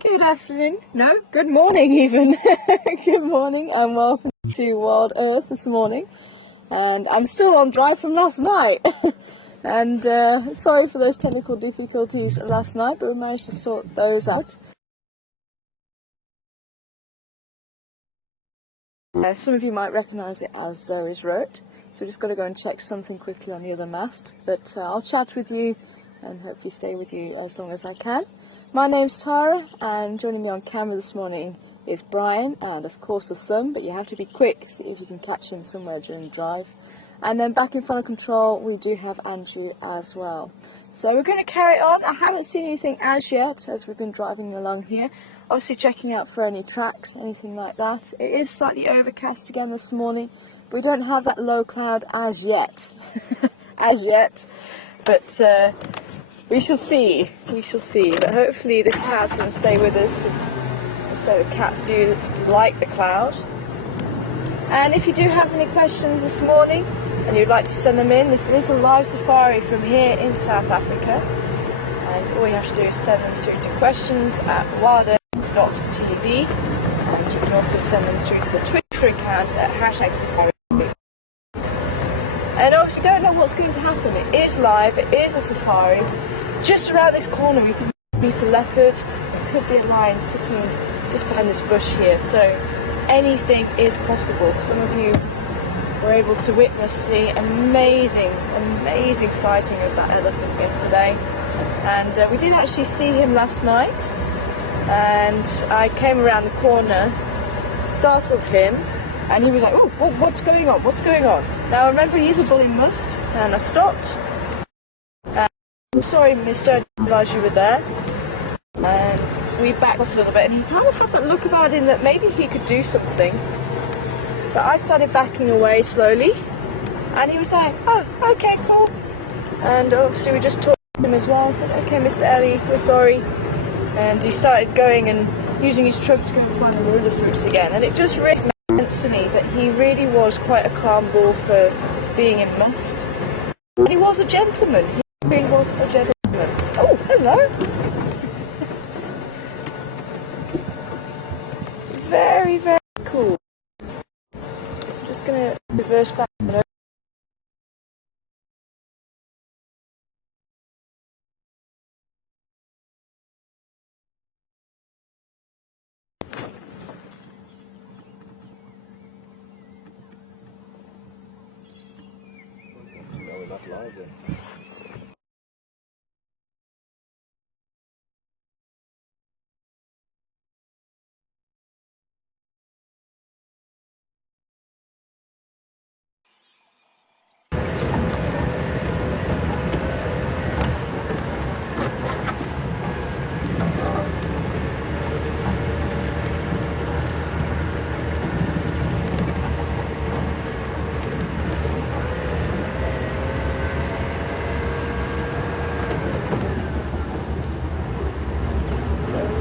Good afternoon, no, good morning even. Good morning and welcome to Wild Earth this morning. And I'm still on drive from last night. And sorry for those technical difficulties last night, but we managed to sort those out. Some of you might recognise it as Zoe's Road, so we're just got to go and check something quickly on the other mast. But I'll chat with you and hopefully stay with you as long as I can. My name's Tara, and joining me on camera this morning is Brian, and of course the thumb, but you have to be quick, see if you can catch him somewhere during the drive. And then back in front of control we do have Andrew as well. So we're going to carry on. I haven't seen anything as yet as we've been driving along here. Obviously checking out for any tracks, anything like that. It is slightly overcast again this morning, but we don't have that low cloud as yet. As yet. But we shall see, but hopefully this cloud's going to stay with us, because as I said, the cats do like the cloud. And if you do have any questions this morning and you'd like to send them in, this is a live safari from here in South Africa, and all you have to do is send them through to questions at WildEarthTV, and you can also send them through to the Twitter account at #safari. And obviously don't know what's going to happen. It is live, it is a safari. Just around this corner we could meet a leopard, there could be a lion sitting just behind this bush here, so anything is possible. Some of you were able to witness the amazing sighting of that elephant yesterday, and we did actually see him last night, and I came around the corner, startled him, and he was like, oh, what's going on, what's going on? Now remember, he's a bull in must, and I stopped. I'm sorry mister, I didn't realise you were there. And we backed off a little bit, and he kind of had that look about him that maybe he could do something. But I started backing away slowly, and he was like, oh, okay, cool. And obviously we just talked to him as well. I said, okay, Mr. Ellie, we're sorry. And he started going and using his truck to go and find the marula fruits again. And it just really made sense to me that he really was quite a calm bull for being in must. And he was a gentleman. He really was a gentleman. Oh, hello. Very, very cool. I'm just going to reverse back a minute.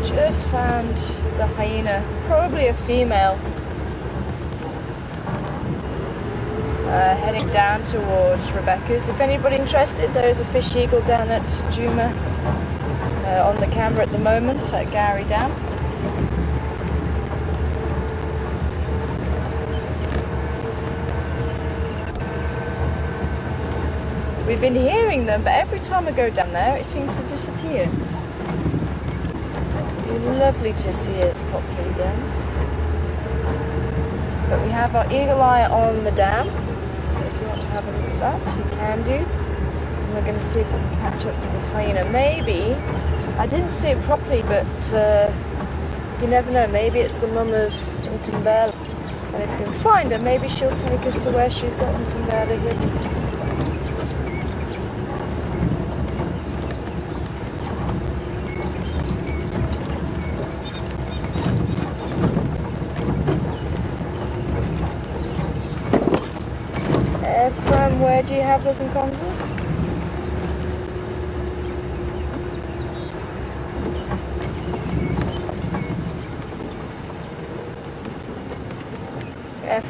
Just found the hyena, probably a female, heading down towards Rebecca's. If anybody's interested, there is a fish eagle down at Djuma on the camera at the moment at Gowrie Dam. We've been hearing them, but every time I go down there it seems to disappear. Lovely to see it properly again. But we have our eagle eye on the dam, so if you want to have a look at that, you can do. And we're going to see if we can catch up with this hyena. Maybe, I didn't see it properly, but you never know, maybe it's the mum of Ntumbela. And if we can find her, maybe she'll take us to where she's got Ntumbela hidden. From where do you have those in consoles?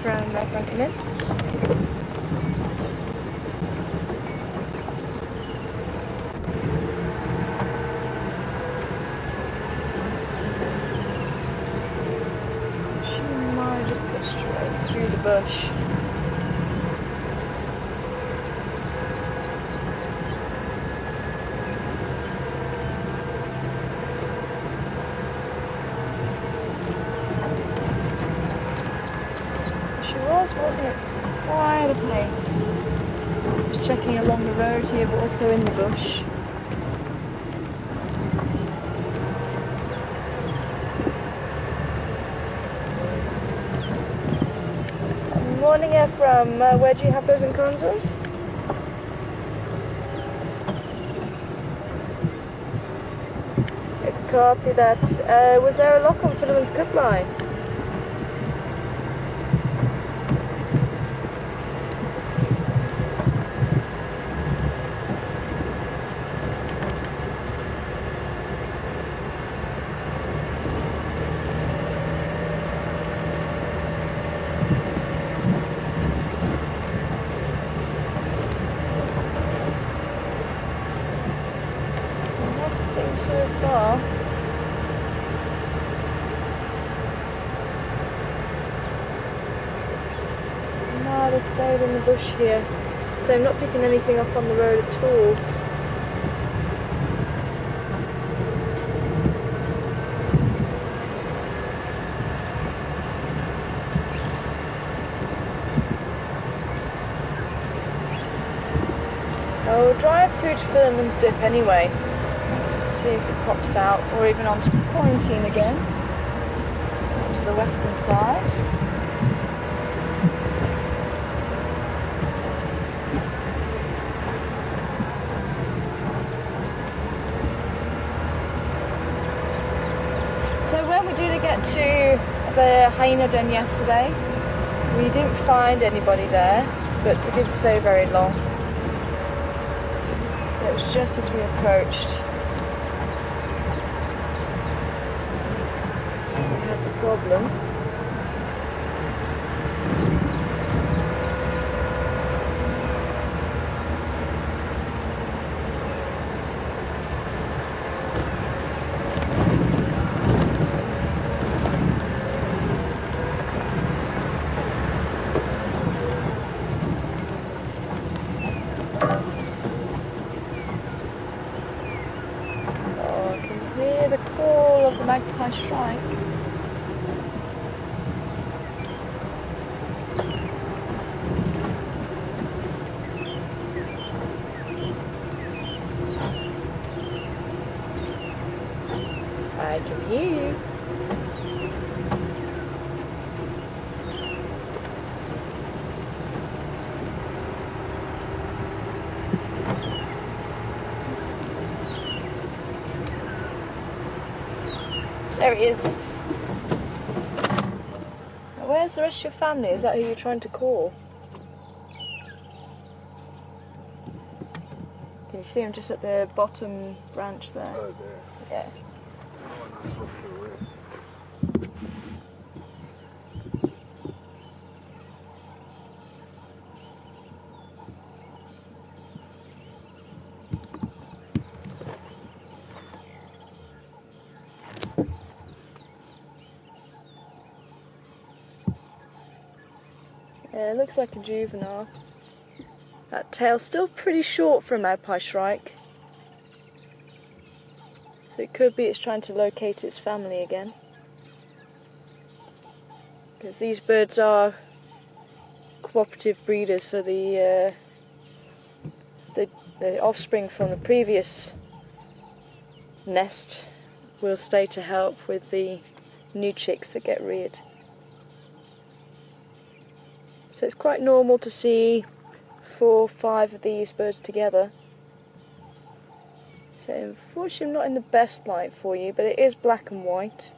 From come in. bush. She was walking at quite a pace. Just checking along the road here, but also in the bush. Morning, Ephraim. Where do you have those encounters? Copy that. Was there a lock on Philemon's Cup line? Nothing so far. No, they stayed in the bush here, so I'm not picking anything up on the road at all. I'll drive through to Philemon's Dip anyway, see if it pops out, or even onto Quarantine again, to the western side. So when we did get to the hyena den yesterday, we didn't find anybody there, but we didn't stay very long. So it was just as we approached. We had the problem. The call of the magpie shrike. I can hear you. There he is. Now, where's the rest of your family? Is that who you're trying to call? Can you see him just at the bottom branch there? Oh, there. Yeah. Oh, not so far away. Yeah, it looks like a juvenile. That tail's still pretty short for a magpie shrike. So it could be it's trying to locate its family again. Because these birds are cooperative breeders, so the offspring from the previous nest will stay to help with the new chicks that get reared. So it's quite normal to see 4 or 5 of these birds together. So unfortunately not in the best light for you, but it is black and white.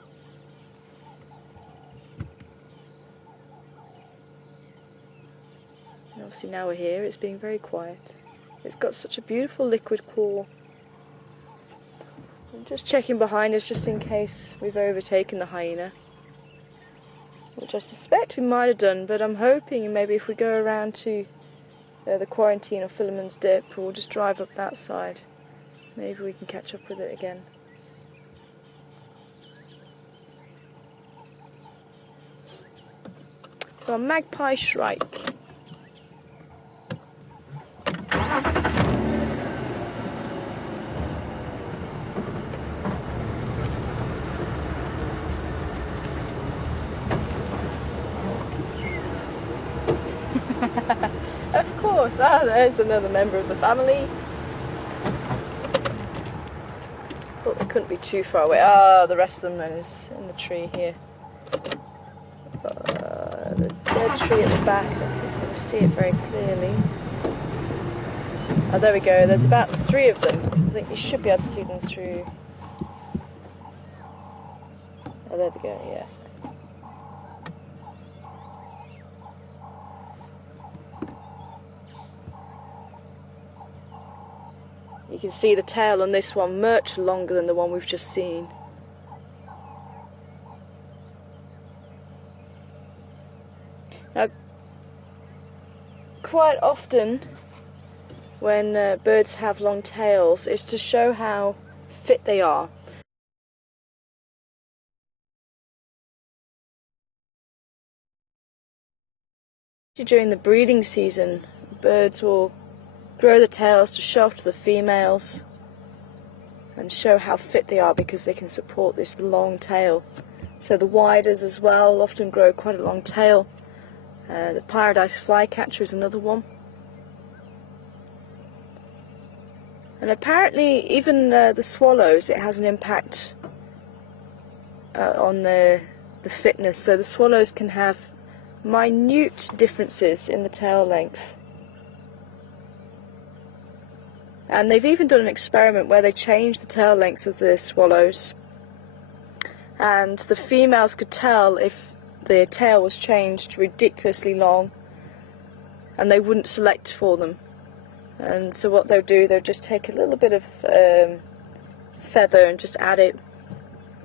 And obviously now we're here, it's being very quiet. It's got such a beautiful liquid call. I'm just checking behind us just in case we've overtaken the hyena. Which I suspect we might have done, but I'm hoping maybe if we go around to the Quarantine or Philemon's Dip, we'll just drive up that side. Maybe we can catch up with it again. to our magpie shrike. Of course, there's another member of the family. Thought they couldn't be too far away. The rest of them is in the tree here. The dead tree at the back, I don't think you can see it very clearly. Oh, there we go, there's about 3 of them. I think you should be able to see them through. Oh, there they go, yeah. You can see the tail on this one much longer than the one we've just seen. Now, quite often when birds have long tails, it's to show how fit they are. During the breeding season, birds will grow the tails to show off to the females and show how fit they are because they can support this long tail. So the widers as well often grow quite a long tail. The paradise flycatcher is another one. And apparently even the swallows, it has an impact on the fitness. So the swallows can have minute differences in the tail length. And they've even done an experiment where they changed the tail lengths of the swallows, and the females could tell if the tail was changed ridiculously long, and they wouldn't select for them. And so what they'll do, they'll just take a little bit of feather and just add it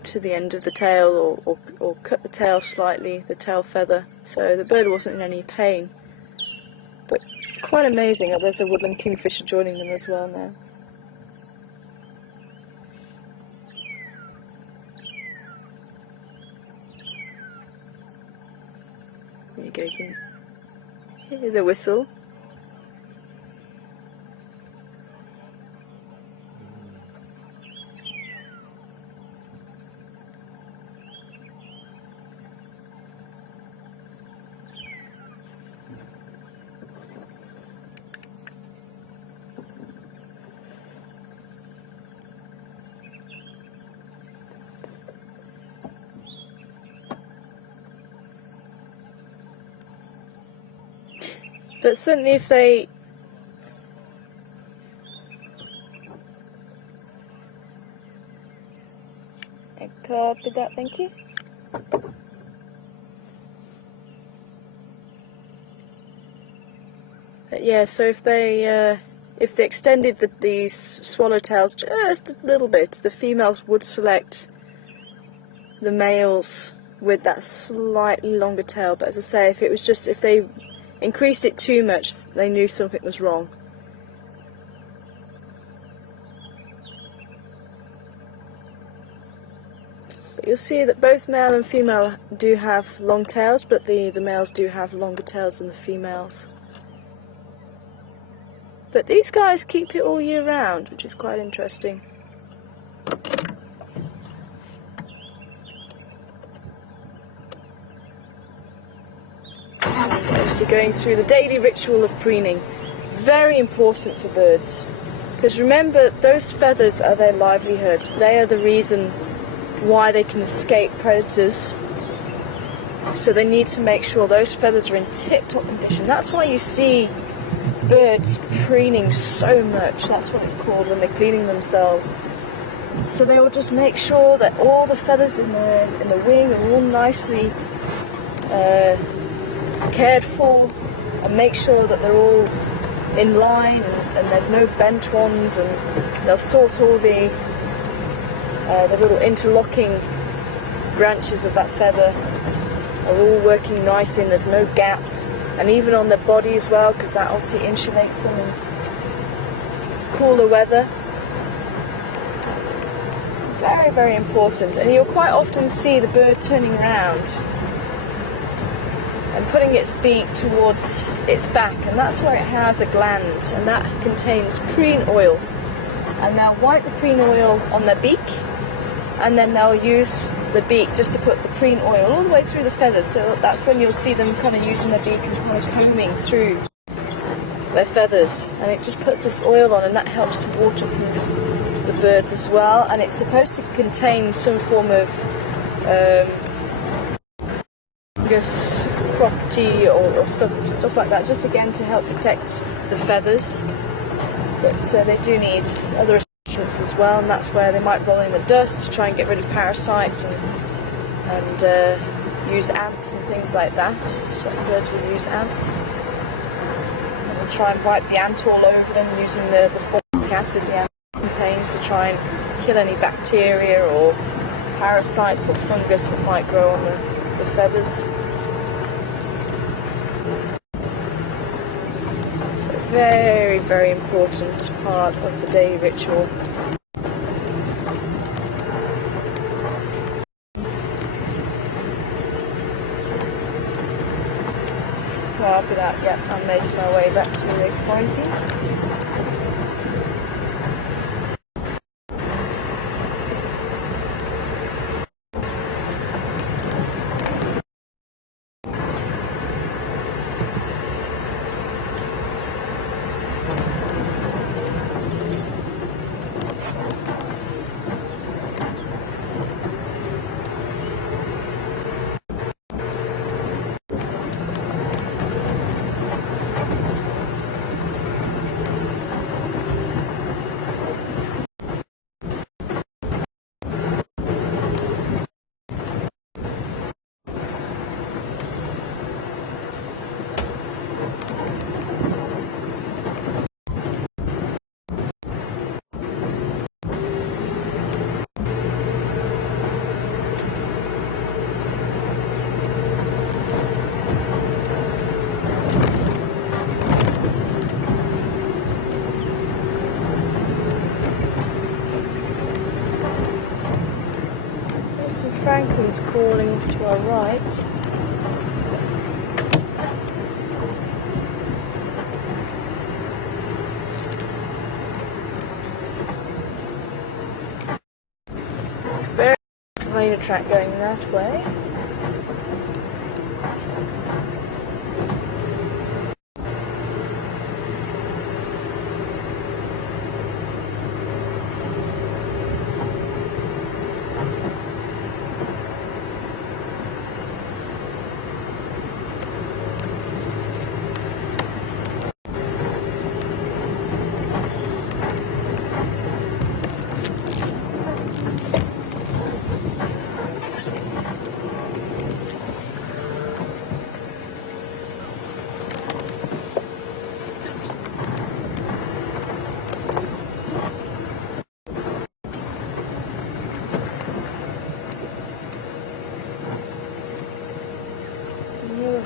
to the end of the tail, or cut the tail slightly, the tail feather, so the bird wasn't in any pain. But quite amazing. Oh, there's a woodland kingfisher joining them as well now. There you go, you can hear the whistle. But certainly if they copied that, thank you. But yeah, so if they extended these swallowtails just a little bit, the females would select the males with that slightly longer tail. But as I say, if they increased it too much, they knew something was wrong. But you'll see that both male and female do have long tails, but the males do have longer tails than the females. But these guys keep it all year round, which is quite interesting. Obviously going through the daily ritual of preening. Very important for birds. Because remember, those feathers are their livelihood. They are the reason why they can escape predators. So they need to make sure those feathers are in tip-top condition. That's why you see birds preening so much. That's what it's called when they're cleaning themselves. So they will just make sure that all the feathers in the wing are all nicely cared for, and make sure that they're all in line and there's no bent ones, and they'll sort all the little interlocking branches of that feather are all working nicely and there's no gaps, and even on their body as well, because that obviously insulates them in cooler weather. Very, very important. And you'll quite often see the bird turning around and putting its beak towards its back, and that's where it has a gland, and that contains preen oil. And they'll wipe the preen oil on their beak, and then they'll use the beak just to put the preen oil all the way through the feathers. So that's when you'll see them kind of using their beak and kind of combing through their feathers, and it just puts this oil on, and that helps to waterproof the birds as well. And it's supposed to contain some form of fungus property or stuff like that, just again to help protect the feathers. But they do need other assistance as well, and that's where they might roll in the dust to try and get rid of parasites and use ants and things like that. Certain birds will use ants. Try and wipe the ant all over them using the formic acid the ant contains to try and kill any bacteria or parasites or fungus that might grow on the feathers. A very, very important part of the daily ritual. Well, after that, yeah, I'm making my way back to the quarantine. Franklin's calling off to our right. Very hyena track going that way.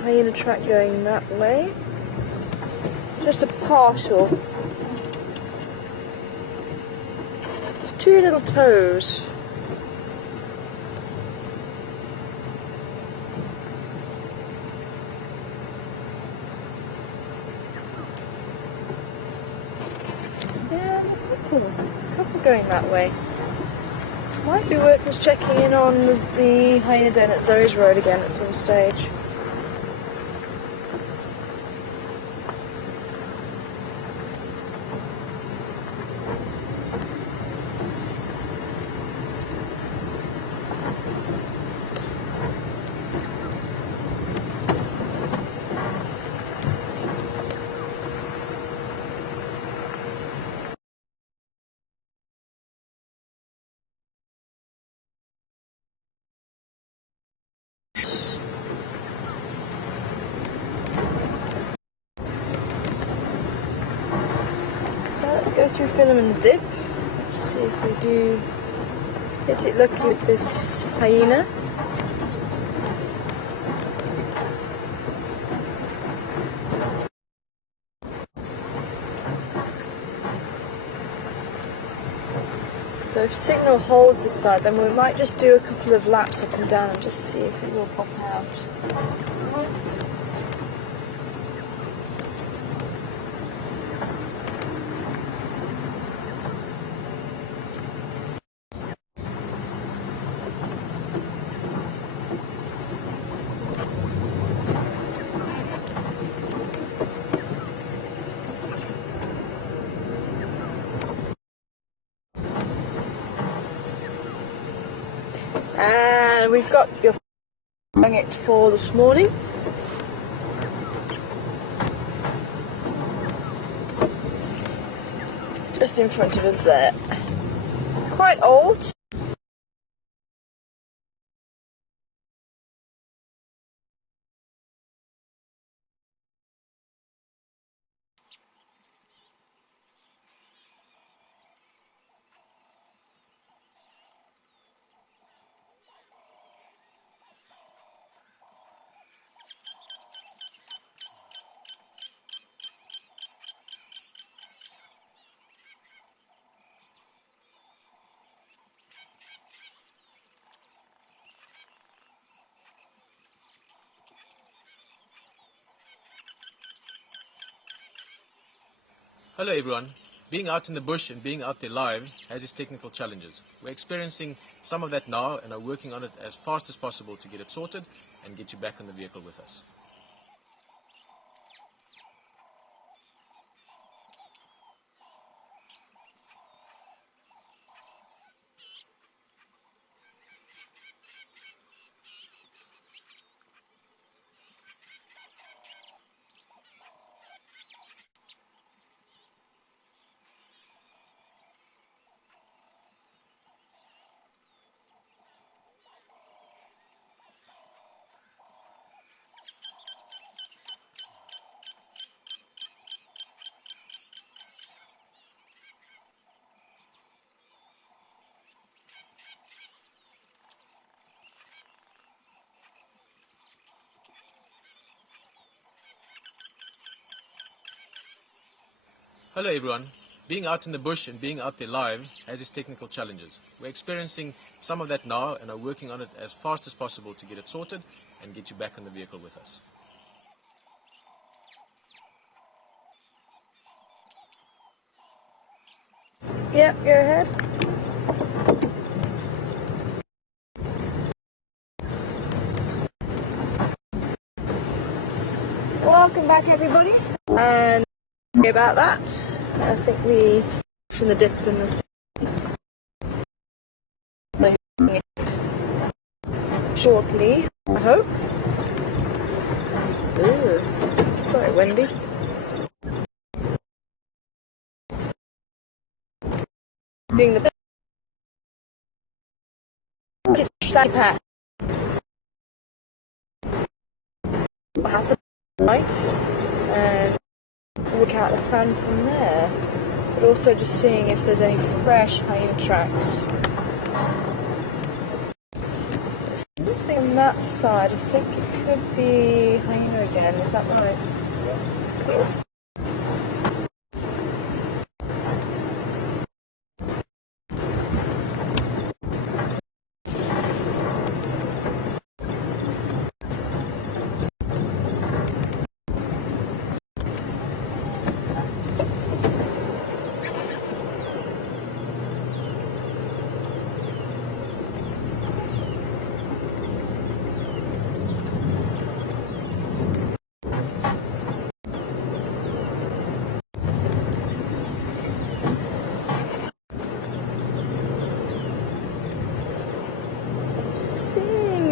Hyena track going that way. Just a partial. Just two little toes. Yeah, a couple going that way. Might be worth us checking in on the hyena den at Zoe's Road again at some stage. Let's go through Philemon's Dip. Let's see if we do hit it lucky with this hyena. So if signal holds this side, then we might just do a couple of laps up and down and just see if it will pop out. And we've got your it for this morning. Just in front of us there. Quite old. Hello everyone. Being out in the bush and being out there live has its technical challenges. We're experiencing some of that now and are working on it as fast as possible to get it sorted and get you back in the vehicle with us. Hello everyone. Being out in the bush and being out there live has its technical challenges. We're experiencing some of that now and are working on it as fast as possible to get it sorted and get you back in the vehicle with us. Yep, go ahead. Welcome back everybody. And sorry about that. I think we in the dip in the shortly, I hope. Ooh. Sorry, Wendy. Doing the side pack. What happened tonight? And work out the plan from there. But also just seeing if there's any fresh hyena tracks. There's something on that side. I think it could be hyena again. Is that right? Cool.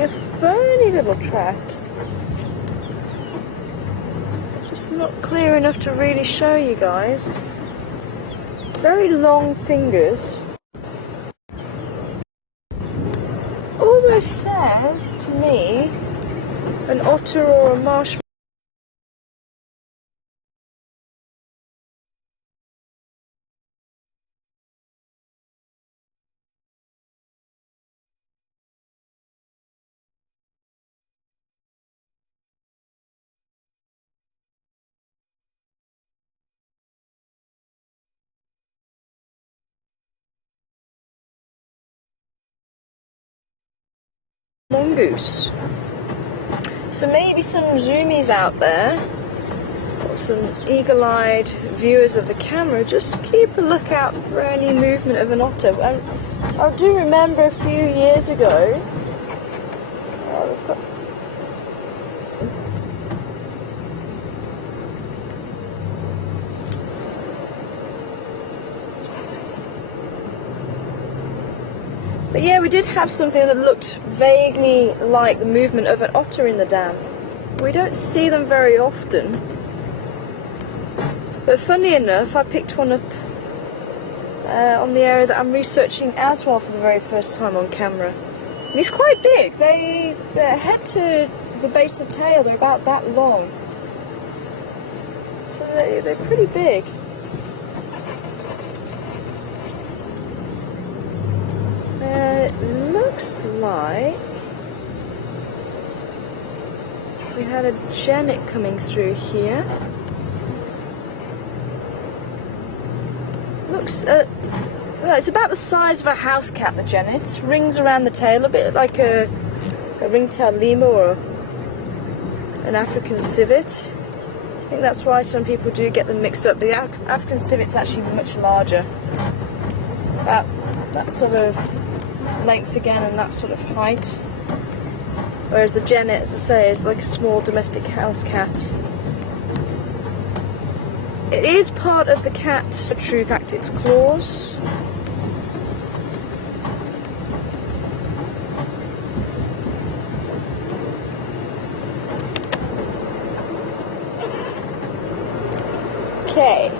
A funny little track. Just not clear enough to really show you guys. Very long fingers. Almost says to me an otter or a marsh. Mongoose. So maybe some zoomies out there, or some eagle-eyed viewers of the camera, just keep a lookout for any movement of an otter. And I do remember a few years ago, but yeah, we did have something that looked vaguely like the movement of an otter in the dam. We don't see them very often. But funny enough, I picked one up on the area that I'm researching as well for the very first time on camera. And he's quite big. Their head to the base of the tail, they're about that long. So they're pretty big. It looks like we had a genet coming through here. Looks, well, it's about the size of a house cat, the genet. Rings around the tail, a bit like a ring-tailed lemur or an African civet. I think that's why some people do get them mixed up. The African civet's actually much larger. About that sort of length again and that sort of height. Whereas the genet, as I say, is like a small domestic house cat. It is part of the cat's true fact, its claws. Okay,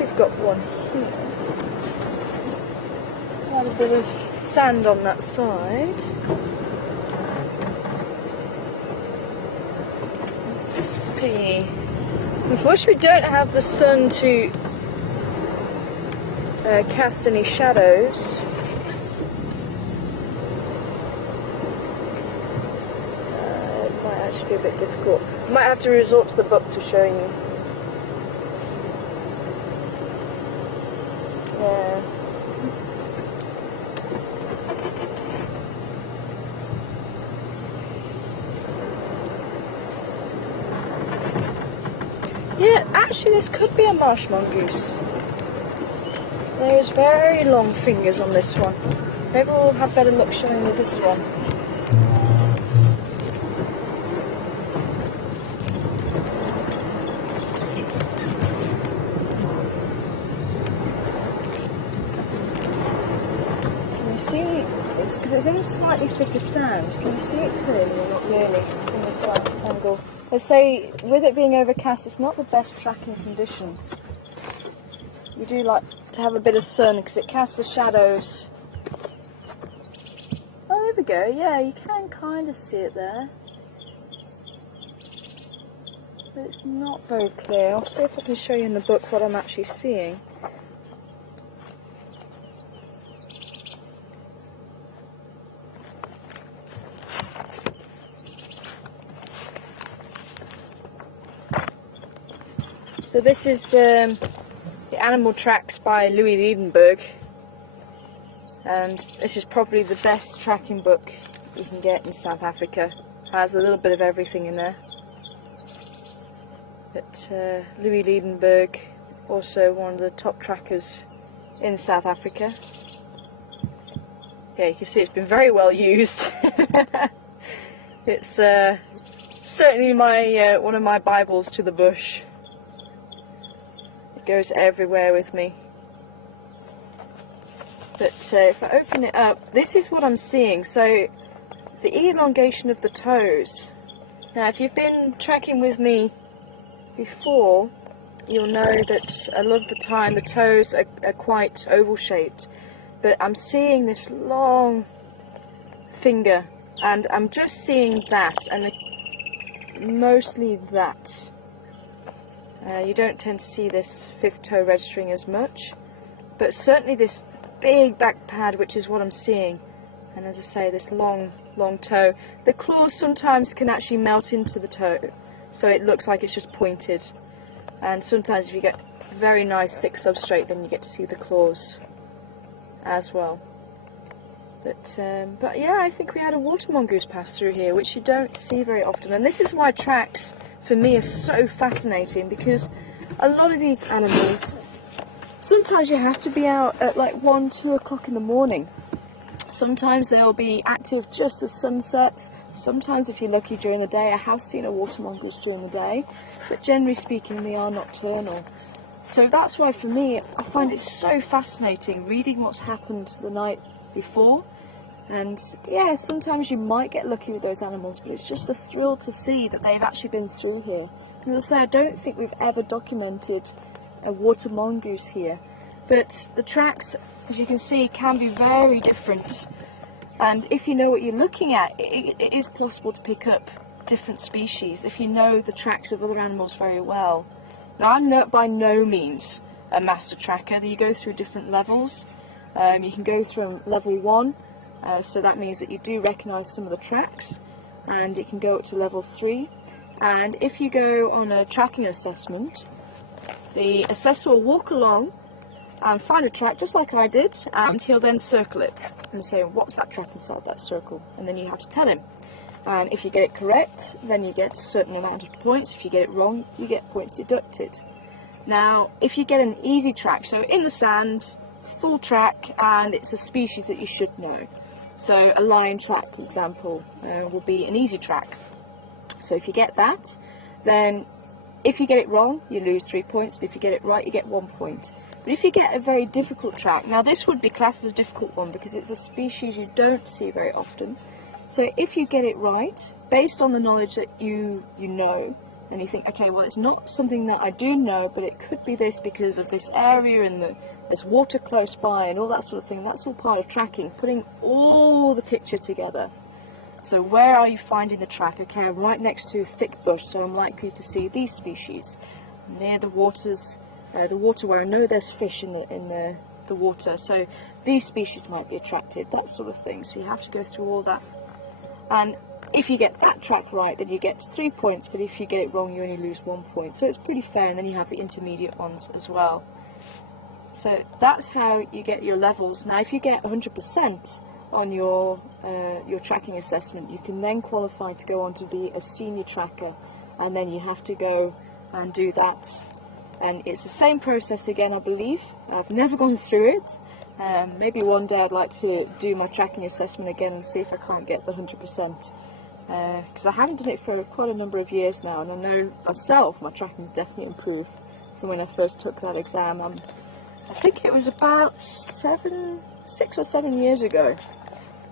we've got one here. Quite a bit of sand on that side. Let's see. Unfortunately, we don't have the sun to cast any shadows. It might actually be a bit difficult. Might have to resort to the book to show you. Yeah. Yeah, actually this could be a marsh mongoose. There's very long fingers on this one. Maybe we'll have better luck showing you this one. Can you see? Because it's in a slightly thicker sand. Can you see it clearly or not really from this side angle? They say with it being overcast, it's not the best tracking conditions. You do like to have a bit of sun because it casts the shadows. Oh, there we go. Yeah, you can kind of see it there. But it's not very clear. I'll see if I can show you in the book what I'm actually seeing. So this is the Animal Tracks by Louis Liedenberg, and this is probably the best tracking book you can get in South Africa. It has a little bit of everything in there. But Louis Liedenberg, also one of the top trackers in South Africa. Yeah, you can see it's been very well used. It's certainly my one of my Bibles to the bush. Goes everywhere with me. But if I open it up, this is what I'm seeing. So the elongation of the toes. Now if you've been tracking with me before, you'll know that a lot of the time the toes are quite oval shaped, but I'm seeing this long finger, and I'm just seeing that, and mostly that. You don't tend to see this fifth toe registering as much, but certainly this big back pad, which is what I'm seeing, and as I say, this long toe. The claws sometimes can actually melt into the toe, so it looks like it's just pointed, and sometimes if you get very nice thick substrate, then you get to see the claws as well. But yeah, I think we had a water mongoose pass through here, which you don't see very often, and this is why tracks for me are so fascinating, because a lot of these animals, sometimes you have to be out at like 1-2 o'clock in the morning. Sometimes they'll be active just as sun sets. Sometimes, if you're lucky, during the day. I have seen a water mongoose during the day, but generally speaking they are nocturnal. So that's why for me I find it so fascinating reading what's happened the night before, And yeah, sometimes you might get lucky with those animals, but it's just a thrill to see that they've actually been through here. And as I say, I don't think we've ever documented a water mongoose here, but the tracks, as you can see, can be very different. And if you know what you're looking at, it is possible to pick up different species if you know the tracks of other animals very well. Now, I'm by no means a master tracker. You go through different levels. You can go from level 1, so that means that you do recognise some of the tracks, and it can go up to level 3. And if you go on a tracking assessment, the assessor will walk along and find a track just like I did, and he'll then circle it and say, what's that track inside that circle? And then you have to tell him. And if you get it correct, then you get a certain amount of points. If you get it wrong, you get points deducted. Now, if you get an easy track, so in the sand, full track, and it's a species that you should know. So a lion track, for example, will be an easy track. So if you get that, then if you get it wrong, you lose 3 points, and if you get it right, you get 1 point. But if you get a very difficult track, now this would be classed as a difficult one because it's a species you don't see very often. So if you get it right, based on the knowledge that you know, and you think, okay, well, it's not something that I do know, but it could be this because of this area and there's water close by and all that sort of thing. That's all part of tracking, putting all the picture together. So where are you finding the track? Okay, I'm right next to a thick bush, so I'm likely to see these species. Near the waters, the water where I know there's fish in the water, so these species might be attracted, that sort of thing. So you have to go through all that. And if you get that track right, then you get 3 points, but if you get it wrong, you only lose 1 point. So it's pretty fair, and then you have the intermediate ones as well. So that's how you get your levels. Now, if you get 100% on your tracking assessment, you can then qualify to go on to be a senior tracker, and then you have to go and do that. And it's the same process again, I believe. I've never gone through it. Maybe one day I'd like to do my tracking assessment again and see if I can't get the 100%. Because I haven't done it for quite a number of years now, and I know myself my tracking's definitely improved from when I first took that exam. I think it was about 6 or 7 years ago.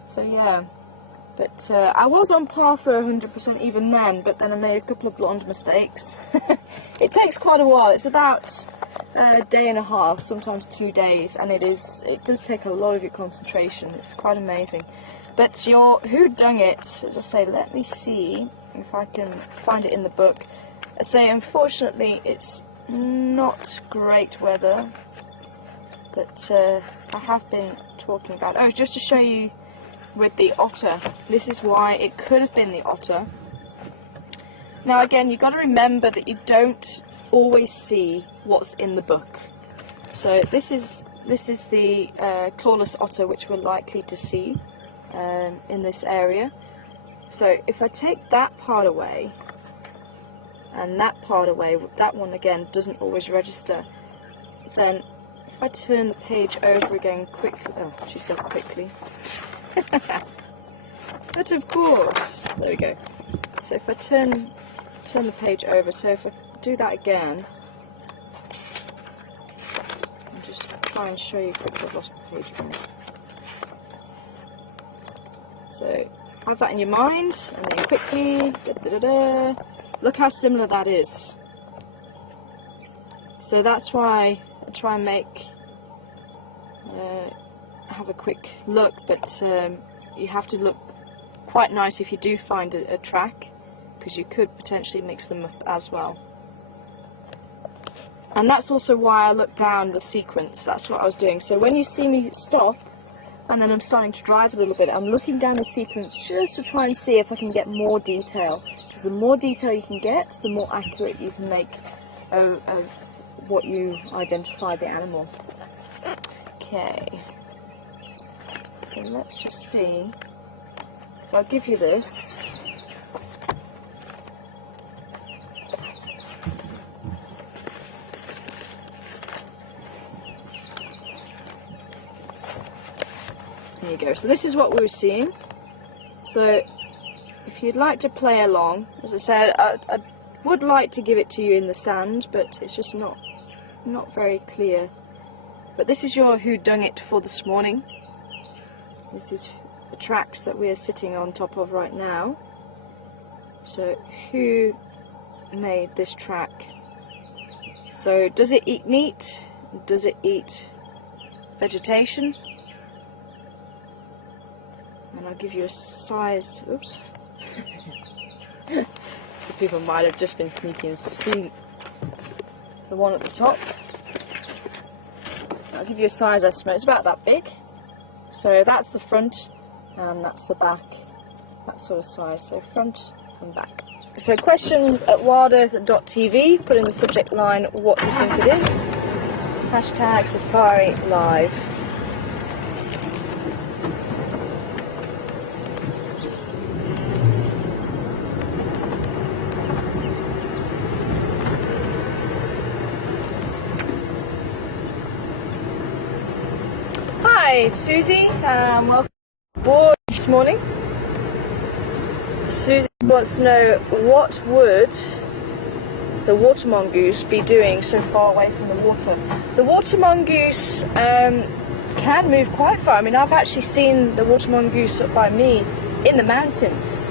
So yeah, but I was on par for 100% even then, but then I made a couple of blonde mistakes. It takes quite a while. It's about a day and a half, sometimes 2 days, and it does take a lot of your concentration. It's quite amazing. But your whodunit, as I say, let me see if I can find it in the book. I say, unfortunately, it's not great weather, but I have been talking about it. Oh, just to show you with the otter, this is why it could have been the otter. Now again, you've got to remember that you don't always see what's in the book. So this is the clawless otter which we're likely to see in this area. So if I take that part away and that part away, that one again doesn't always register, then if I turn the page over again quickly, oh, she says quickly, but of course, there we go. So if I turn the page over, so if I do that again, I'll just try and show you quickly. I've lost my page again. So have that in your mind, and then quickly, look how similar that is. So that's why I try and have a quick look, but you have to look quite nice if you do find a track, because you could potentially mix them up as well. And that's also why I looked down the sequence. That's what I was doing. So when you see me stop and then I'm starting to drive a little bit, I'm looking down the sequence just to try and see if I can get more detail, because the more detail you can get, the more accurate you can make of what you identify the animal. Okay, so let's just see. So I'll give you this. There you go. So this is what we were seeing. So if you'd like to play along, as I said, I would like to give it to you in the sand, but it's just not very clear. But this is your whodunit for this morning. This is the tracks that we're sitting on top of right now. So who made this track? So does it eat meat? Does it eat vegetation? And I'll give you a size. Oops. The people might have just been sneaking and seen the one at the top. I'll give you a size estimate. It's about that big. So that's the front and that's the back. That sort of size. So front and back. So questions at WildEarthTV. Put in the subject line what you think it is. Hashtag Safari Live. Hi Susie, welcome aboard this morning. Susie wants to know, what would the water mongoose be doing so far away from the water? The water mongoose can move quite far. I mean, I've actually seen the water mongoose up by me in the mountains,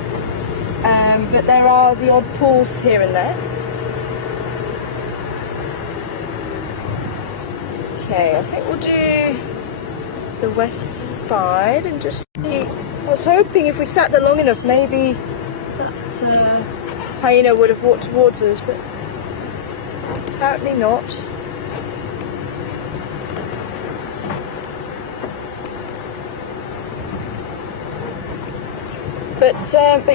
but there are the odd pools here and there. Okay, I think we'll do the west side and just see. I was hoping if we sat there long enough, maybe that hyena would have walked towards us, but apparently not. But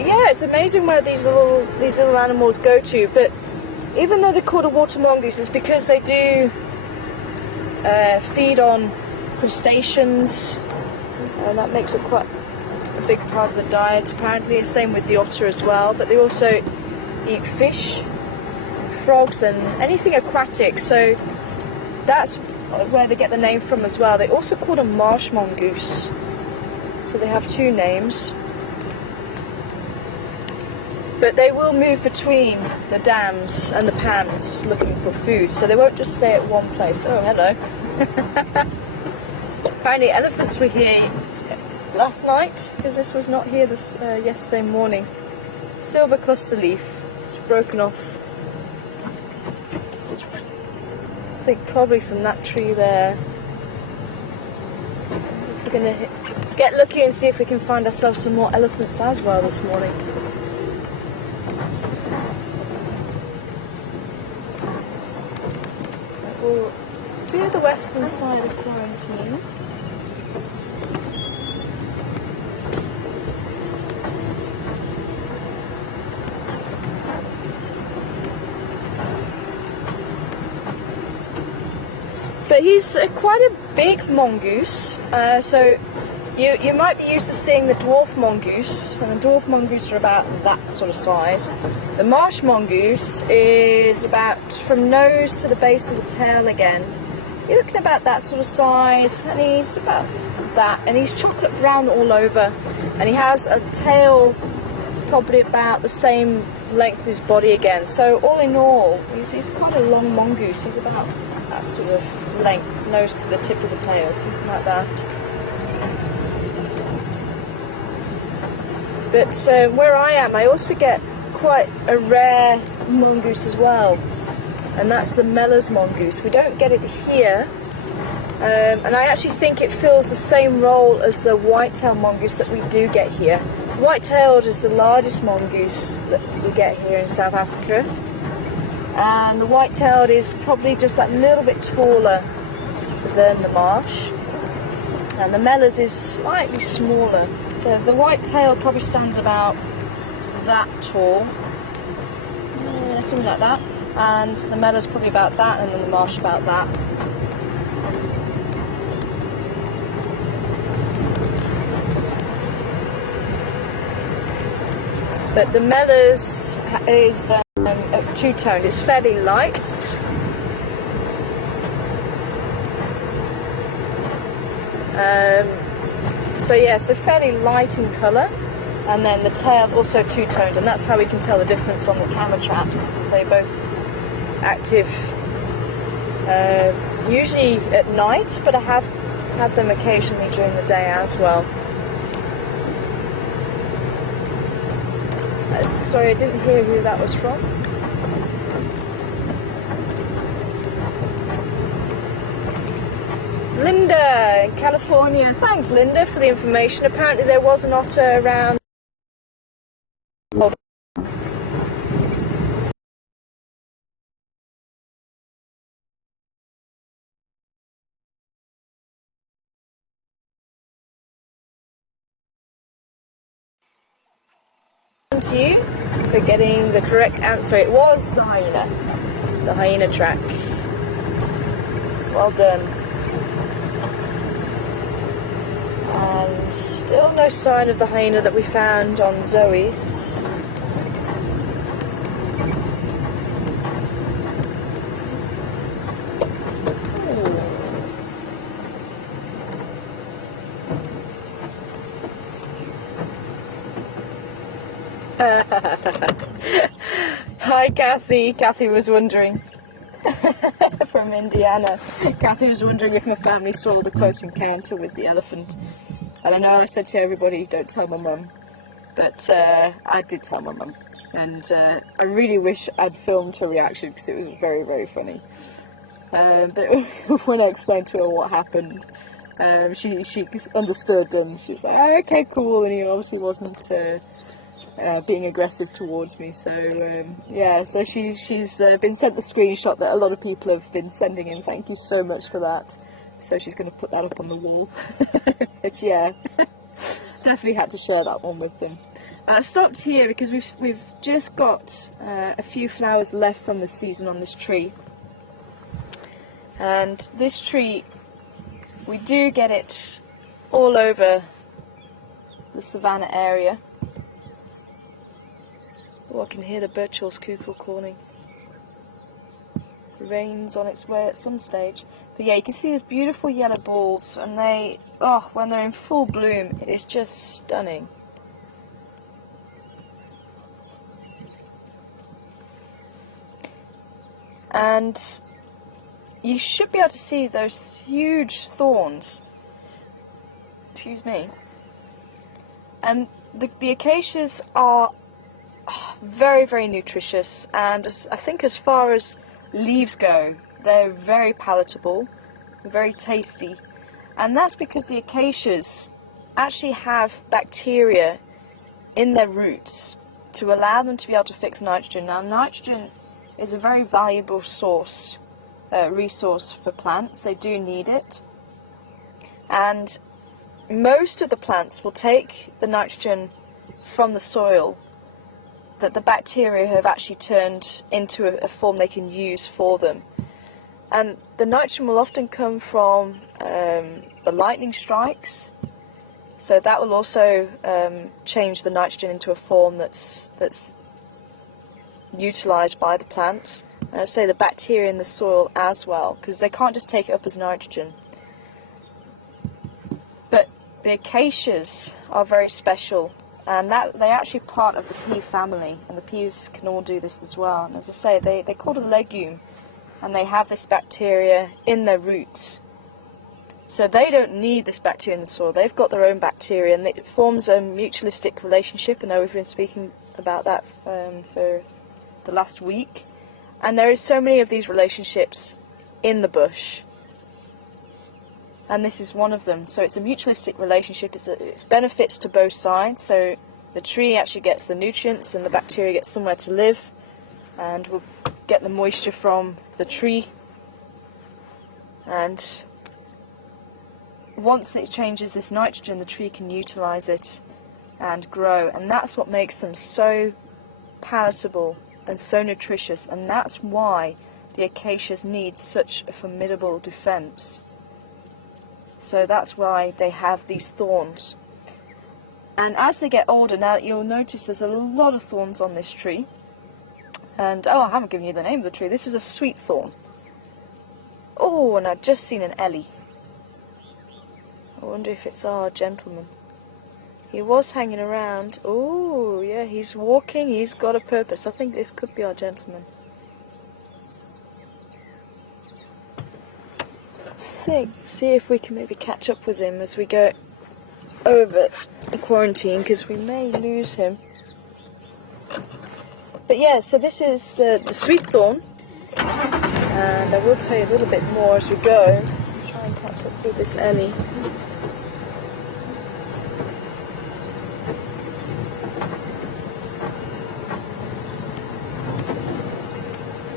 yeah, it's amazing where these little animals go to. But even though they're called a water mongoose, it's because they do feed on crustaceans, and that makes it quite a big part of the diet apparently. Same with the otter as well, but they also eat fish, frogs and anything aquatic, so that's where they get the name from as well. They also call them marsh mongoose, so they have two names. But they will move between the dams and the pans looking for food, so they won't just stay at one place. Oh, hello. Apparently elephants were here last night, because this was not here this yesterday morning. Silver cluster leaf, it's broken off. I think probably from that tree there. If we're going to get lucky and see if we can find ourselves some more elephants as well this morning. We'll do the western side of quarantine. But he's quite a big mongoose, so you might be used to seeing the dwarf mongoose, and the dwarf mongoose are about that sort of size. The marsh mongoose is about from nose to the base of the tail again. You're looking about that sort of size, and he's about that, and he's chocolate brown all over, and he has a tail probably about the same length as his body again. So all in all, he's quite a long mongoose. He's about that sort of length, nose to the tip of the tail, something like that. But where I am, I also get quite a rare mongoose as well, and that's the Mellors mongoose. We don't get it here, and I actually think it fills the same role as the white-tailed mongoose that we do get here. White-tailed is the largest mongoose that we get here in South Africa, and the white-tailed is probably just that little bit taller than the marsh, and the Mellors is slightly smaller. So the white-tailed probably stands about that tall, something like that, and the Mellors probably about that, and then the marsh about that. But the Mellors is two-toned. It's fairly light. So yeah, so fairly light in colour, and then the tail also two-toned, and that's how we can tell the difference on the camera traps, because they're both active usually at night, but I have had them occasionally during the day as well. Sorry, I didn't hear who that was from. Linda in California. Thanks, Linda, for the information. Apparently there was an otter around. To you for getting the correct answer. It was the hyena track. Well done. And still no sign of the hyena that we found on Zoe's. Hi Kathy. Kathy was wondering from Indiana. Kathy was wondering if my family saw the close encounter with the elephant. And I know I said to everybody, don't tell my mum, but I did tell my mum, and I really wish I'd filmed her reaction because it was very, very funny. But when I explained to her what happened, she understood, and she was like, oh, okay, cool, and he obviously wasn't being aggressive towards me. So yeah, so she's been sent the screenshot that a lot of people have been sending in. Thank you so much for that. So she's going to put that up on the wall. But yeah, definitely had to share that one with them. I stopped here because we've just got a few flowers left from the season on this tree. And this tree, we do get it all over the savannah area. Oh, I can hear the birchall's cuckoo calling. The rain's on its way at some stage. But yeah, you can see these beautiful yellow balls, and they, oh, when they're in full bloom, it is just stunning. And you should be able to see those huge thorns. Excuse me. And the acacias are very, very nutritious, and I think as far as leaves go, they're very palatable, very tasty, and that's because the acacias actually have bacteria in their roots to allow them to be able to fix nitrogen. Now, nitrogen is a very valuable resource for plants. They do need it, and most of the plants will take the nitrogen from the soil that the bacteria have actually turned into a form they can use for them. And the nitrogen will often come from the lightning strikes, so that will also change the nitrogen into a form that's utilised by the plants. And I say the bacteria in the soil as well, because they can't just take it up as nitrogen. But the acacias are very special, and they're actually part of the pea family, and the peas can all do this as well. And as I say, they're called a legume, and they have this bacteria in their roots. So they don't need this bacteria in the soil. They've got their own bacteria, and it forms a mutualistic relationship. I know we've been speaking about that for the last week. And there is so many of these relationships in the bush, and this is one of them. So it's a mutualistic relationship. It's benefits to both sides. So the tree actually gets the nutrients, and the bacteria gets somewhere to live, and we'll get the moisture from the tree. And once it changes this nitrogen, the tree can utilize it and grow, and that's what makes them so palatable and so nutritious, and that's why the acacias need such a formidable defense. So that's why they have these thorns. And as they get older, now you'll notice there's a lot of thorns on this tree. And oh, I haven't given you the name of the tree. This is a sweet thorn. Oh, and I've just seen an ellie. I wonder if it's our gentleman. He was hanging around. Oh, yeah, he's walking. He's got a purpose. I think this could be our gentleman. See if we can maybe catch up with him as we go over the quarantine, because we may lose him. But yeah, so this is the sweet thorn, and I will tell you a little bit more as we go. I'll try and catch up with this Ellie.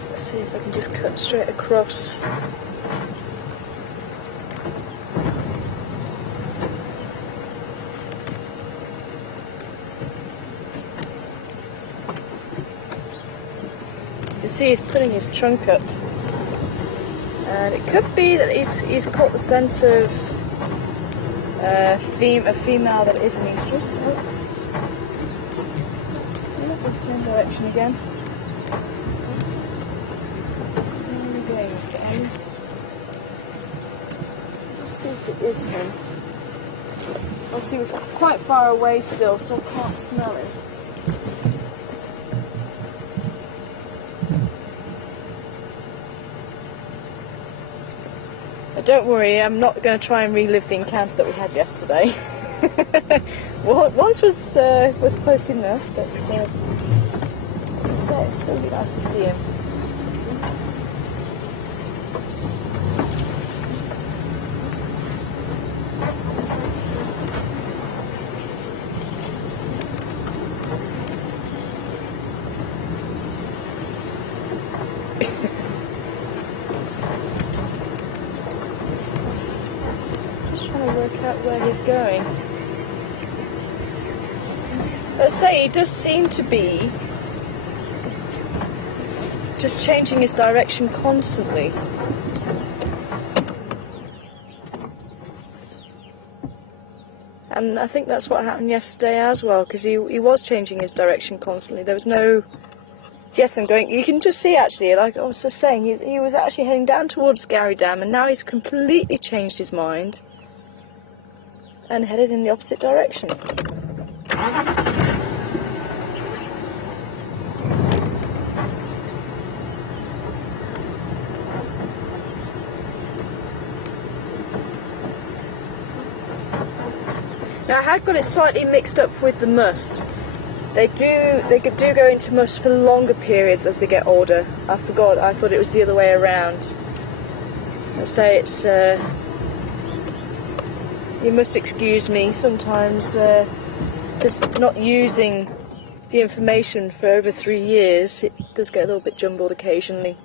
Let's see if I can just cut straight across. You see he's putting his trunk up, and it could be that he's caught the scent of a female that is an estrus. Oh, let's turn direction again. Where are we going, Mr. Allen? Let's see if it is him. Obviously we're quite far away still, so I can't smell it. Don't worry, I'm not going to try and relive the encounter that we had yesterday. Well, once was close enough, but it's still be nice to see him. Work out where he's going. Let's say he does seem to be just changing his direction constantly. And I think that's what happened yesterday as well, because he was changing his direction constantly. There was no... Yes, I'm going... You can just see actually, like I was just saying, he was actually heading down towards Gary Dam, and now he's completely changed his mind and headed in the opposite direction. Now I had got it slightly mixed up with the must. They do go into must for longer periods as they get older. I forgot, I thought it was the other way around. I say it's you must excuse me, sometimes just not using the information for over 3 years, it does get a little bit jumbled occasionally.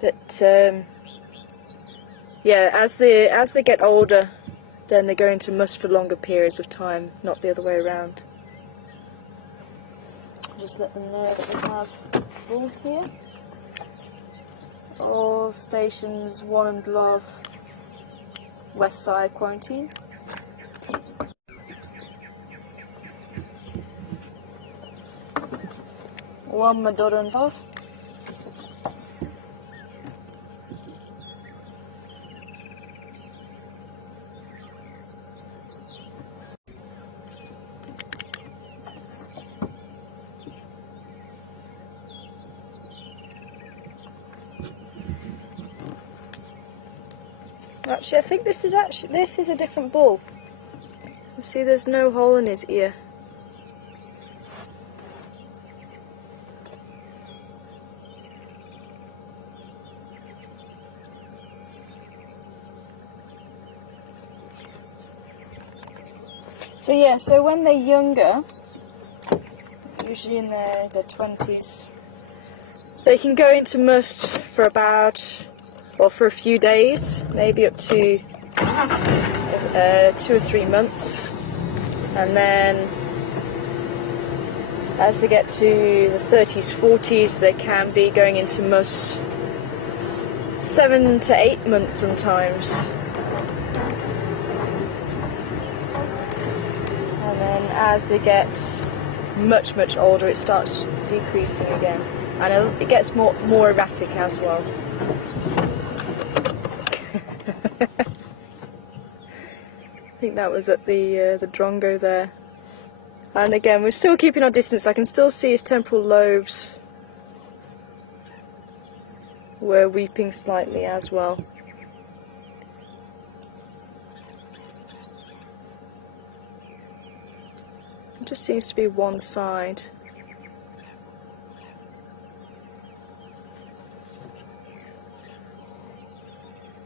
But yeah, as they get older, then they go into must for longer periods of time, not the other way around. Just let them know that we have bull here. All stations 1 and below. West side quarantine. One Madura and half. Actually, I think this is a different bull. You see, there's no hole in his ear. So yeah, so when they're younger, usually in their 20s, they can go into must for about, well, for a few days, maybe up to 2 or 3 months, and then as they get to the 30s, 40s, they can be going into must 7 to 8 months sometimes. And then as they get much older, it starts decreasing again, and it gets more erratic as well. I think that was at the drongo there. And again, we're still keeping our distance. I can still see his temporal lobes were weeping slightly as well. It just seems to be one side.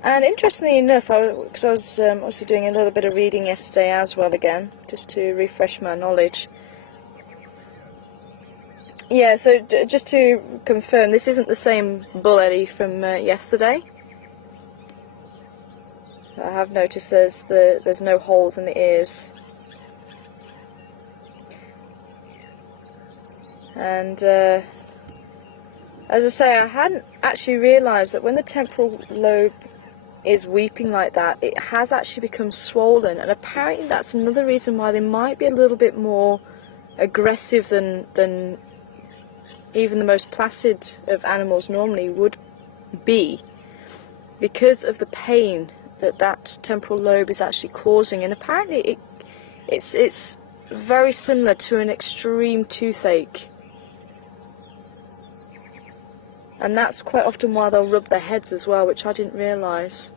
And interestingly enough, because I was also doing a little bit of reading yesterday as well again, just to refresh my knowledge. Yeah, so just to confirm, this isn't the same bull ellie from yesterday. I have noticed there's no holes in the ears. And as I say, I hadn't actually realised that when the temporal lobe is weeping like that, it has actually become swollen, and apparently that's another reason why they might be a little bit more aggressive than even the most placid of animals normally would be, because of the pain that temporal lobe is actually causing. And apparently it's very similar to an extreme toothache, and that's quite often why they'll rub their heads as well, which I didn't realise.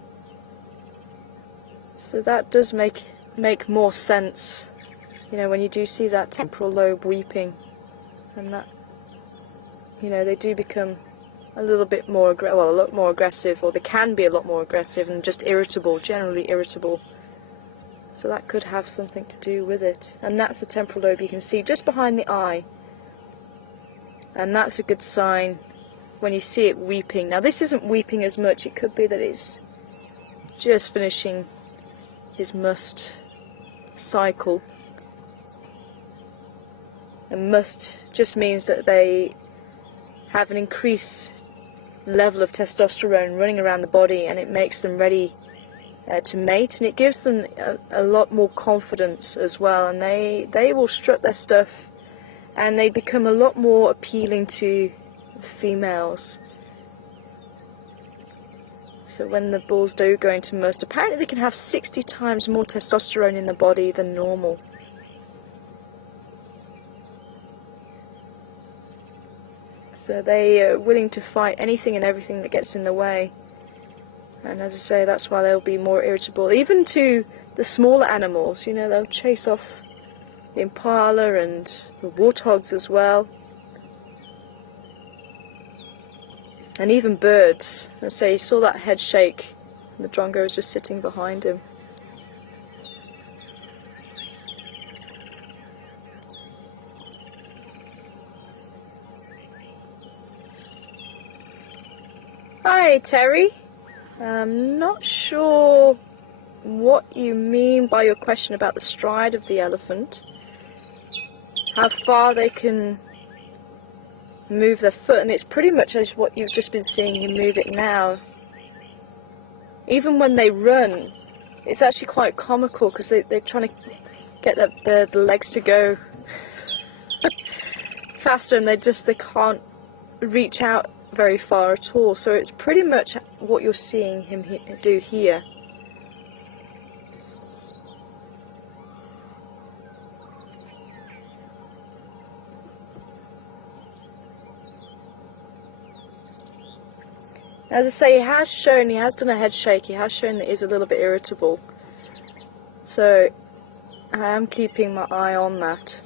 So that does make more sense, you know, when you do see that temporal lobe weeping, and that, you know, they do become a little bit more a lot more aggressive, or they can be a lot more aggressive and just irritable, generally irritable. So that could have something to do with it. And that's the temporal lobe you can see just behind the eye, and that's a good sign when you see it weeping. Now this isn't weeping as much, it could be that it's just finishing his must cycle. And must just means that they have an increased level of testosterone running around the body, and it makes them ready to mate, and it gives them a lot more confidence as well, and they will strut their stuff, and they become a lot more appealing to females. So when the bulls do go into must, apparently they can have 60 times more testosterone in the body than normal. So they are willing to fight anything and everything that gets in the way. And as I say, that's why they'll be more irritable. Even to the smaller animals, you know, they'll chase off the impala and the warthogs as well. And even birds. Let's say you saw that head shake, and the drongo was just sitting behind him. Hi, Terry. I'm not sure what you mean by your question about the stride of the elephant. How far they can move their foot, and it's pretty much as what you've just been seeing him move it now. Even when they run, it's actually quite comical, because they're trying to get the legs to go faster, and they can't reach out very far at all. So it's pretty much what you're seeing him do here. As I say, he has done a head shake, he has shown that he's a little bit irritable. So I am keeping my eye on that.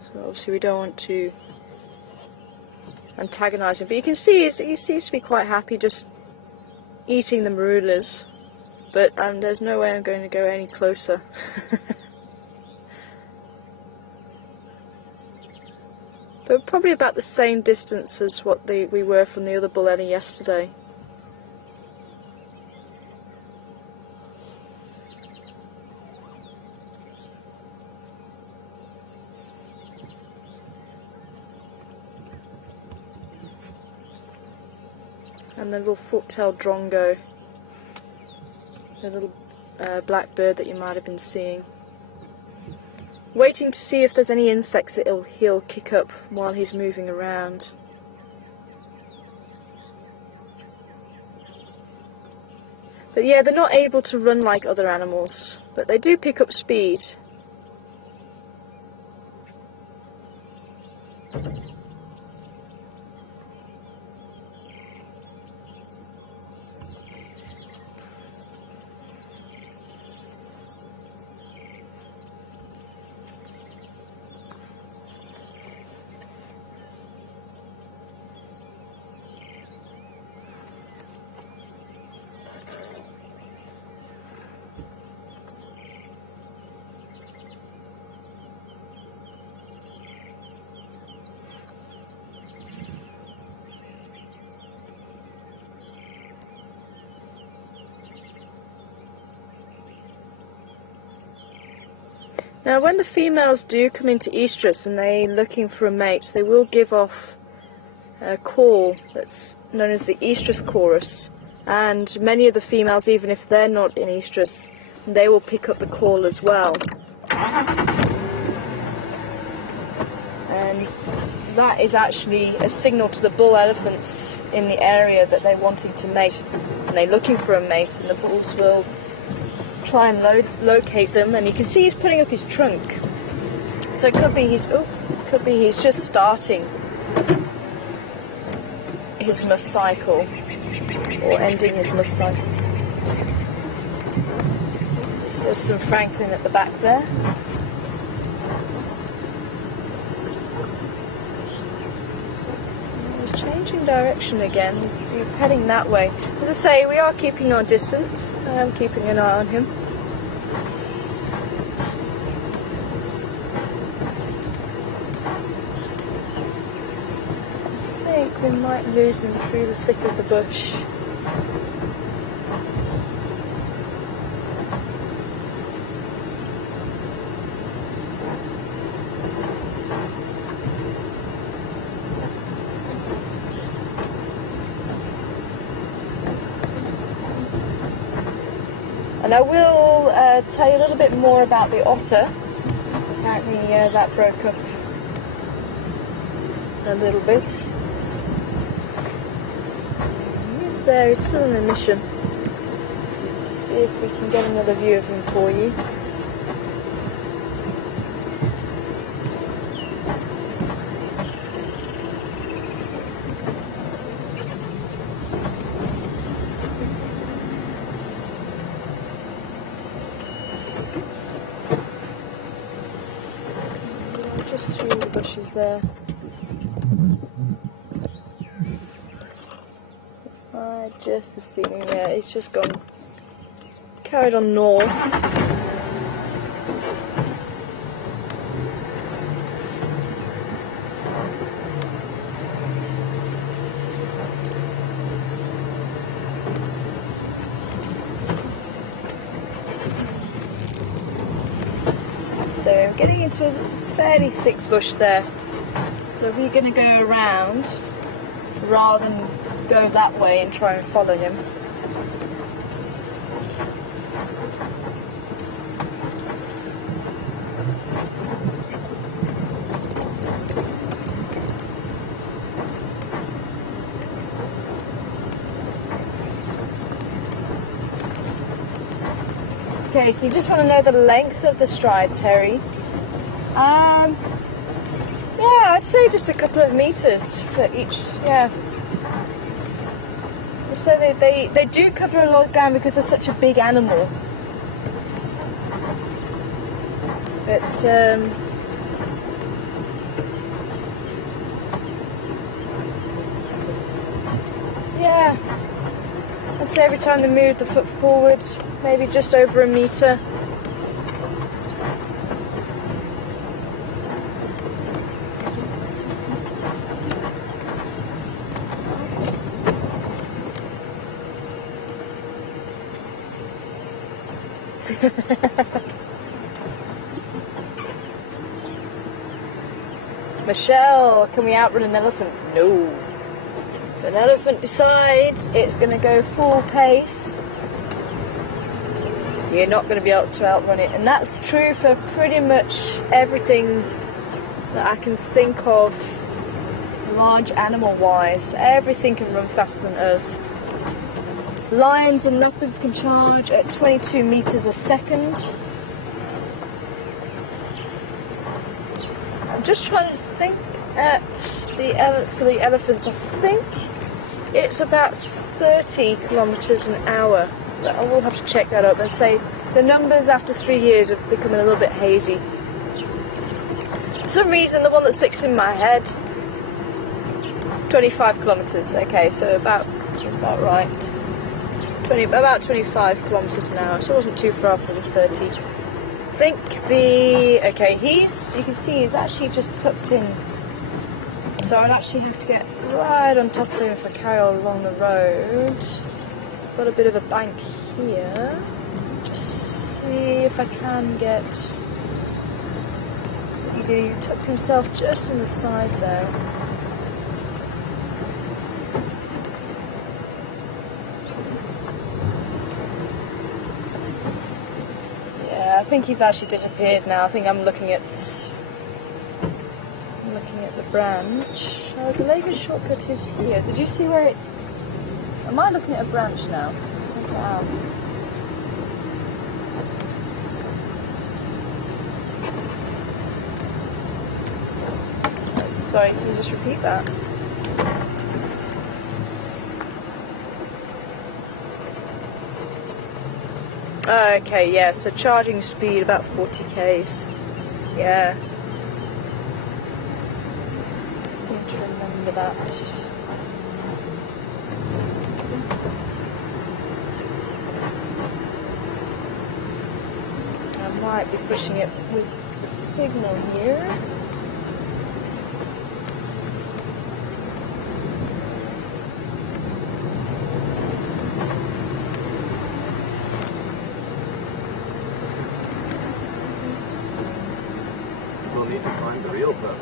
So obviously we don't want to antagonise him, but you can see he seems to be quite happy just eating the marulas, but there's no way I'm going to go any closer. But probably about the same distance as what we were from the other bull ellie yesterday. And the little fork-tailed drongo, the little black bird that you might have been seeing. Waiting to see if there's any insects that he'll kick up while he's moving around. But yeah, they're not able to run like other animals, but they do pick up speed. Now when the females do come into estrus and they're looking for a mate, they will give off a call that's known as the estrus chorus, and many of the females, even if they're not in estrus, they will pick up the call as well. And that is actually a signal to the bull elephants in the area that they're wanting to mate, and they're looking for a mate, and the bulls will try and locate them. And you can see he's putting up his trunk, so it could be he's just starting his must cycle, or ending his must cycle. So there's some Franklin at the back there. He's changing direction again. He's heading that way. As I say, we are keeping our distance. I am keeping an eye on him. I think we might lose him through the thick of the bush. And I will tell you a little bit more about the otter. Apparently that broke up a little bit. He's there, he's still in a mission. See if we can get another view of him for you. Just through the bushes there. I just have seen him, yeah, he's just carried on north. So I'm getting into a fairly thick bush there. So we're going to go around rather than go that way and try and follow him. Okay, so you just want to know the length of the stride, Terry. Yeah, I'd say just a couple of meters for each, yeah. So they do cover a lot of ground because they're such a big animal. But, yeah, I'd say every time they move the foot forward, maybe just over a meter. Michelle, can we outrun an elephant? No. If an elephant decides it's going to go full pace, you're not going to be able to outrun it. And that's true for pretty much everything that I can think of large animal wise. Everything can run faster than us. Lions and leopards can charge at 22 meters a second. I'm just trying to think for the elephants. I think it's about 30 kilometers an hour. But I will have to check that up and say the numbers after 3 years are becoming a little bit hazy. For some reason, the one that sticks in my head, 25 kilometers. Okay, so about right. About 25 kilometers an hour. So it wasn't too far from the 30. I think you can see he's actually just tucked in. So I'd actually have to get right on top of him if I carry on along the road. Got a bit of a bank here. Just see if I can get did. He tucked himself just in the side there. Yeah, I think he's actually disappeared now. I think I'm looking at the branch. Oh, the latest shortcut is here. Did you see where it... Am I looking at a branch now? I think I am. Sorry, can you just repeat that? Okay, yeah, so charging speed about 40 k's. Yeah. I seem to remember that. I might be pushing it with the signal here. We'll need to find the real boat.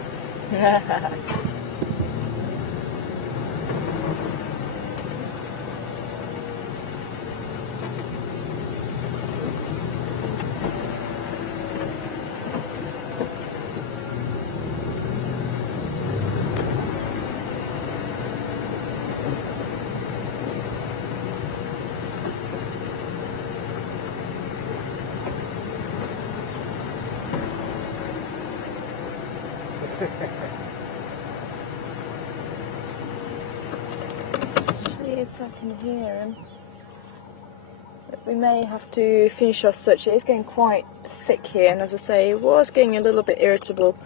See if I can hear him. But we may have to finish our search. It is getting quite thick here, and as I say, it was getting a little bit irritable.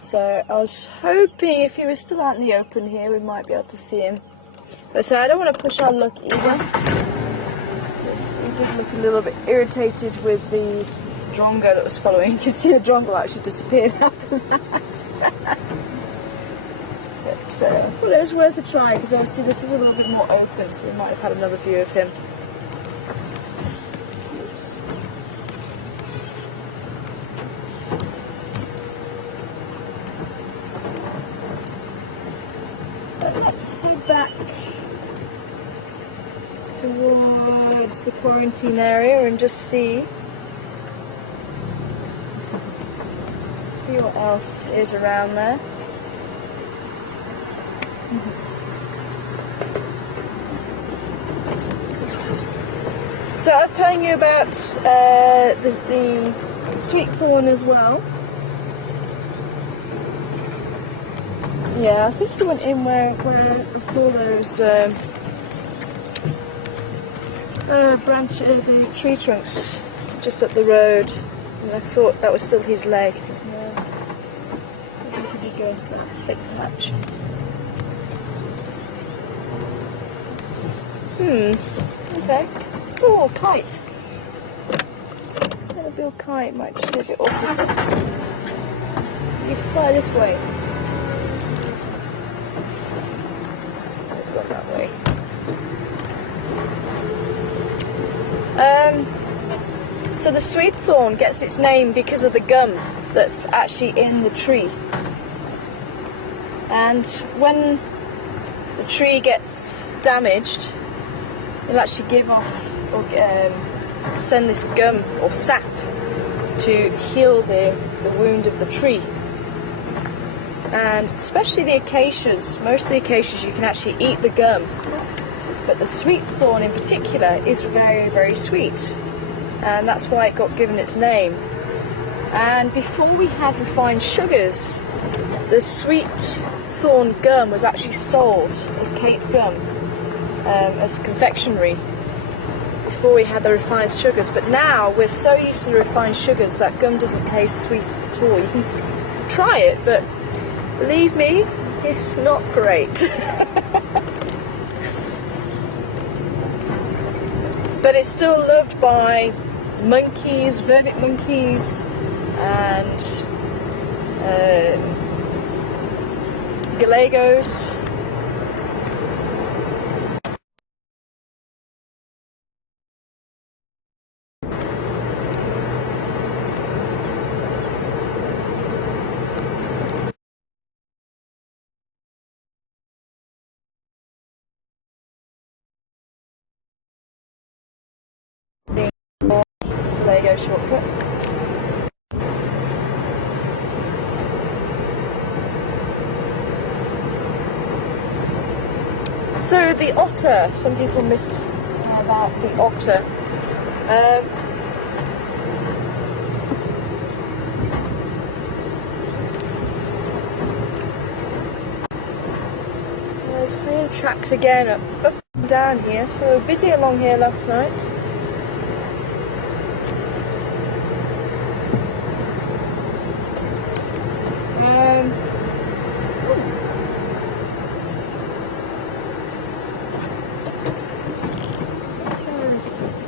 So I was hoping if he was still out in the open here, we might be able to see him. But so I don't want to push our luck either. He did look a little bit irritated with the drongo that was following. You can see the drongo actually disappeared after that. But I thought it was worth a try because obviously this is a little bit more open, so we might have had another view of him. But let's head back towards the quarantine area and just see what else is around there. So I was telling you about the sweet thorn as well. Yeah, I think he went in where I saw those the tree trunks just up the road, and I thought that was still his leg. Yeah, maybe he could go into that thick patch. Okay. Oh, kite. Little Bill kite might just be a bit awkward. You need to fly this way. It's gone that way. So the sweet thorn gets its name because of the gum that's actually in the tree. And when the tree gets damaged, it'll actually give off or send this gum or sap to heal the wound of the tree. And especially the acacias, most of the acacias you can actually eat the gum, but the sweet thorn in particular is very, very sweet, and that's why it got given its name. And before we had refined sugars, the sweet thorn gum was actually sold as Cape gum, as confectionery, before we had the refined sugars. But now we're so used to the refined sugars that gum doesn't taste sweet at all. You can try it, but believe me, it's not great. But it's still loved by monkeys, vervet monkeys, and galagos. shortcut. So the otter, some people missed about the otter. There's rail tracks again up and down here, so busy along here last night.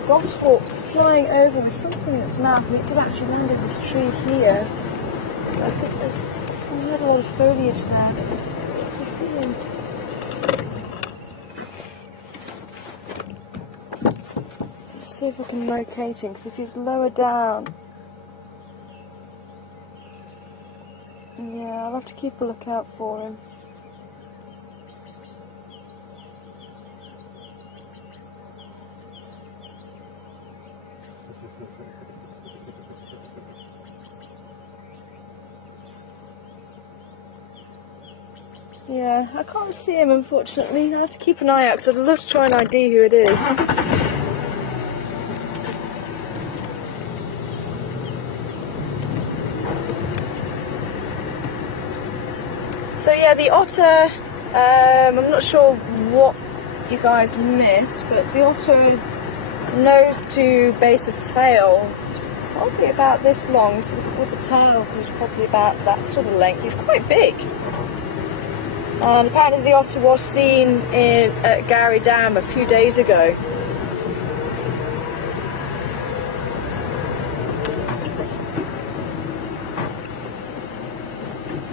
Goshawk flying over with something in its mouth, and it could actually land in this tree here. I think there's a lot of foliage there. You can see him. Let's see if I can locate him, because if he's lower down, yeah, I'll have to keep a lookout for him. Yeah, I can't see him unfortunately. I have to keep an eye out because I'd love to try and ID who it is. So yeah, the otter, I'm not sure what you guys missed, but the otter nose to base of tail is probably about this long, so with the tail is probably about that sort of length. He's quite big. And apparently the otter was seen at Gowrie Dam a few days ago.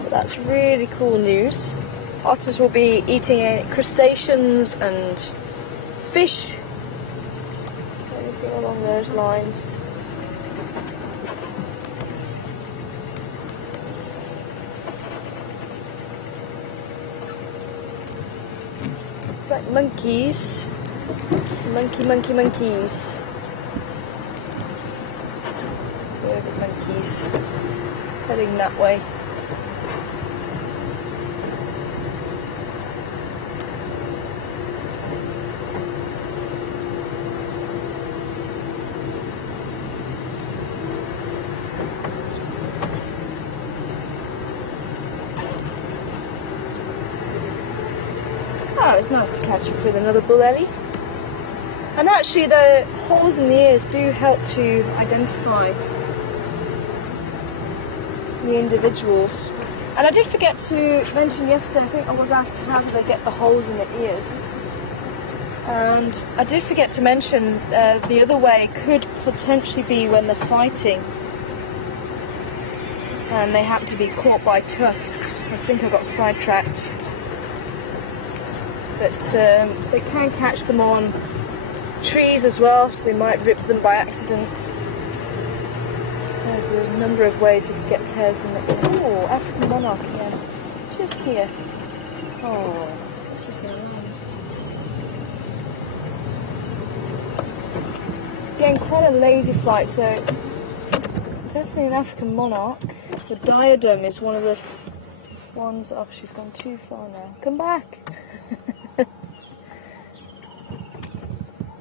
So that's really cool news. Otters will be eating crustaceans and fish, anything along those lines. It's like monkeys. Monkeys. Where are the monkeys? Heading that way. Oh, it's nice to catch up with another bull ellie. And actually the holes in the ears do help to identify the individuals. And I did forget to mention yesterday, I think I was asked how do they get the holes in the ears. And I did forget to mention the other way could potentially be when they're fighting and they happen to be caught by tusks. I think I got sidetracked. But they can catch them on trees as well, so they might rip them by accident. There's a number of ways you can get tears in the... Oh, African monarch again. Just here. Oh, she's going on. Again, quite a lazy flight, so definitely an African monarch. The diadem is one of the ones... Oh, she's gone too far now. Come back!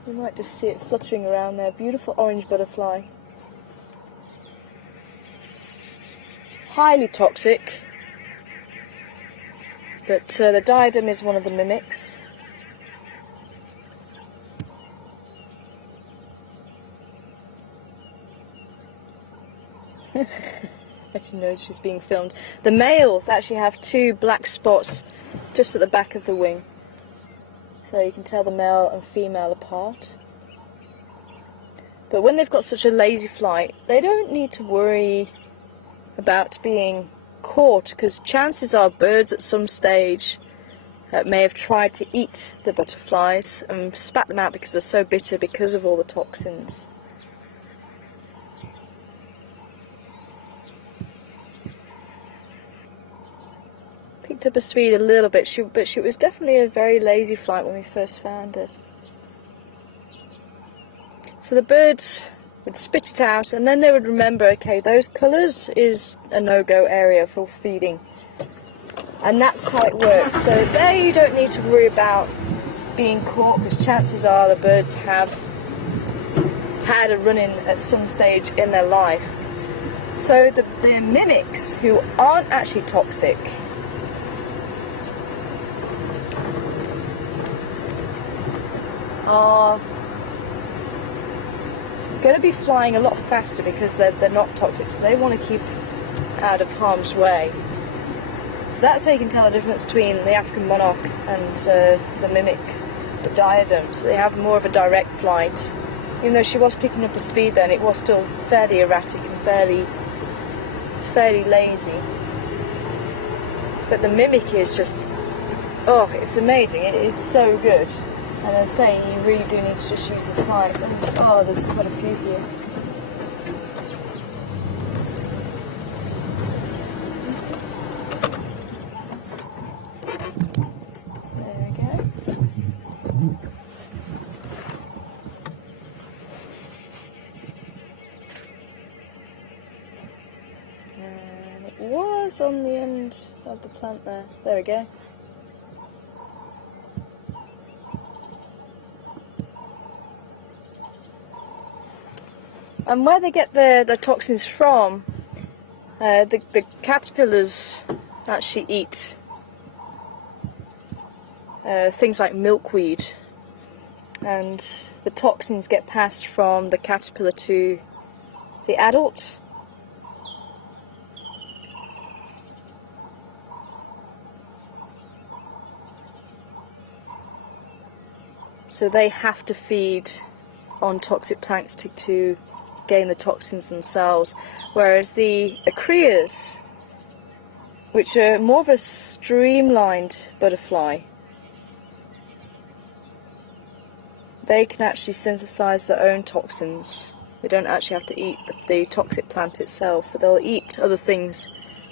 You might just see it fluttering around there. Beautiful orange butterfly. Highly toxic. But the diadem is one of the mimics. She knows she's being filmed. The males actually have 2 black spots just at the back of the wing. So you can tell the male and female apart. But when they've got such a lazy flight, they don't need to worry about being caught, because chances are birds at some stage may have tried to eat the butterflies and spat them out because they're so bitter because of all the toxins. Picked up her speed a little bit, but she was definitely a very lazy flight when we first found it. So the birds would spit it out, and then they would remember, okay, those colours is a no-go area for feeding. And that's how it works. So there you don't need to worry about being caught, because chances are the birds have had a run-in at some stage in their life. So the mimics, who aren't actually toxic, are going to be flying a lot faster because they're not toxic, so they want to keep out of harm's way. So that's how you can tell the difference between the African monarch and the mimic, the diadem. So they have more of a direct flight. Even though she was picking up a speed then, it was still fairly erratic and fairly lazy. But the mimic is just, oh, it's amazing. It is so good. And as I say, you really do need to just use the flight. Oh, there's quite a few here. There we go. And it was on the end of the plant there. There we go. And where they get the toxins from, the caterpillars actually eat things like milkweed, and the toxins get passed from the caterpillar to the adult. So they have to feed on toxic plants to gain the toxins themselves, whereas the echreas, which are more of a streamlined butterfly, they can actually synthesize their own toxins. They don't actually have to eat the toxic plant itself, but they'll eat other things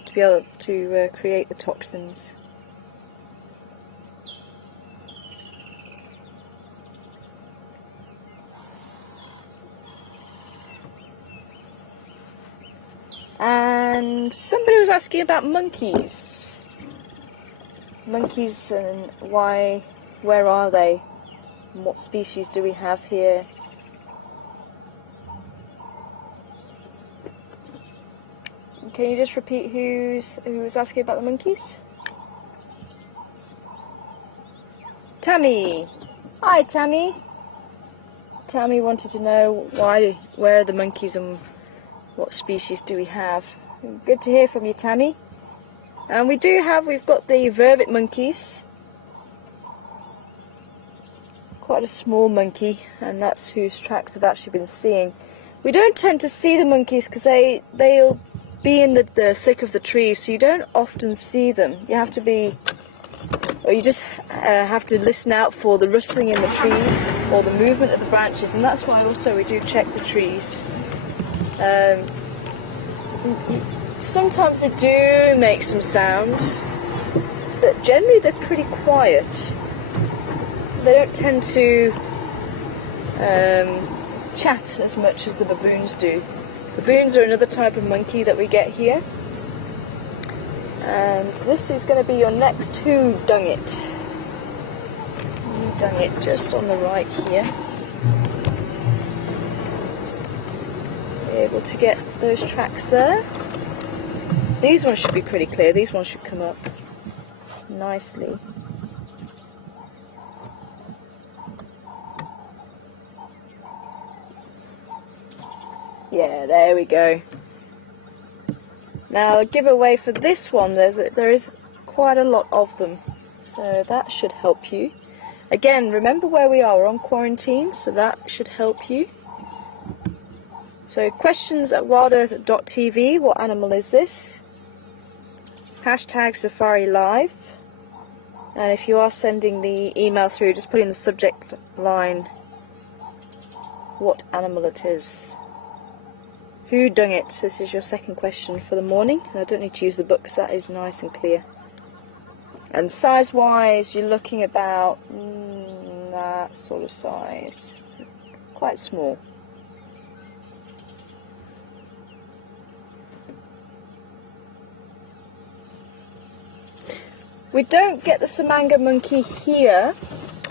to be able to create the toxins. And somebody was asking about monkeys. Monkeys and where are they? And what species do we have here? Can you just repeat who was asking about the monkeys? Tammy! Hi Tammy! Tammy wanted to know where are the monkeys and what species do we have. Good to hear from you, Tammy. And we've got the vervet monkeys. Quite a small monkey, and that's whose tracks I've actually been seeing. We don't tend to see the monkeys because they'll be in the thick of the trees, so you don't often see them. You have to have to listen out for the rustling in the trees or the movement of the branches, and that's why also we do check the trees. Sometimes they do make some sounds, but generally they're pretty quiet. They don't tend to chat as much as the baboons do. Baboons are another type of monkey that we get here. And this is going to be your next whodunit. Whodunit just on the right here. Able to get those tracks there. These ones should be pretty clear. These ones should come up nicely. Yeah, there we go. Now a giveaway for this one, there is quite a lot of them, so that should help you. Again, remember where we are, we're on quarantine, so that should help you. So questions at WildEarthTV, what animal is this? Hashtag Safari Live. And if you are sending the email through, just put in the subject line what animal it is. Whodunit, this is your second question for the morning. And I don't need to use the book because that is nice and clear. And size wise, you're looking about that sort of size. Quite small. We don't get the Samanga monkey here,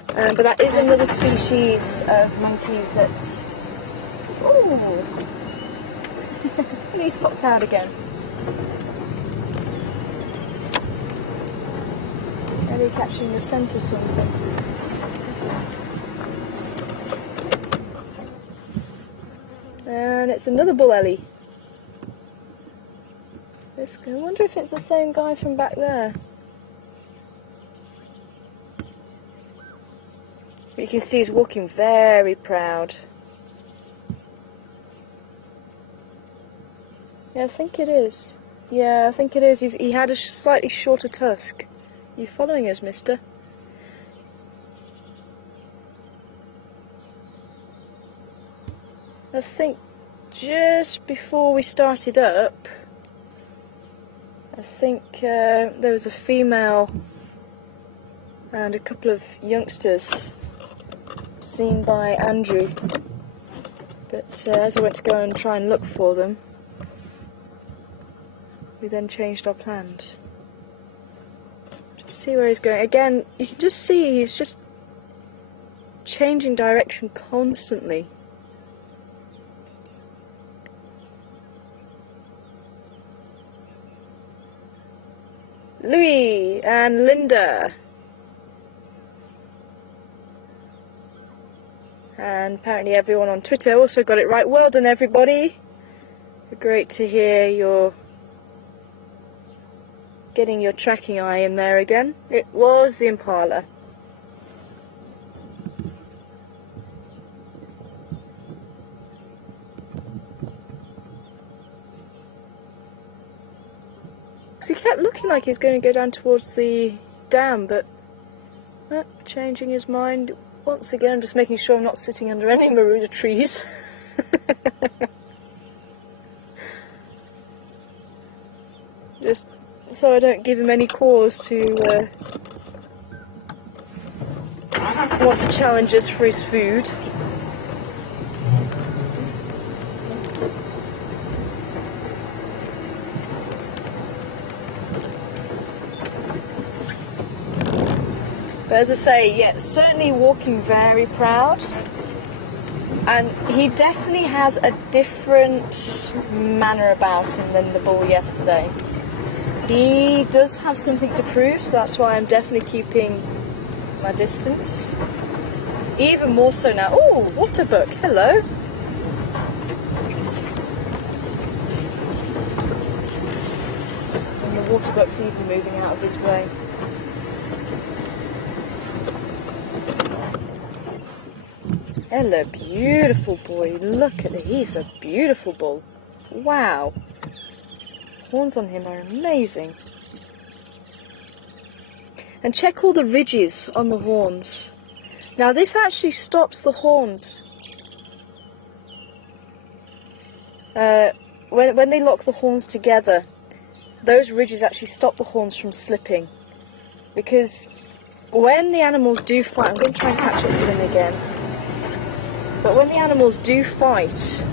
but that is another species of monkey that's... Ooh! He's popped out again. Maybe catching the scent of something. And it's another bull ellie. I wonder if it's the same guy from back there. You can see he's walking very proud. Yeah, I think it is. Yeah, I think it is. He had a slightly shorter tusk. You following us, mister? I think just before we started up, I think there was a female and a couple of youngsters seen by Andrew, but as I went to go and try and look for them, we then changed our plans. Just see where he's going. Again, you can just see he's just changing direction constantly. Louis and Linda. And apparently everyone on Twitter also got it right. Well done, everybody. Great to hear you're getting your tracking eye in there again. It was the impala. He kept looking like he was going to go down towards the dam, but changing his mind once again. I'm just making sure I'm not sitting under any maruda trees. Just so I don't give him any cause to want to challenge us for his food. But as I say, yeah, certainly walking very proud, and he definitely has a different manner about him than the bull yesterday. He does have something to prove, so that's why I'm definitely keeping my distance. Even more so now. Oh, waterbuck, hello. And the waterbuck's even moving out of his way. Hello, beautiful boy. Look at it. He's a beautiful bull. Wow. Horns on him are amazing. And check all the ridges on the horns. Now this actually stops the horns. When they lock the horns together, those ridges actually stop the horns from slipping. Because when the animals do fight, I'm going to try and catch up with him again. But when the animals do fight,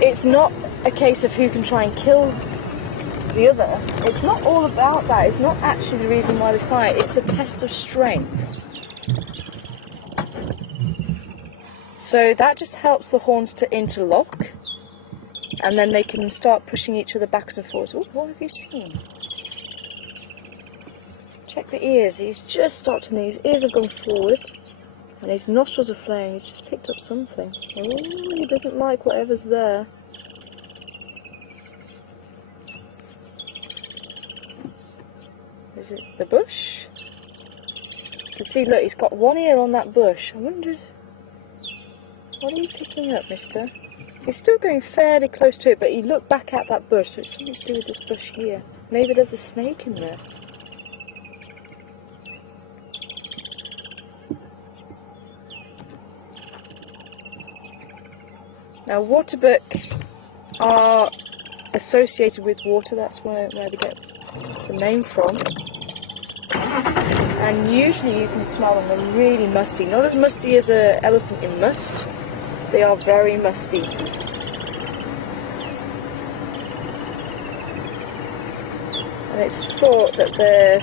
it's not a case of who can try and kill the other. It's not all about that. It's not actually the reason why they fight. It's a test of strength. So that just helps the horns to interlock, and then they can start pushing each other backwards and forwards. Ooh, what have you seen? Check the ears. He's just starting. His ears have gone forward, and his nostrils are flaring. He's just picked up something. Oh, he doesn't like whatever's there. Is it the bush? You can see, look, he's got one ear on that bush. I wonder, what are you picking up, mister? He's still going fairly close to it, but he looked back at that bush, so it's something to do with this bush here. Maybe there's a snake in there. Now, waterbuck are associated with water. That's where they get the name from. And usually you can smell them. They're really musty. Not as musty as an elephant in must. They are very musty. and it's thought that the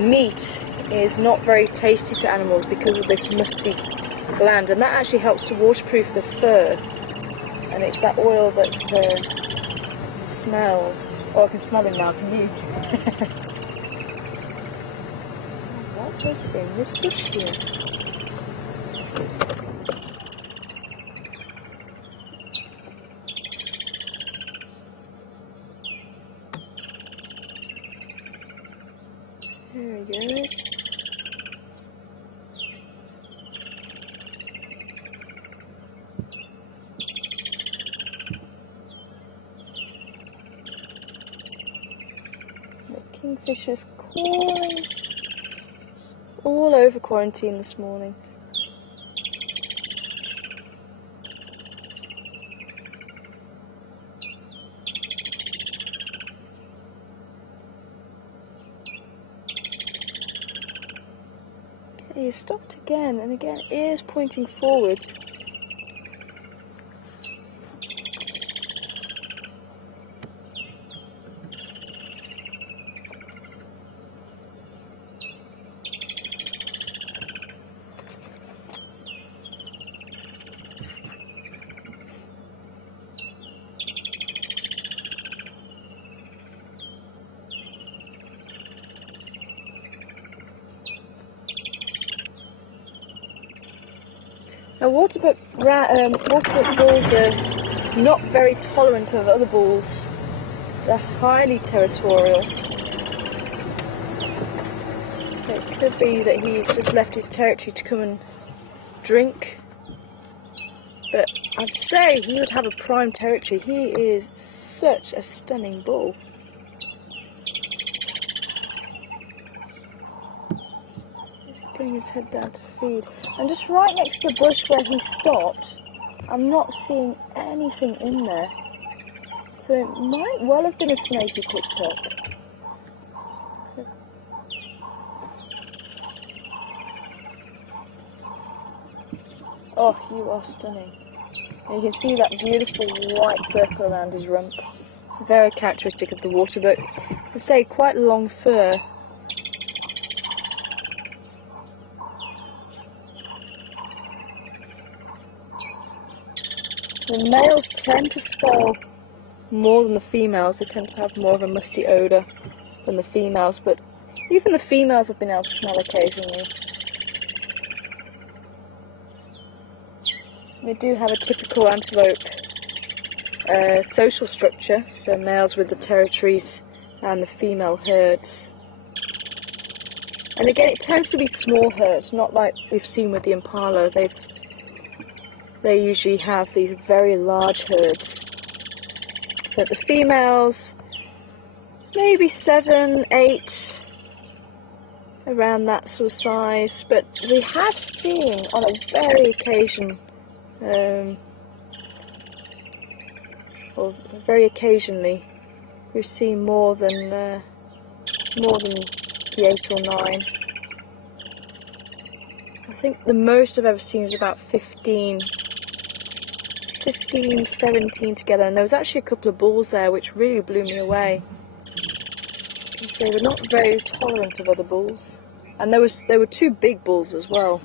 meat is not very tasty to animals because of this musty gland, and that actually helps to waterproof the fur, and it's that oil that smells. Oh, I can smell him now, can you? What was in this bush here? There he goes. The kingfisher's calling all over quarantine this morning. Okay, he stopped again, and again ears pointing forward. Now, waterbuck bulls are not very tolerant of other bulls. They're highly territorial. It could be that he's just left his territory to come and drink. But I'd say he would have a prime territory. He is such a stunning bull. Putting his head down to feed. And just right next to the bush where he stopped, I'm not seeing anything in there. So it might well have been a snake he picked up. Oh, you are stunning. And you can see that beautiful white circle around his rump. Very characteristic of the waterbuck. I say quite long fur. The males tend to smell more than the females. They tend to have more of a musty odour than the females, but even the females have been able to smell occasionally. They do have a typical antelope social structure, so males with the territories and the female herds. And again, it tends to be small herds, not like we've seen with the impala. They usually have these very large herds. But the females, maybe 7, 8, around that sort of size. But we have seen on a very very occasionally, we've seen more than the 8 or 9. I think the most I've ever seen is about 15, 17 together, and there was actually a couple of bulls there which really blew me away. You see, we're not very tolerant of other bulls, and there were 2 big bulls as well.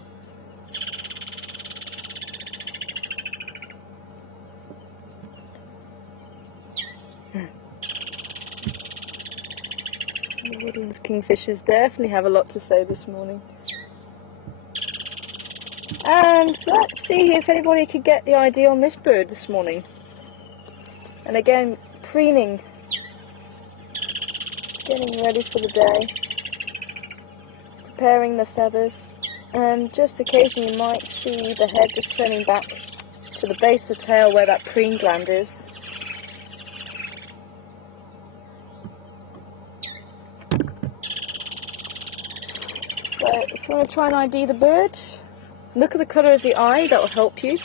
The woodlands kingfishers definitely have a lot to say this morning. And let's see if anybody could get the idea on this bird this morning. And again, preening, getting ready for the day, preparing the feathers, and just occasionally you might see the head just turning back to the base of the tail where that preen gland is. So if you want to try and ID the bird, look at the colour of the eye, that will help you.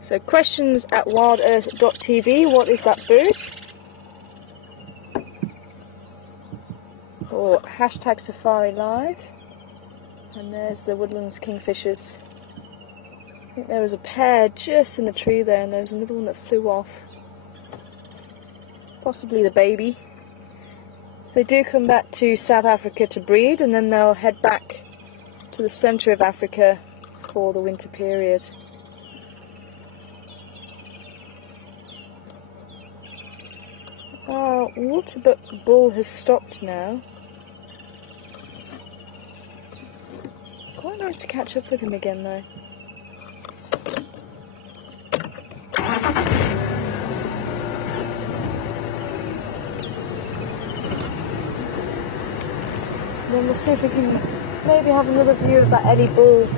So questions at WildEarthTV, what is that bird? or hashtag Safari Live. And there's the woodlands kingfishers. I think there was a pair just in the tree there, and there was another one that flew off. Possibly the baby. They do come back to South Africa to breed, and then they'll head back to the centre of Africa for the winter period. Our waterbuck bull has stopped now. Quite nice to catch up with him again though. Then we'll see if we can maybe have another view of that Eddie bull.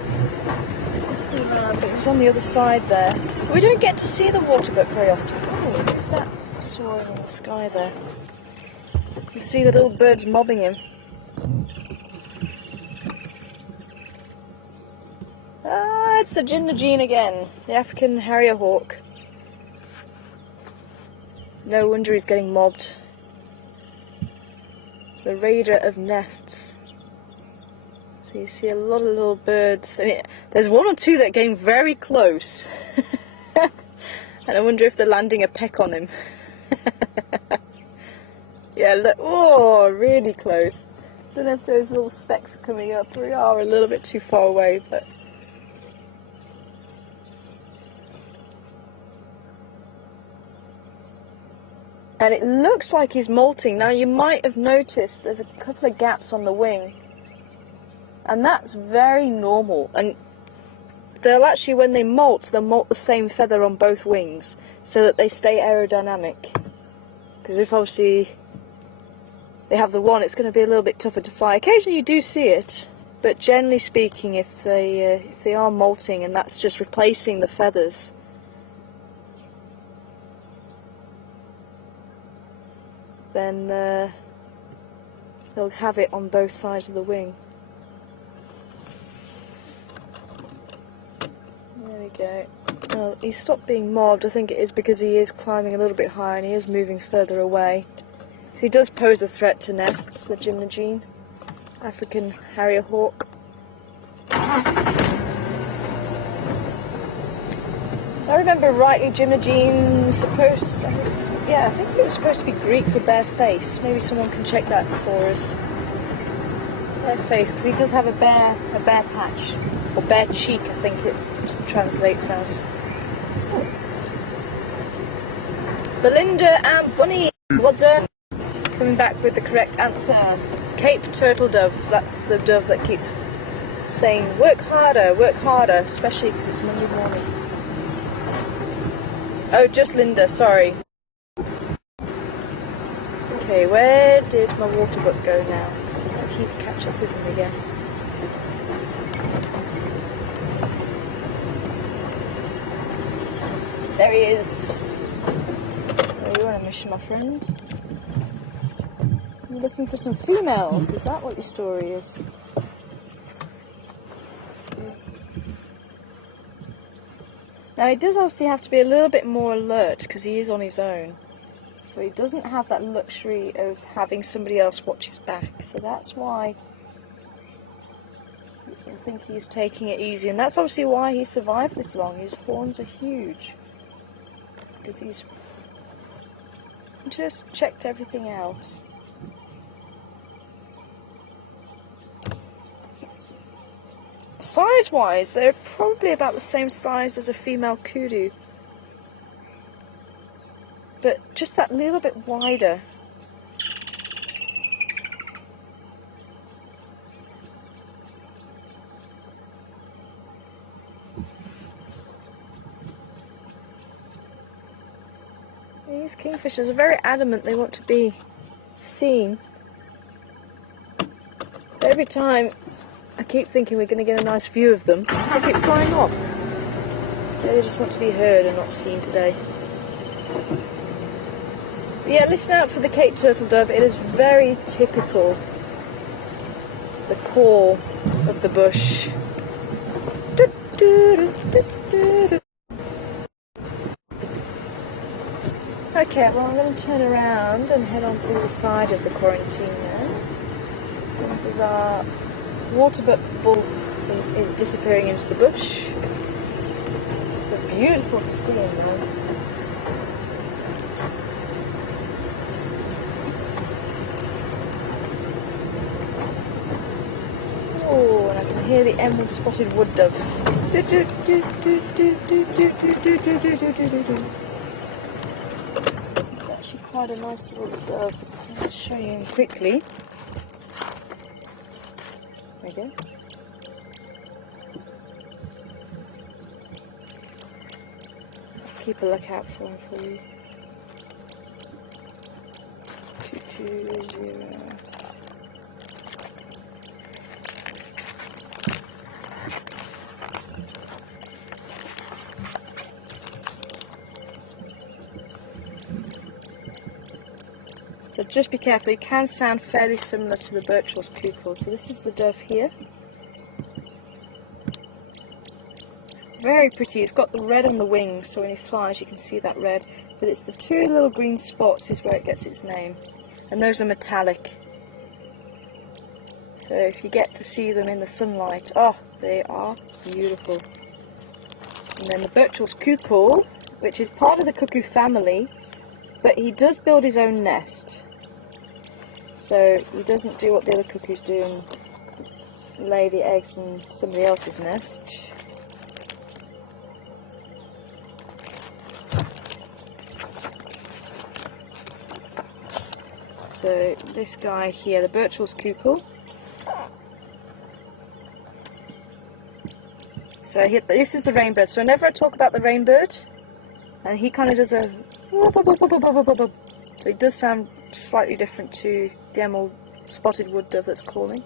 But it was on the other side there. We don't get to see the waterbuck very often. Oh, what's that soaring in the sky there? You see the little birds mobbing him. Ah, it's the Djuma again, the African harrier hawk. No wonder he's getting mobbed. The raider of nests. So you see a lot of little birds, and there's one or two that are getting very close. And I wonder if they're landing a peck on him. Yeah, look, oh, really close. I don't know if those little specks are coming up. We are a little bit too far away, but and it looks like he's molting. Now you might have noticed there's a couple of gaps on the wing, and that's very normal. And they'll actually, when they molt, they'll molt the same feather on both wings so that they stay aerodynamic. Because if obviously they have the one, it's going to be a little bit tougher to fly. Occasionally you do see it, but generally speaking, if they are molting and that's just replacing the feathers, then they'll have it on both sides of the wing. There we go. Well, he stopped being mobbed. I think it is because he is climbing a little bit higher and he is moving further away. He does pose a threat to nests, the Djuma, African harrier hawk. If I remember rightly, Djuma supposed to, yeah, I think it was supposed to be Greek for bare face. Maybe someone can check that for us. Bare face, because he does have a bare patch, or bare cheek, I think it translates as. Oh. Belinda and Bunny, well done. Coming back with the correct answer. Cape turtle dove. That's the dove that keeps saying work harder, especially because it's Monday morning. Oh, just Linda, sorry. Okay, where did my waterbuck go now? I need to catch up with him again. There he is. Oh, you're on a mission, my friend. You're looking for some females, is that what your story is? Now he does obviously have to be a little bit more alert because he is on his own. So he doesn't have that luxury of having somebody else watch his back. So that's why I think he's taking it easy. And that's obviously why he survived this long. His horns are huge. Because he's just checked everything out. Size-wise, they're probably about the same size as a female kudu. But just that little bit wider. These kingfishers are very adamant they want to be seen. Every time I keep thinking we're going to get a nice view of them, they keep flying off. They just want to be heard and not seen today. But yeah, listen out for the Cape turtle dove. It is very typical. The call of the bush. Okay, well I'm going to turn around and head on to the side of the quarantine now. So this is our water bull is disappearing into the bush. But beautiful to see him now. Oh, and I can hear the emerald spotted wood dove. It's actually quite a nice little dove. I'll show you quickly. There we go. Keep a lookout for him for you. 220. So just be careful, it can sound fairly similar to the birch-horse cuckoo. So this is the dove here. Very pretty, it's got the red on the wings, so when he flies you can see that red. But it's the two little green spots is where it gets its name. And those are metallic. So if you get to see them in the sunlight, oh, they are beautiful. And then the birch-horse cuckoo, which is part of the cuckoo family, but he does build his own nest. So he doesn't do what the other cuckoos do and lay the eggs in somebody else's nest. So this guy here, the birch-horse cuckoo. So here, this is the rainbird. So whenever I talk about the rainbird, and he kind of does a so it does sound slightly different to the emerald spotted wood dove that's calling.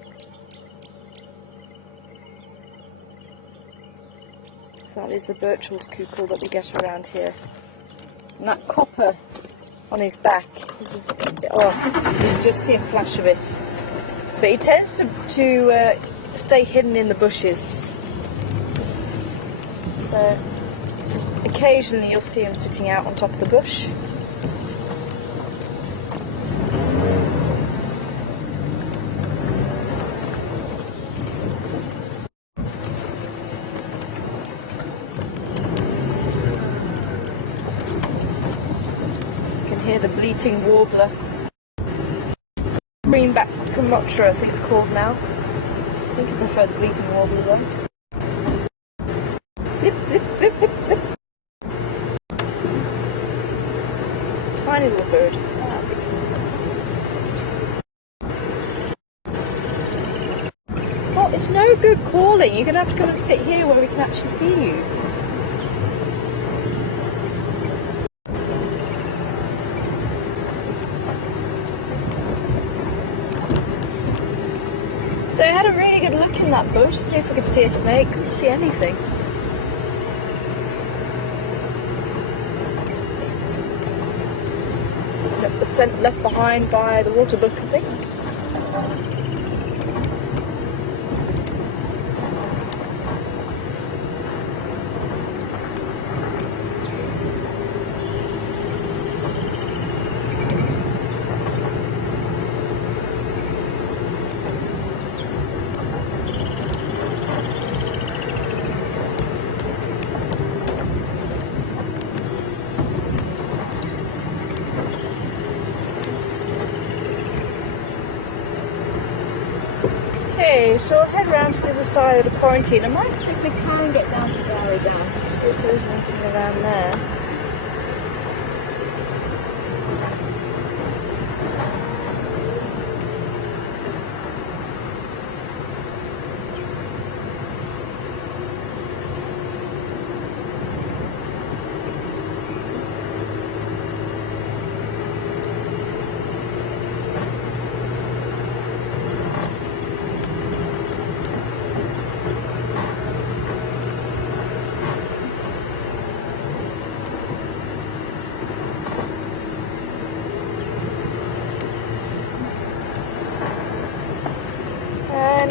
So that is the birch-horse cuckoo that we get around here. And that copper on his back is, oh, you can just see a flash of it. But he tends to stay hidden in the bushes. So occasionally you'll see him sitting out on top of the bush. Hear the bleating warbler. Greenback Comotra, I think it's called now. I think I prefer the bleating warbler though. Blip, blip, blip, blip, blip. Tiny little bird. Oh, it's no good calling. You're going to have to come and sit here where we can actually see you. So I had a really good look in that bush to see if we could see a snake. Couldn't see anything. The scent left behind by the water buck, I think. Okay, so I'll head round to the other side of the quarantine. I might see if we can get down to Galley Down, just see if there's anything around there.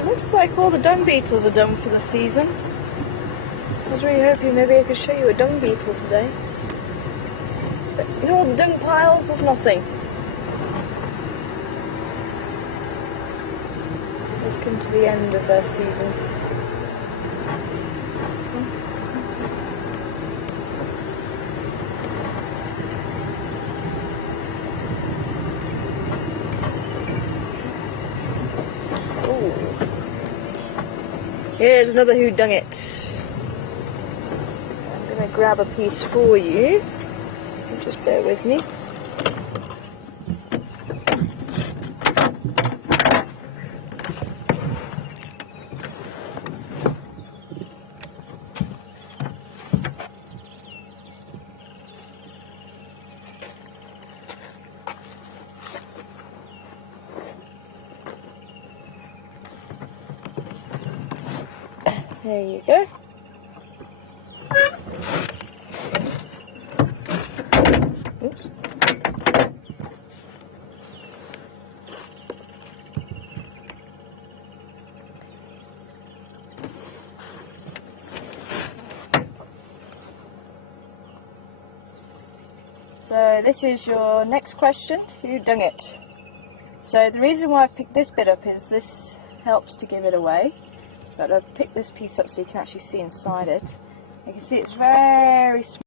Looks like all the dung beetles are done for the season. I was really hoping maybe I could show you a dung beetle today. But you know all the dung piles, there's nothing. They've come to the end of their season. Here's another whodunit. I'm going to grab a piece for you. Just bear with me. There you go. Oops. So this is your next question, who dung it? So the reason why I've picked this bit up is this helps to give it away. But I've picked this piece up so you can actually see inside it. You can see it's very small.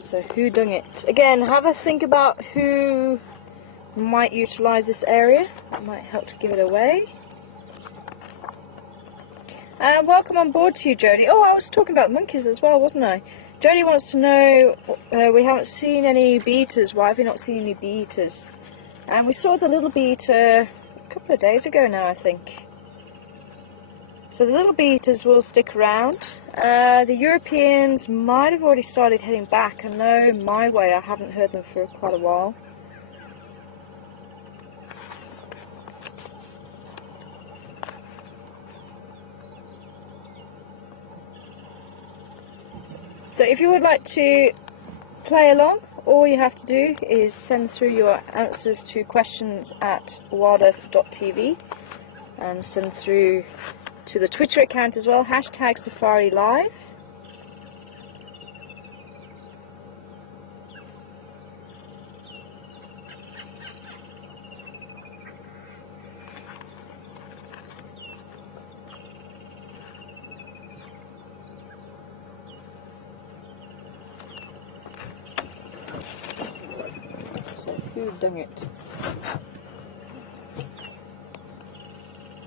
So who dung it? Again, have a think about who might utilise this area. That might help to give it away. And welcome on board to you, Jodie. Oh, I was talking about monkeys as well, wasn't I? Jodie wants to know, we haven't seen any bee-eaters. Why have we not seen any bee-eaters? And we saw the little bee-eater a couple of days ago now, I think. So the little bee-eaters will stick around. The Europeans might have already started heading back. I know my way, I haven't heard them for quite a while. So if you would like to play along, all you have to do is send through your answers to questions at WildEarthTV and send through to the Twitter account as well, #SafariLive. Who dung it?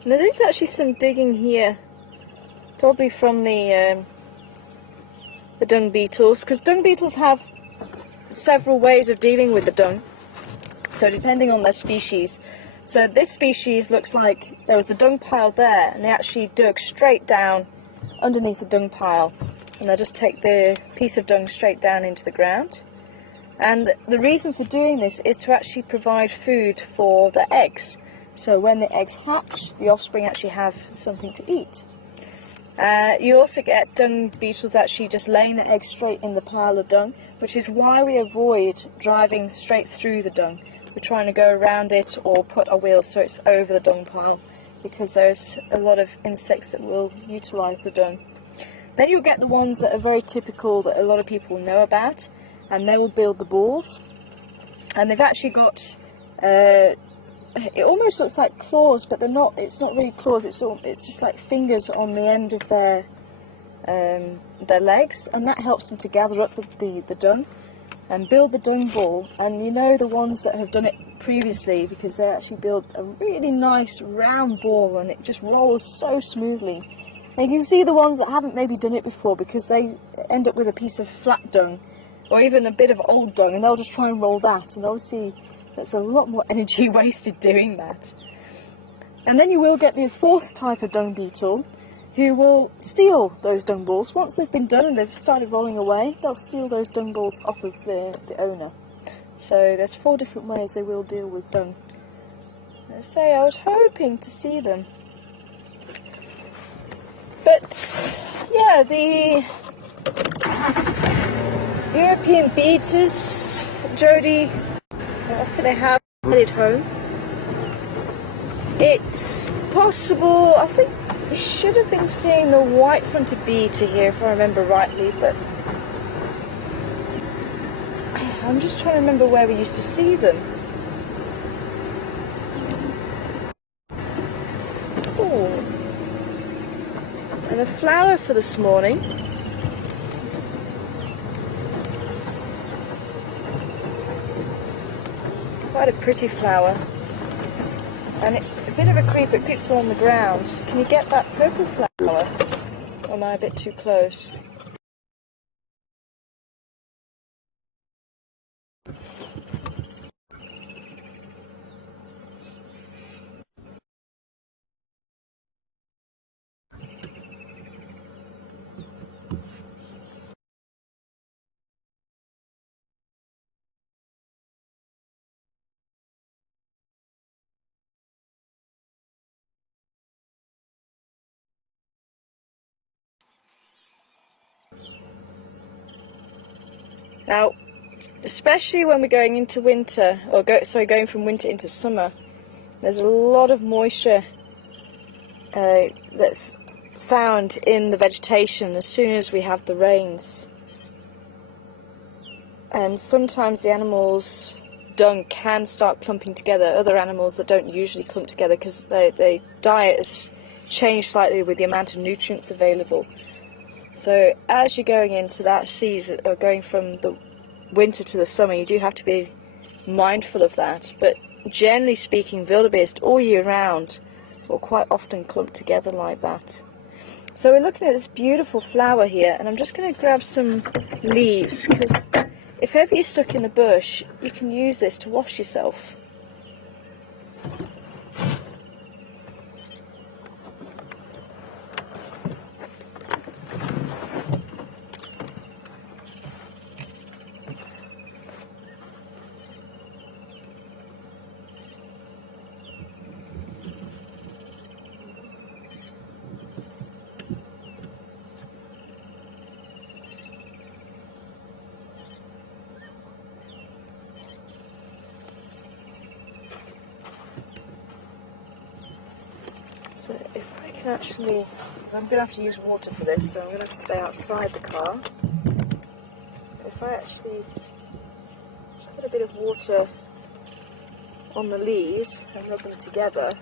And there is actually some digging here, probably from the dung beetles, because dung beetles have several ways of dealing with the dung. So depending on their species. So this species looks like there was the dung pile there, and they actually dug straight down underneath the dung pile, and they'll just take the piece of dung straight down into the ground. And the reason for doing this is to actually provide food for the eggs. So when the eggs hatch, the offspring actually have something to eat. You also get dung beetles actually just laying the eggs straight in the pile of dung, which is why we avoid driving straight through the dung. We're trying to go around it or put our wheels so it's over the dung pile, because there's a lot of insects that will utilise the dung. Then you'll get the ones that are very typical that a lot of people know about, and they will build the balls, and they've actually got it almost looks like claws, but they're not. It's not really claws. It's just like fingers on the end of their legs, and that helps them to gather up the dung and build the dung ball. And you know the ones that have done it previously, because they actually build a really nice round ball, and it just rolls so smoothly. And you can see the ones that haven't maybe done it before, because they end up with a piece of flat dung or even a bit of old dung, and they'll just try and roll that, and obviously that's a lot more energy wasted doing that. And then you will get the fourth type of dung beetle, who will steal those dung balls. Once they've been done and they've started rolling away, they'll steal those dung balls off of the owner. So there's 4 different ways they will deal with dung. I say, I was hoping to see them, but yeah, the European bee-eaters, Jodie, after they have headed home. It's possible, I think You should have been seeing the white-fronted beater here, if I remember rightly, but I'm just trying to remember where we used to see them. Oh, and a flower for this morning. Quite a pretty flower. And it's a bit of a creeper, it creeps along the ground. Can you get that purple flower? Or am I a bit too close? Now, especially when we're going into winter, or going from winter into summer, there's a lot of moisture that's found in the vegetation as soon as we have the rains. And sometimes the animals' dung can start clumping together, other animals that don't usually clump together because their diet has changed slightly with the amount of nutrients available. So as you're going into that season, or going from the winter to the summer, you do have to be mindful of that. But generally speaking, wildebeest all year round will quite often clump together like that. So we're looking at this beautiful flower here, and I'm just going to grab some leaves, because if ever you're stuck in the bush, you can use this to wash yourself. So if I can actually, I'm going to have to use water for this, so I'm going to have to stay outside the car. If I actually put a bit of water on the leaves and rub them together,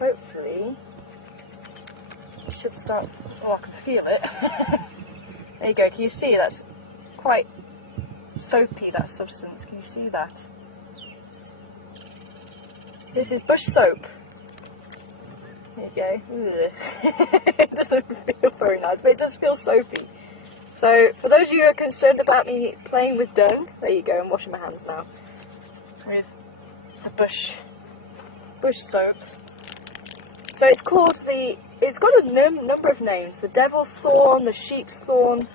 hopefully it should start, oh, I can feel it. There you go, can you see that's quite soapy, that substance, can you see that? This is bush soap. There you go. It doesn't feel very nice, but it does feel soapy. So, for those of you who are concerned about me playing with dung, there you go, I'm washing my hands now with a bush soap. So it's called it's got a number of names: the devil's thorn, the sheep's thorn,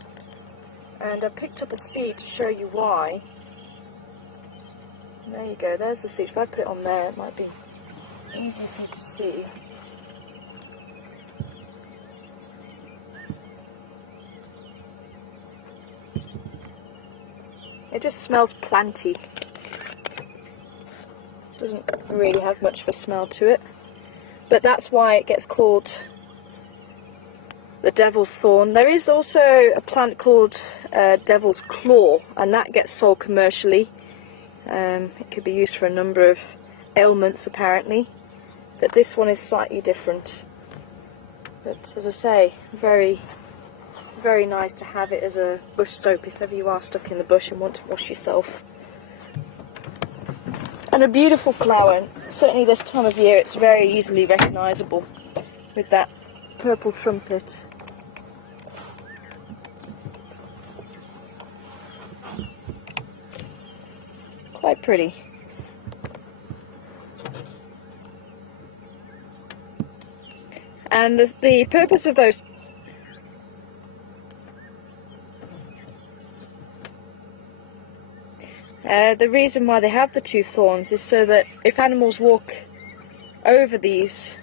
and I picked up a seed to show you why. And there you go, there's the seed. If I put it on there, it might be easier for you to see. It just smells planty. Doesn't really have much of a smell to it. But that's why it gets called the devil's thorn. There is also a plant called devil's claw, and that gets sold commercially. It could be used for a number of ailments apparently. But this one is slightly different. But as I say, very nice to have it as a bush soap if ever you are stuck in the bush and want to wash yourself. And a beautiful flower, and certainly this time of year it's very easily recognisable with that purple trumpet. Quite pretty. And the purpose of those the reason why they have the two thorns is so that if animals walk over these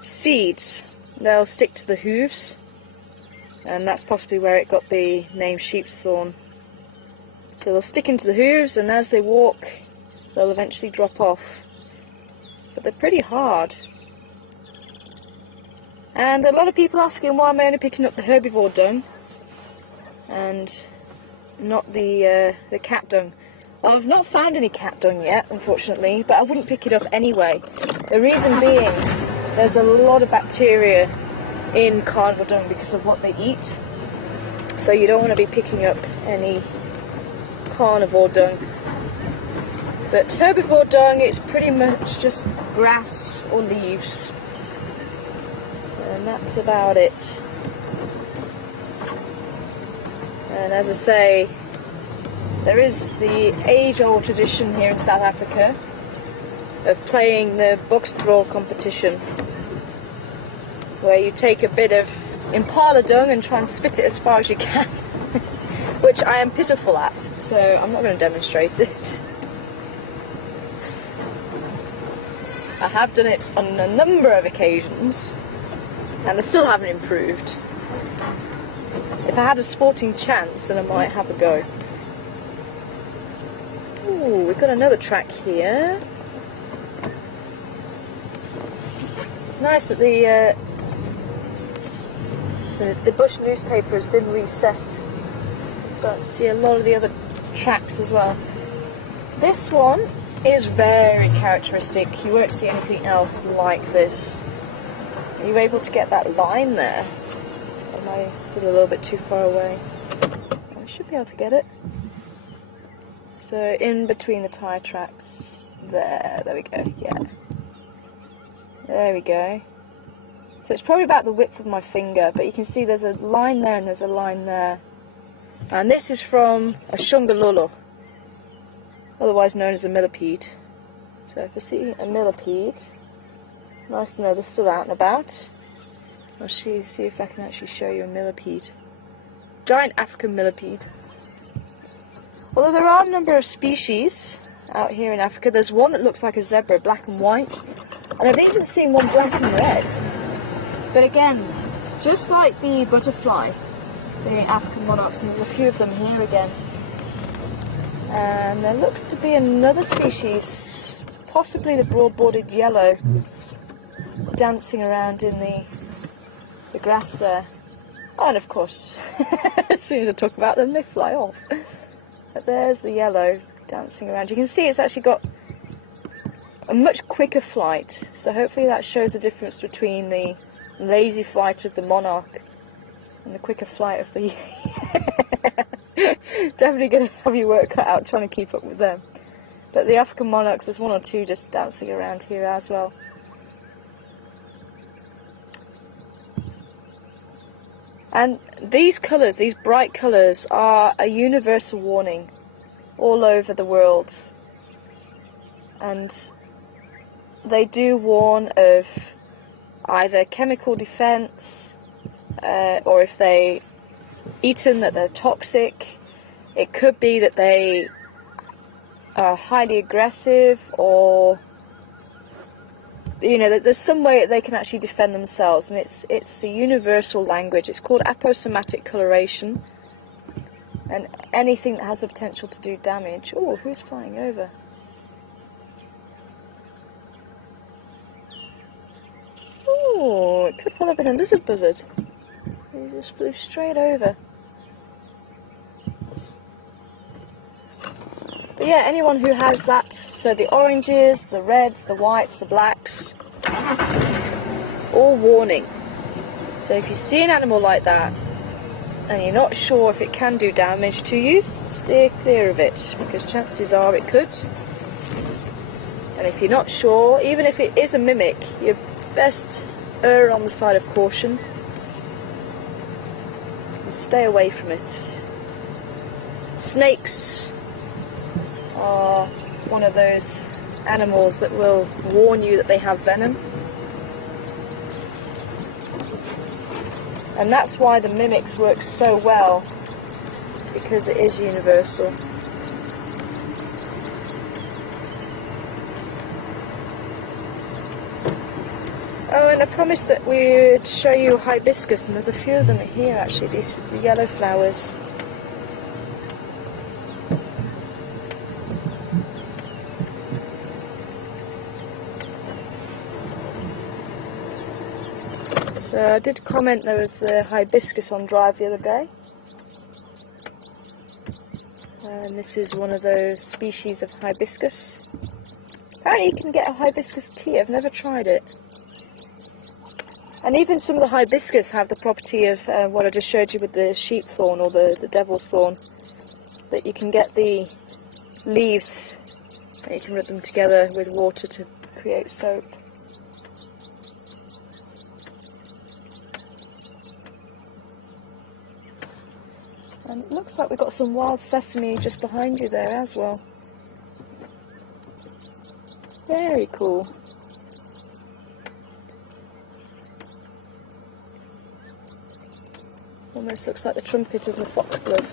seeds, they'll stick to the hooves, and that's possibly where it got the name sheep's thorn. So they'll stick into the hooves, and as they walk, they'll eventually drop off. But they're pretty hard. And a lot of people asking why I'm only picking up the herbivore dung and not the cat dung. Well, I've not found any cat dung yet, unfortunately, but I wouldn't pick it up anyway. The reason being, there's a lot of bacteria in carnivore dung because of what they eat. So you don't want to be picking up any carnivore dung. But herbivore dung, it's pretty much just grass or leaves. And that's about it. And as I say, there is the age-old tradition here in South Africa of playing the boxdraw competition, where you take a bit of impala dung and try and spit it as far as you can, which I am pitiful at, so I'm not going to demonstrate it. I have done it on a number of occasions, and I still haven't improved. If I had a sporting chance, then I might have a go. Ooh, we've got another track here. It's nice that the bush newspaper has been reset. You start to see a lot of the other tracks as well. This one is very characteristic. You won't see anything else like this. Are you able to get that line there? Am I still a little bit too far away? I should be able to get it. So in between the tyre tracks, there we go, yeah. There we go. So it's probably about the width of my finger, but you can see there's a line there and there's a line there. And this is from a shungololo, otherwise known as a millipede. So if I see a millipede, nice to know they're still out and about. I'll see if I can actually show you a millipede. Giant African millipede. Although there are a number of species out here in Africa, there's one that looks like a zebra, black and white, and I've even seen one black and red. But again, just like the butterfly, the African monarchs, and there's a few of them here again. And there looks to be another species, possibly the broad-bordered yellow, dancing around in the grass there. Oh, and of course, as soon as I talk about them, they fly off. But there's the yellow dancing around. You can see it's actually got a much quicker flight, so hopefully that shows the difference between the lazy flight of the monarch and the quicker flight of the definitely going to have your work cut out trying to keep up with them. But the African monarchs, there's one or two just dancing around here as well. And these colours, these bright colours, are a universal warning all over the world. And they do warn of either chemical defence, or if they eaten that they're toxic. It could be that they are highly aggressive, or you know, there's some way that they can actually defend themselves, and it's the universal language. It's called aposematic coloration, and anything that has the potential to do damage. Oh, who's flying over? Oh, it could well have been a lizard buzzard. He just flew straight over. But yeah, anyone who has that, so the oranges, the reds, the whites, the blacks, it's all warning. So if you see an animal like that and you're not sure if it can do damage to you, steer clear of it, because chances are it could. And if you're not sure, even if it is a mimic, you're best err on the side of caution and stay away from it. Snakes are one of those animals that will warn you that they have venom, and that's why the mimics work so well, because it is universal. Oh, and I promised that we would show you hibiscus, and there's a few of them here actually, these yellow flowers. So So I did comment there was the hibiscus on drive the other day. And this is one of those species of hibiscus. Apparently you can get a hibiscus tea, I've never tried it. And even some of the hibiscus have the property of what I just showed you with the sheep thorn or the devil's thorn, that you can get the leaves and you can rub them together with water to create soap. And it looks like we've got some wild sesame just behind you there as well. Very cool. Almost looks like the trumpet of a foxglove.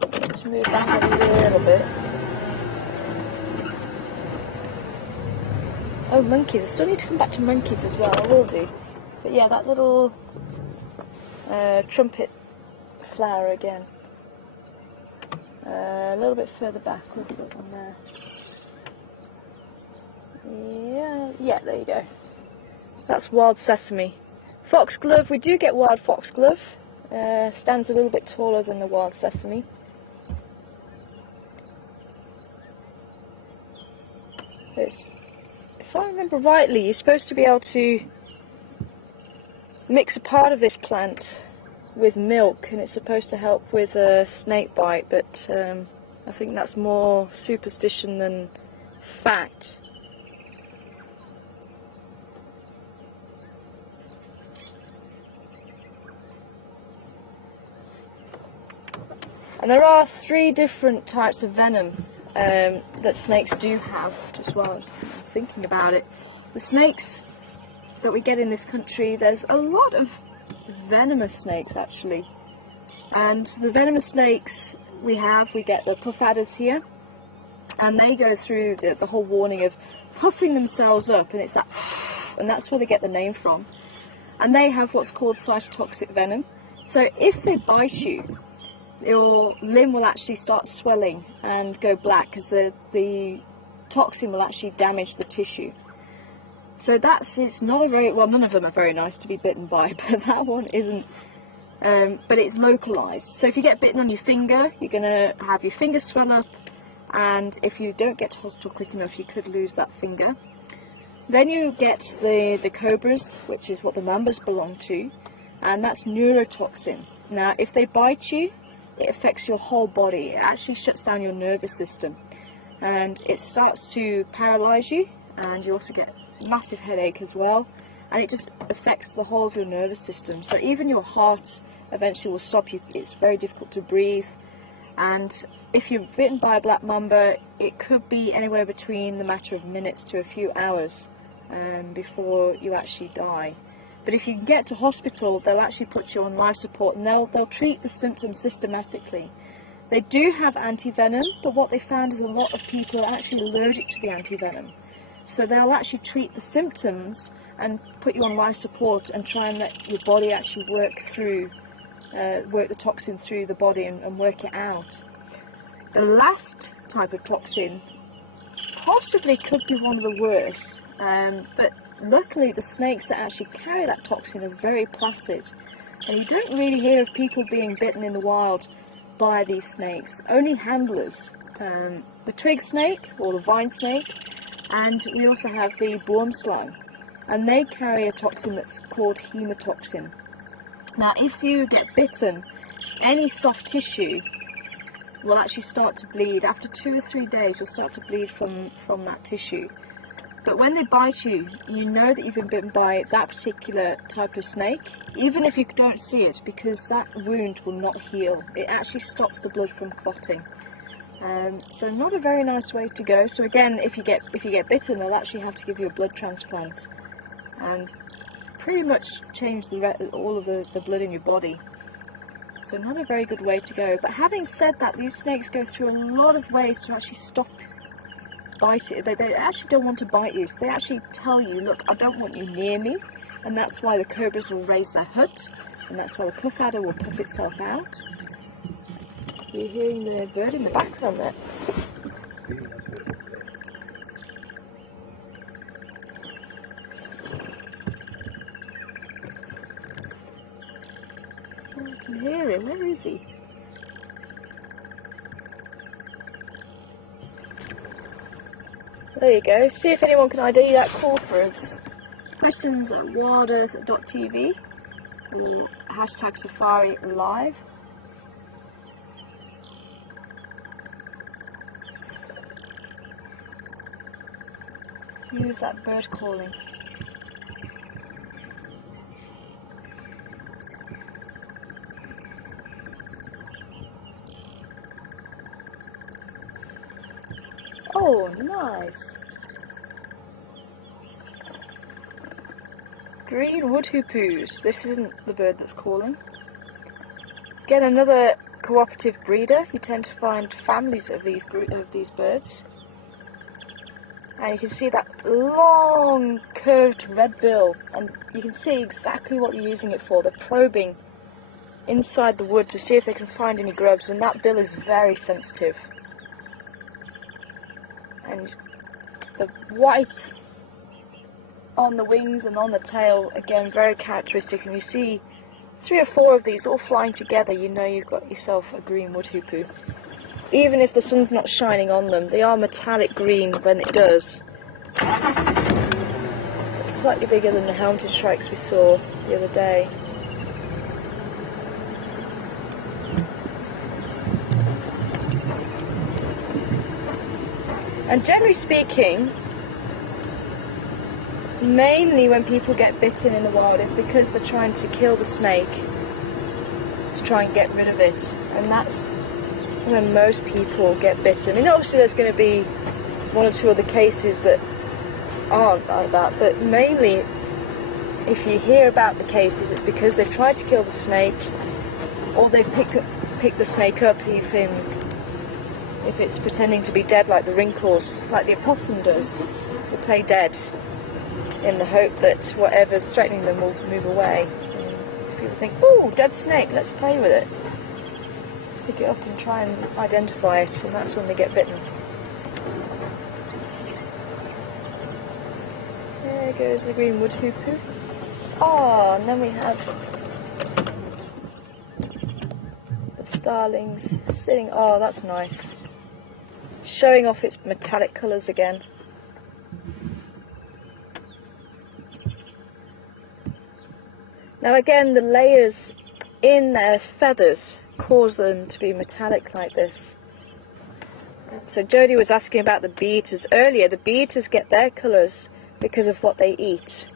Let's move back a little bit. Oh, monkeys. I still need to come back to monkeys as well, I will do. But yeah, that little trumpet flower again. A little bit further back, a little bit on there. Yeah, there you go. That's wild sesame. Foxglove, we do get wild foxglove. Stands a little bit taller than the wild sesame. If I remember rightly, you're supposed to be able to mix a part of this plant with milk, and it's supposed to help with a snake bite, but I think that's more superstition than fact. And there are 3 different types of venom that snakes do have, just while I'm thinking about it. The snakes that we get in this country, there's a lot of venomous snakes actually. And the venomous snakes we get the puff adders here, and they go through the whole warning of puffing themselves up, and it's that, and that's where they get the name from. And they have what's called cytotoxic venom. So if they bite you, your limb will actually start swelling and go black because the toxin will actually damage the tissue. So it's not a very, well, none of them are very nice to be bitten by, but that one isn't, but it's localized. So if you get bitten on your finger, you're going to have your finger swell up, and if you don't get to hospital quick enough, you could lose that finger. Then you get the cobras, which is what the mambas belong to, and that's neurotoxin. Now, if they bite you, it affects your whole body. It actually shuts down your nervous system, and it starts to paralyze you, and you also get massive headache as well, and it just affects the whole of your nervous system. So even your heart eventually will stop you. It's very difficult to breathe, and if you're bitten by a black mamba, it could be anywhere between the matter of minutes to a few hours before you actually die. But if you can get to hospital, they'll actually put you on life support, and they'll treat the symptoms systematically. They do have anti-venom, but what they found is a lot of people are actually allergic to the anti-venom. So they'll actually treat the symptoms and put you on life support and try and let your body actually work the toxin through the body and work it out. The last type of toxin possibly could be one of the worst, but luckily the snakes that actually carry that toxin are very placid, and you don't really hear of people being bitten in the wild by these snakes. Only handlers, the twig snake or the vine snake, and we also have the boomslang, and they carry a toxin that's called hematoxin. Now if you get bitten, any soft tissue will actually start to bleed. After 2 or 3 days you'll start to bleed from that tissue. But when they bite you, you know that you've been bitten by that particular type of snake, even if you don't see it, because that wound will not heal. It actually stops the blood from clotting. So not a very nice way to go. So again, if you get bitten, they'll actually have to give you a blood transplant and pretty much change all of the blood in your body. So not a very good way to go. But having said that, these snakes go through a lot of ways to actually stop biting. They actually don't want to bite you, so they actually tell you, look, I don't want you near me, and that's why the cobras will raise their hut, and that's why the puff adder will puff itself out. You're hearing the bird in the background there. him. Where is he? There you go. See if anyone can ID that call for us. Questions at WildEarthTV and hashtag Safari Live. Who's that bird calling? Oh, nice. Green woodhoopoos. This isn't the bird that's calling. Again, another cooperative breeder. You tend to find families of these birds. And you can see that long curved red bill, and you can see exactly what you're using it for. They're probing inside the wood to see if they can find any grubs, and that bill is very sensitive. And the white on the wings and on the tail, again, very characteristic. And you see 3 or 4 of these all flying together, you know you've got yourself a green woodhoopoo. Even if the sun's not shining on them, they are metallic green when it does. It's slightly bigger than the helmeted shrikes we saw the other day. And generally speaking, mainly when people get bitten in the wild, it's because they're trying to kill the snake to try and get rid of it, and that's when most people get bitten. I mean, obviously there's going to be 1 or 2 other cases that aren't like that, but mainly if you hear about the cases, it's because they've tried to kill the snake, or they've picked the snake up if it's pretending to be dead, like the wrinkles, like the opossum does. They play dead in the hope that whatever's threatening them will move away. And people think, "Oh, dead snake, let's play with it." Pick it up and try and identify it, and that's when they get bitten. There goes the green woodhoopoo. Oh, and then we have the starlings sitting. Oh, that's nice. Showing off its metallic colours again. Now again, the layers in their feathers cause them to be metallic like this. So Jodie was asking about the bee-eaters earlier. The bee-eaters get their colours because of what they eat.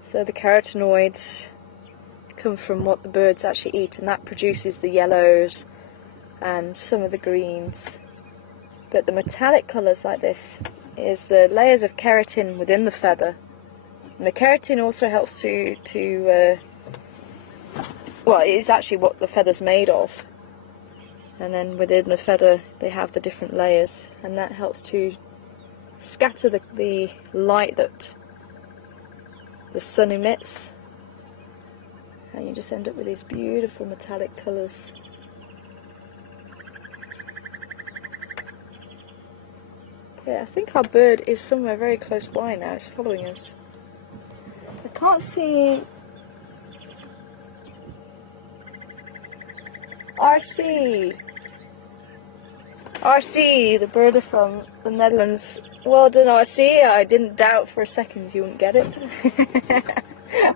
So the carotenoids come from what the birds actually eat, and that produces the yellows and some of the greens. But the metallic colours like this is the layers of keratin within the feather. And the keratin also helps well, it is actually what the feather's made of. And then within the feather they have the different layers, and that helps to scatter the light that the sun emits. And you just end up with these beautiful metallic colours. Yeah, I think our bird is somewhere very close by now. It's following us. I can't see RC, the bird from the Netherlands. Well done, RC. I didn't doubt for a second you wouldn't get it.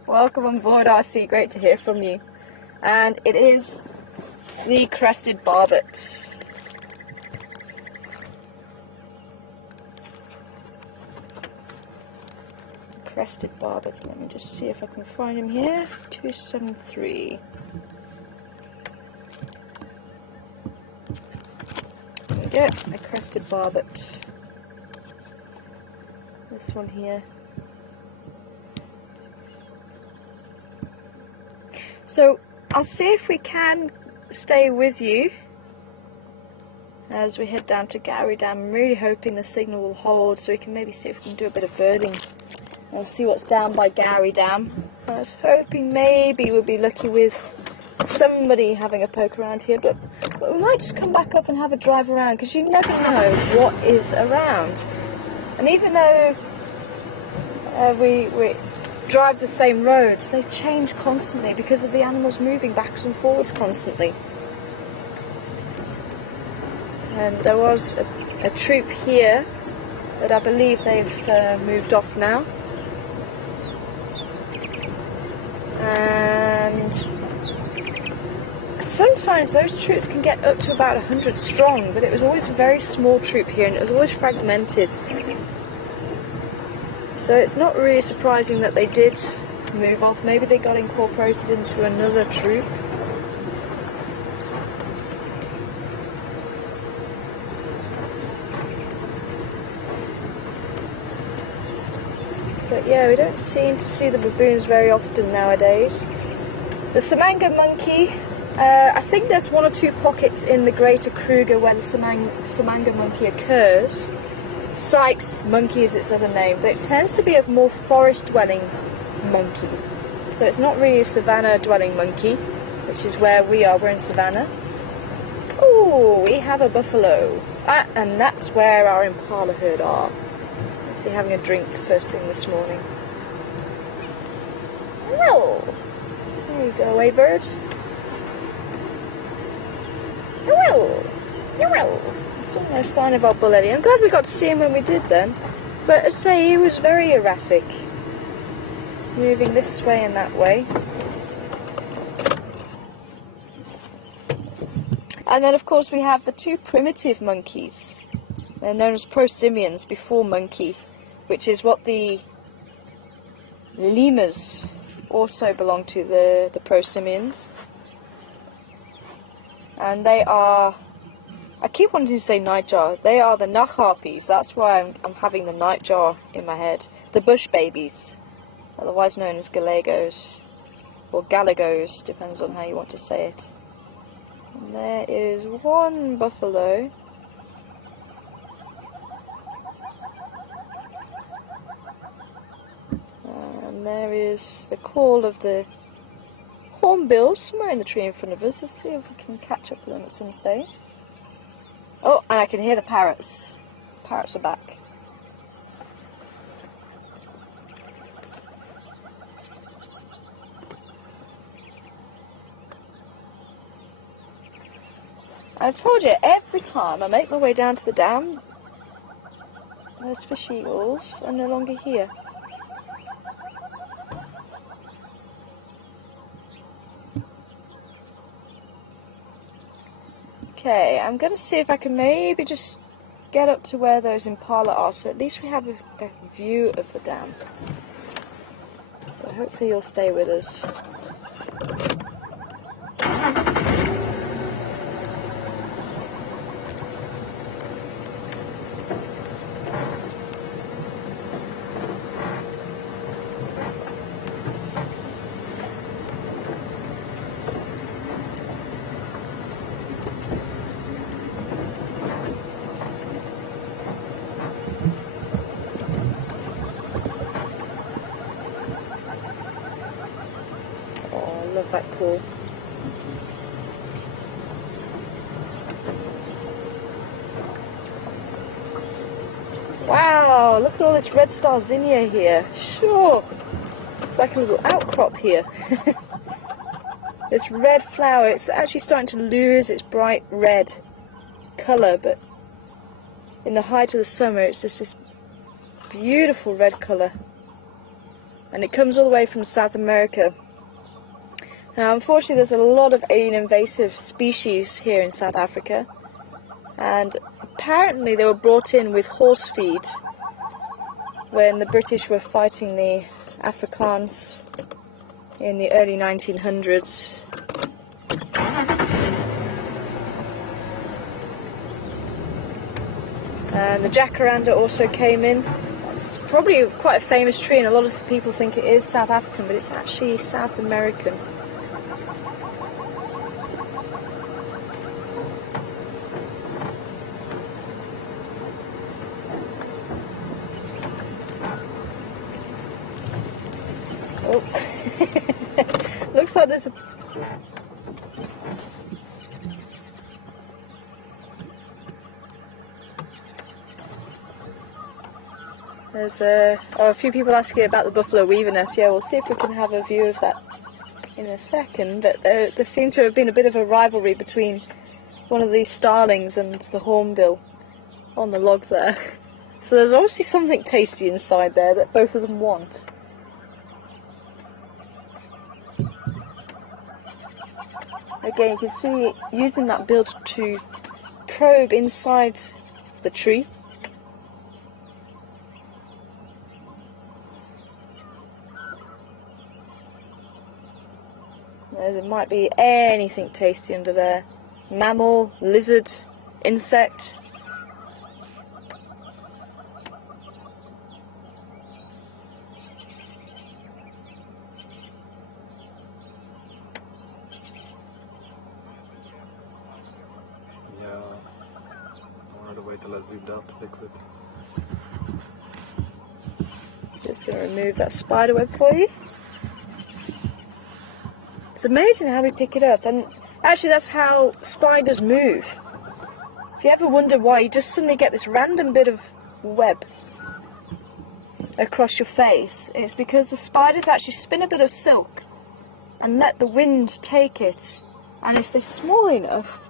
Welcome on board, RC. Great to hear from you. And it is the crested barbet. Crested barbet. Let me just see if I can find him here. 273. There we go, a crested barbet. This one here. So I'll see if we can stay with you as we head down to Gowrie Dam. I'm really hoping the signal will hold so we can maybe see if we can do a bit of birding. I'll see what's down by Gowrie Dam. I was hoping maybe we'll be lucky with somebody having a poke around here, but we might just come back up and have a drive around, because you never know what is around. And even though we drive the same roads. They change constantly because of the animals moving backwards and forwards constantly. And there was a troop here, but I believe they've moved off now. And sometimes those troops can get up to about 100 strong, but it was always a very small troop here, and it was always fragmented. So it's not really surprising that they did move off. Maybe they got incorporated into another troop. But yeah, we don't seem to see the baboons very often nowadays. The Samanga monkey, I think there's one or two pockets in the Greater Kruger where the Samanga monkey occurs. Sykes monkey is its other name, but it tends to be a more forest-dwelling monkey. So it's not really a savannah-dwelling monkey, which is where we are. We're in savannah. Oh, we have a buffalo. And that's where our impala herd are. Let's see, having a drink first thing this morning. Well, there you go, away bird. Well, well. Still no sign of our bull Eddie. I'm glad we got to see him when we did then. But as I say, he was very erratic. Moving this way and that way. And then of course we have the two primitive monkeys. They're known as prosimians before monkey, which is what the lemurs also belong to, the prosimians. And they are, I keep wanting to say nightjar. They are the nutharpies. That's why I'm having the nightjar in my head. The bush babies, otherwise known as galagos, or galagos, depends on how you want to say it. And there is one buffalo. And there is the call of the hornbill somewhere in the tree in front of us. Let's see if we can catch up with them at some stage. Oh, and I can hear the parrots. Parrots are back. I told you, every time I make my way down to the dam, those fish eagles are no longer here. Okay, I'm going to see if I can maybe just get up to where those impala are, so at least we have a view of the dam. So hopefully you'll stay with us. I love that call. Wow, look at all this red star zinnia here. Sure, it's like a little outcrop here. This red flower, it's actually starting to lose its bright red colour, but in the height of the summer it's just this beautiful red colour. And it comes all the way from South America. Now, unfortunately, there's a lot of alien invasive species here in South Africa, and apparently they were brought in with horse feed when the British were fighting the Afrikaans in the early 1900s. And the jacaranda also came in. It's probably quite a famous tree, and a lot of people think it is South African, but it's actually South American. Oh, looks like there's a... There's a few people asking about the buffalo weaver nest. Yeah, we'll see if we can have a view of that in a second. But there seems to have been a bit of a rivalry between one of these starlings and the hornbill on the log there. So there's obviously something tasty inside there that both of them want. Again, you can see using that bill to probe inside the tree. There might be anything tasty under there. Mammal, lizard, insect. Yeah, I wanted to wait till I zoomed out to fix it. Just going to remove that spider web for you. It's amazing how we pick it up, and actually that's how spiders move. If you ever wonder why you just suddenly get this random bit of web across your face, it's because the spiders actually spin a bit of silk and let the wind take it, and if they're small enough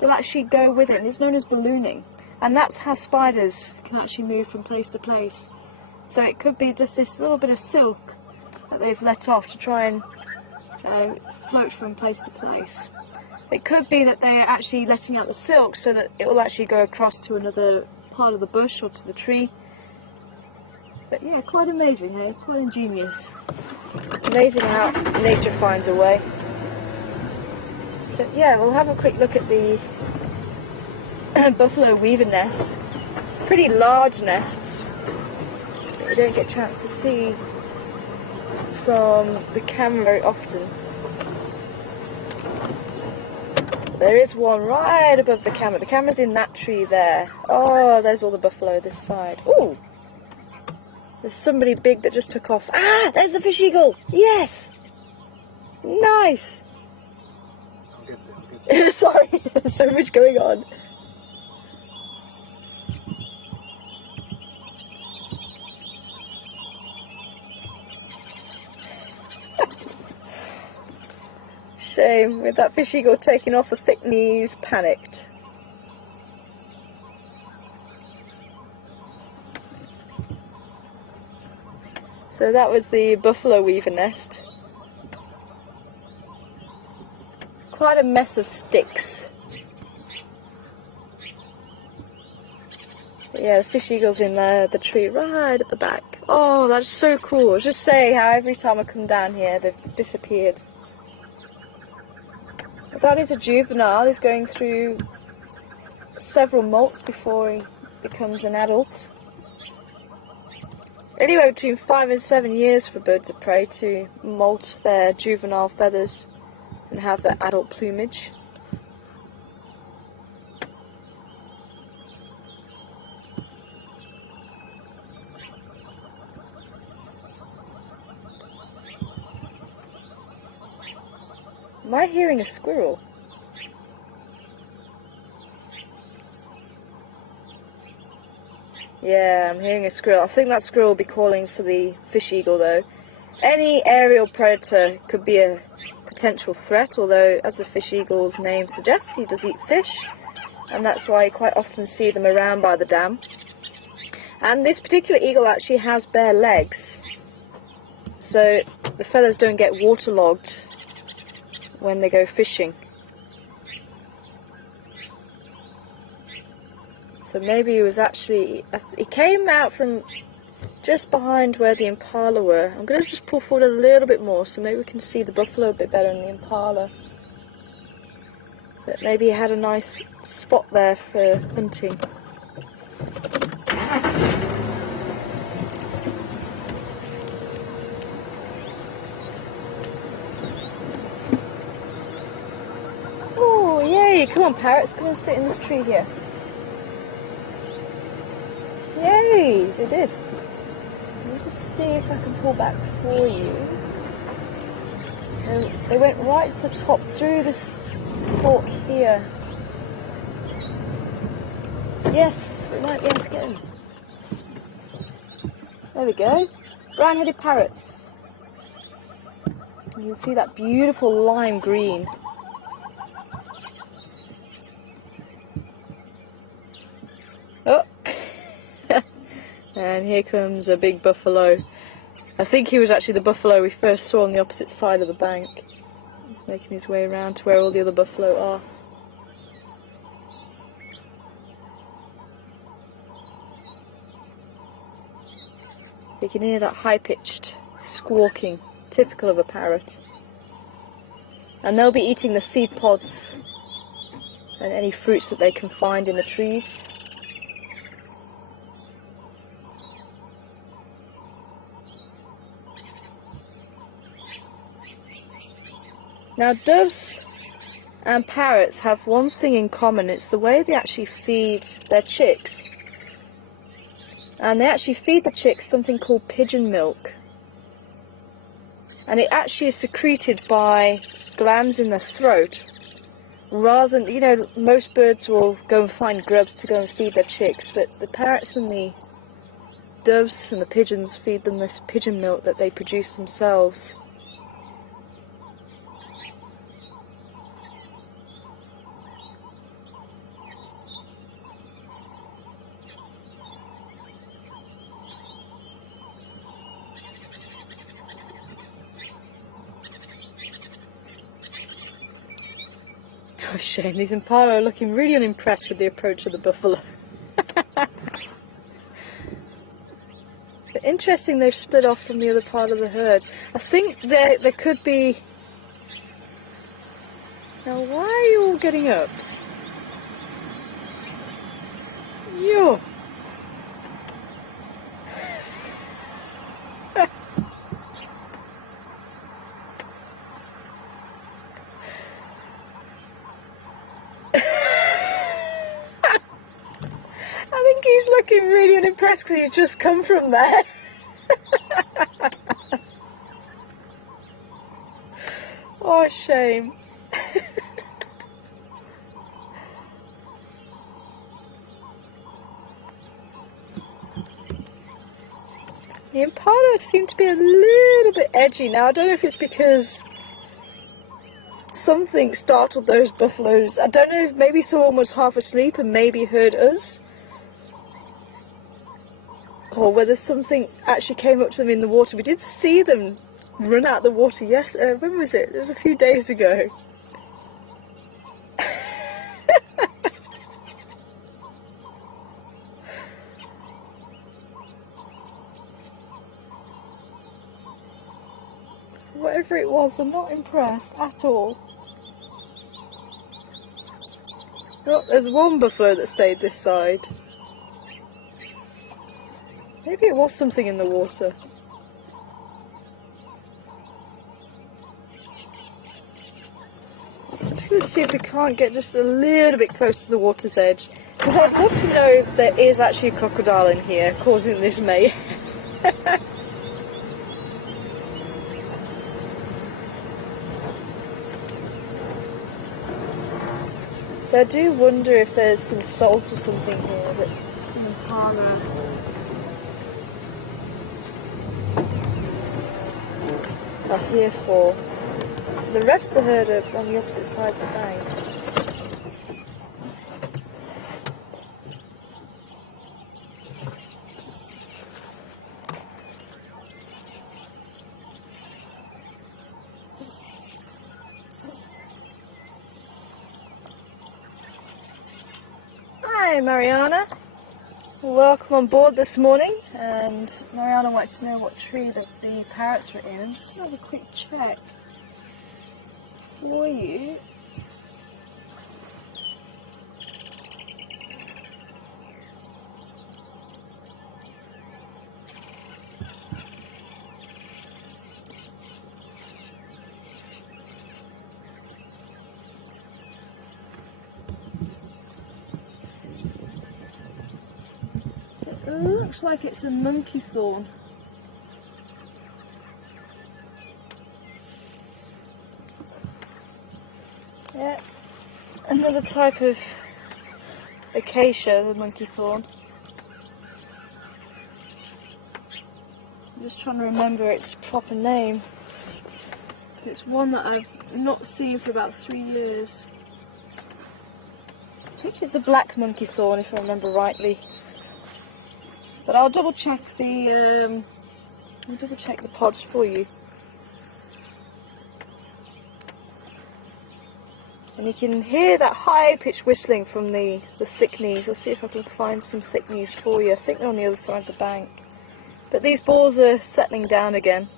they'll actually go with it, and it's known as ballooning, and that's how spiders can actually move from place to place. So it could be just this little bit of silk that they've let off to try and float from place to place. It could be that they're actually letting out the silk so that it will actually go across to another part of the bush or to the tree. But yeah, quite amazing, eh? Quite ingenious. Amazing how nature finds a way. But yeah, we'll have a quick look at the buffalo weaver nest. Pretty large nests that you don't get a chance to see from the camera very often. There is one right above the camera. The camera's in that tree there. Oh, there's all the buffalo this side. Oh, there's somebody big that just took off. Ah, there's the fish eagle. Yes, nice. I'll get there. Sorry, there's so much going on. Shame, with that fish eagle taking off, the thick knees panicked. So that was the buffalo weaver nest. Quite a mess of sticks. But yeah, the fish eagle's in the tree right at the back. Oh, that's so cool. I was just saying how every time I come down here they've disappeared. That is a juvenile. He's going through several molts before he becomes an adult. Anywhere between 5 and 7 years for birds of prey to molt their juvenile feathers and have their adult plumage. Am I hearing a squirrel? Yeah, I'm hearing a squirrel. I think that squirrel will be calling for the fish eagle though. Any aerial predator could be a potential threat, although as the fish eagle's name suggests, he does eat fish, and that's why you quite often see them around by the dam. And this particular eagle actually has bare legs, so the feathers don't get waterlogged when they go fishing. So maybe he was actually, he came out from just behind where the impala were. I'm going to just pull forward a little bit more so maybe we can see the buffalo a bit better than the impala. But maybe he had a nice spot there for hunting. Oh, yay! Come on, parrots, come and sit in this tree here. Yay! They did. Let me just see if I can pull back for you. And they went right to the top through this fork here. Yes, we might be able to get them. There we go. Brown-headed parrots. You can see that beautiful lime green. Oh! And here comes a big buffalo. I think he was actually the buffalo we first saw on the opposite side of the bank. He's making his way around to where all the other buffalo are. You can hear that high-pitched squawking, typical of a parrot. And they'll be eating the seed pods and any fruits that they can find in the trees. Now, doves and parrots have one thing in common. It's the way they actually feed their chicks. And they actually feed the chicks something called pigeon milk. And it actually is secreted by glands in the throat. Rather than, you know, most birds will go and find grubs to go and feed their chicks, but the parrots and the doves and the pigeons feed them this pigeon milk that they produce themselves. Oh, shame. These impala are looking really unimpressed with the approach of the buffalo. But interesting, they've split off from the other part of the herd. I think there could be... Now, why are you all getting up? You. I think he's looking really unimpressed because he's just come from there. Oh, shame. The impala seem to be a little bit edgy now. I don't know if it's because something startled those buffaloes. I don't know if maybe someone was half asleep and maybe heard us. Or whether something actually came up to them in the water. We did see them run out of the water, yes, when was it? It was a few days ago. Whatever it was, I'm not impressed at all. Oh, there's one buffalo that stayed this side. Maybe it was something in the water. I'm just going to see if we can't get just a little bit close to the water's edge. Because I'd love to know if there is actually a crocodile in here causing this mayhem. But I do wonder if there's some salt or something here that some impala are here for. The rest of the herd are on the opposite side of the bank. Hi Mariana, welcome on board this morning, and Mariana wanted to know what tree that the parrots were in. I'm just going to have a quick check for you. It looks like it's a monkey thorn. Yeah, another type of acacia, the monkey thorn. I'm just trying to remember its proper name. It's one that I've not seen for about 3 years. I think it's a black monkey thorn, if I remember rightly. So I'll double check the pods for you. And you can hear that high-pitched whistling from the thick knees. I'll see if I can find some thick knees for you. I think they're on the other side of the bank. But these balls are settling down again.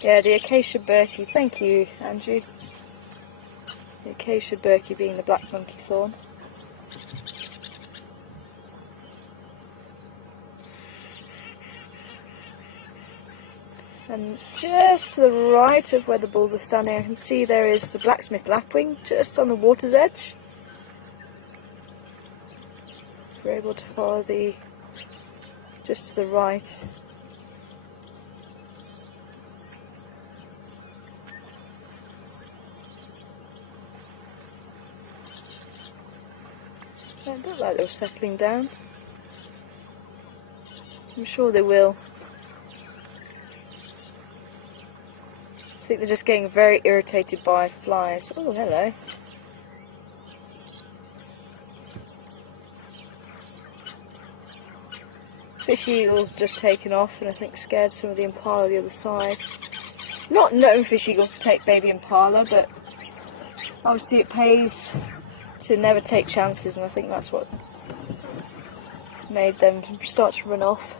Yeah, the acacia berkey. Thank you, Andrew. The acacia berkey being the black monkey thorn. And just to the right of where the bulls are standing, I can see there is the blacksmith lapwing just on the water's edge. We're able to follow just to the right. I don't like they were settling down. I'm sure they will. I think they're just getting very irritated by flies. Oh, hello. Fish eagles just taken off and I think scared some of the impala the other side. Not known fish eagles to take baby impala, but obviously it pays to never take chances, and I think that's what made them start to run off.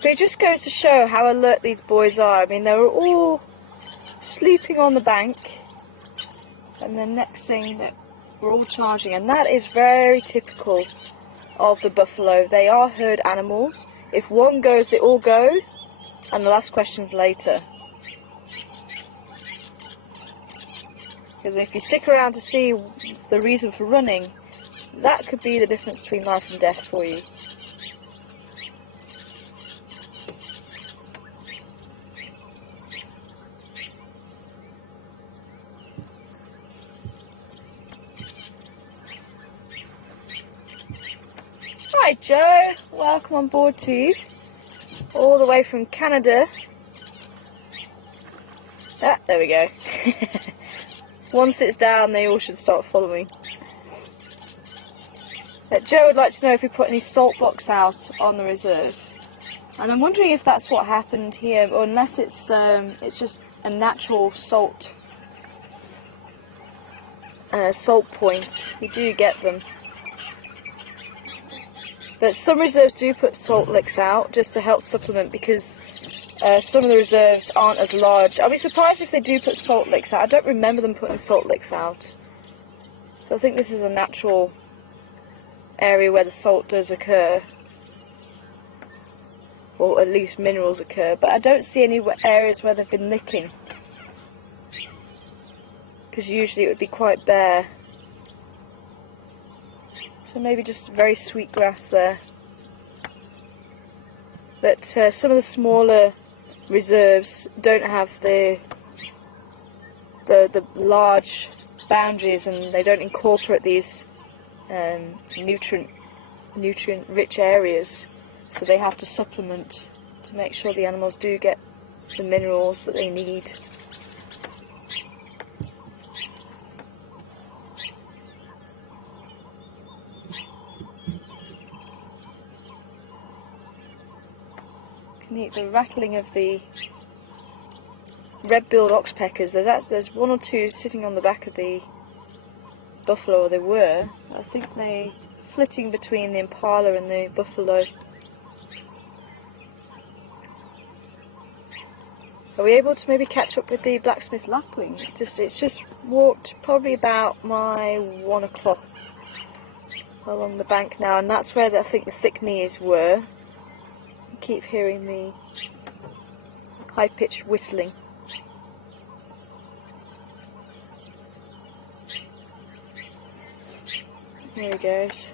But it just goes to show how alert these boys are. I mean, they were all sleeping on the bank, and the next thing that we're all charging, and that is very typical of the buffalo. They are herd animals. If one goes, they all go, and the last question's later. Because if you stick around to see the reason for running, that could be the difference between life and death for you. Hi Joe, welcome on board to you, all the way from Canada. Ah, there we go. Once it's down, they all should start following. Joe would like to know if we put any salt blocks out on the reserve, and I'm wondering if that's what happened here, or unless it's just a natural salt point. We do get them. But some reserves do put salt licks out just to help supplement, because some of the reserves aren't as large. I'll be surprised if they do put salt licks out. I don't remember them putting salt licks out. So I think this is a natural area where the salt does occur. Or at least minerals occur. But I don't see any areas where they've been licking, because usually it would be quite bare. So maybe just very sweet grass there. But some of the smaller reserves don't have the large boundaries, and they don't incorporate these nutrient-rich areas. So they have to supplement to make sure the animals do get the minerals that they need. The rattling of the red-billed oxpeckers. There's one or two sitting on the back of the buffalo, or they were. I think they flitting between the impala and the buffalo. Are we able to maybe catch up with the blacksmith lapwing? It's just walked probably about my 1 o'clock along the bank now, and that's where I think the thick knees were. Keep hearing the high-pitched whistling. There he goes.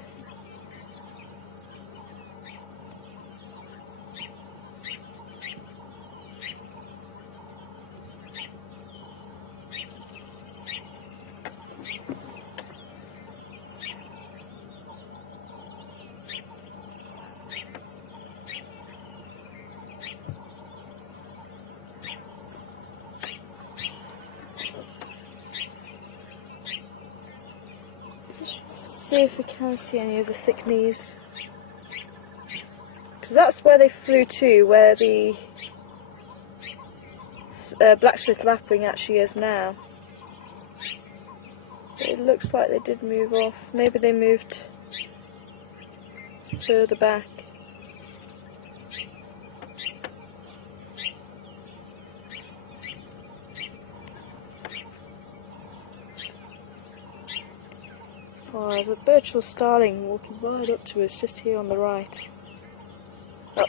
See if we can see any of the thick knees, because that's where they flew to, where the blacksmith lapwing actually is now. It looks like they did move off. Maybe they moved further back. Oh, there's a Birchall starling walking right up to us, just here on the right. Oh.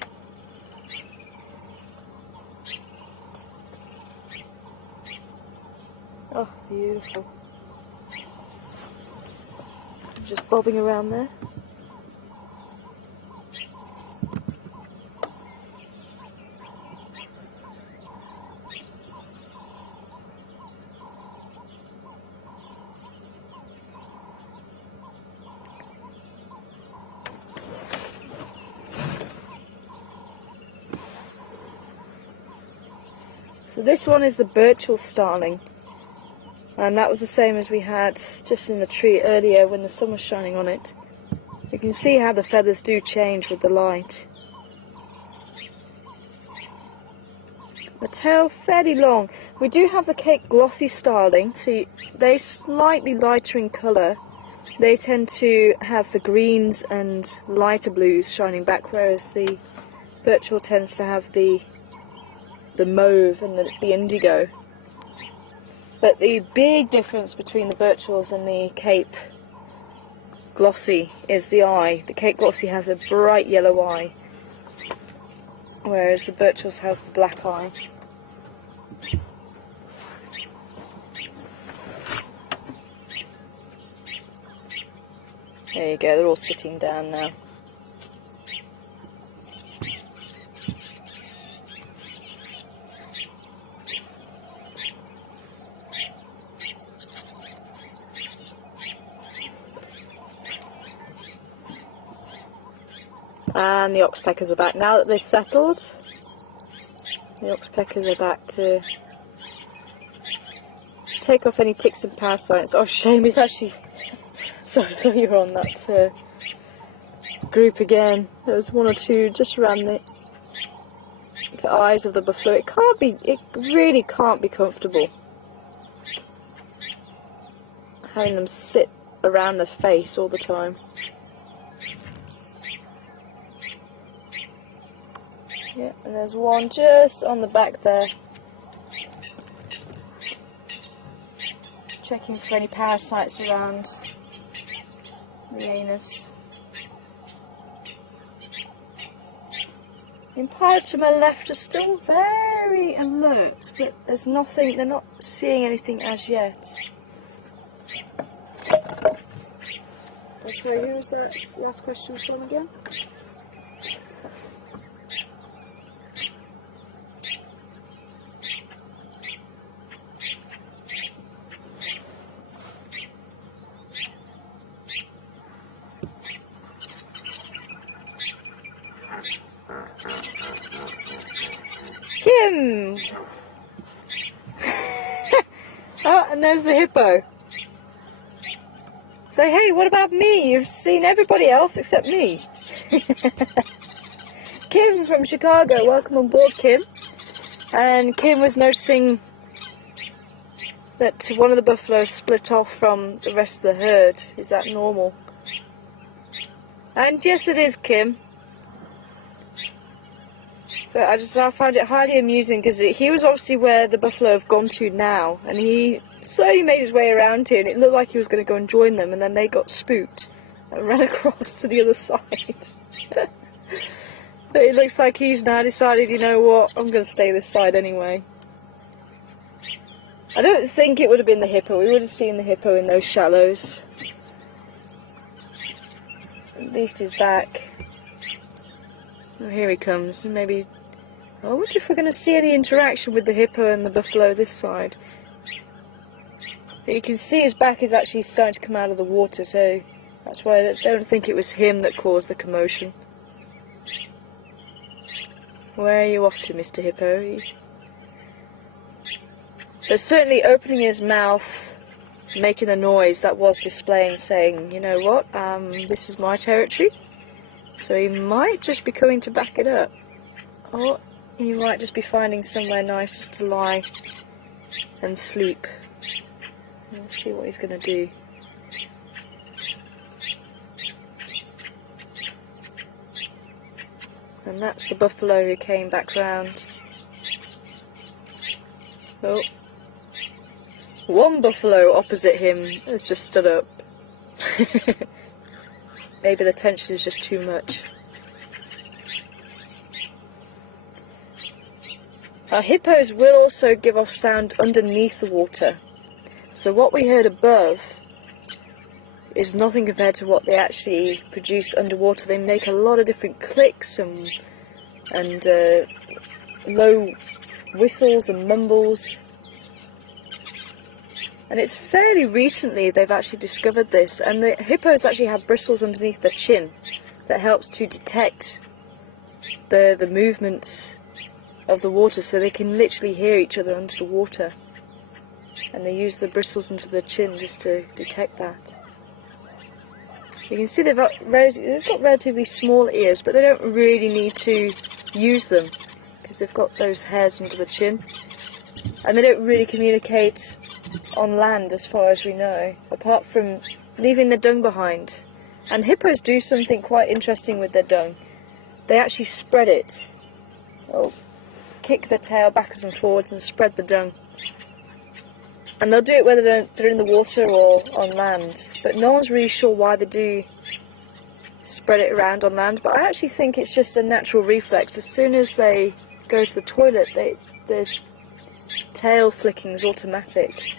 Oh, beautiful. Just bobbing around there. So this one is the Birchall starling, and that was the same as we had just in the tree earlier when the sun was shining on it. You can see how the feathers do change with the light. The tail fairly long. We do have the Cape glossy starling, so they're slightly lighter in colour. They tend to have the greens and lighter blues shining back, whereas the Birchall tends to have the mauve and the indigo. But the big difference between the Birchalls and the Cape glossy is the eye. The Cape glossy has a bright yellow eye, whereas the Birchalls has the black eye. There you go, they're all sitting down now. And the oxpeckers are back. Now that they've settled, the oxpeckers are back to take off any ticks and parasites. Oh, shame, he's actually... Sorry, I thought you were on that group again. There was one or two just around the eyes of the buffalo. It really can't be comfortable having them sit around the face all the time. Yeah, and there's one just on the back there, checking for any parasites around the anus. The impala to my left are still very alert, but there's nothing, they're not seeing anything as yet. Oh, sorry, who was that last question from again? Kim! Oh, and there's the hippo. So hey, what about me? You've seen everybody else except me. Kim from Chicago, welcome on board, Kim. And Kim was noticing that one of the buffaloes split off from the rest of the herd. Is that normal? And yes, it is, Kim. But I found it highly amusing because he was obviously where the buffalo have gone to now, and he slowly made his way around here, and it looked like he was going to go and join them, and then they got spooked and ran across to the other side. But it looks like he's now decided, you know what, I'm going to stay this side anyway. I don't think it would have been the hippo. We would have seen the hippo in those shallows. At least he's back. Oh, here he comes. Maybe... I wonder if we're going to see any interaction with the hippo and the buffalo this side. But you can see his back is actually starting to come out of the water, so that's why I don't think it was him that caused the commotion. Where are you off to, Mr. Hippo? But certainly opening his mouth, making the noise, that was displaying, saying, you know what, this is my territory. So he might just be coming to back it up. Or he might just be finding somewhere nice just to lie and sleep. Let's see what he's going to do. And that's the buffalo who came back round. Oh. One buffalo opposite him has just stood up. Maybe the tension is just too much. Our hippos will also give off sound underneath the water. So what we heard above is nothing compared to what they actually produce underwater. They make a lot of different clicks and low whistles and mumbles. And it's fairly recently they've actually discovered this, and the hippos actually have bristles underneath their chin that helps to detect the movements of the water, so they can literally hear each other under the water. And they use the bristles under the chin just to detect that. You can see they've got relatively small ears, but they don't really need to use them because they've got those hairs under the chin. And they don't really communicate on land as far as we know, apart from leaving their dung behind. And hippos do something quite interesting with their dung. They actually spread it. They'll kick their tail backwards and forwards and spread the dung. And they'll do it whether they're in the water or on land. But no one's really sure why they do spread it around on land. But I actually think it's just a natural reflex. As soon as they go to the toilet, the tail flicking is automatic.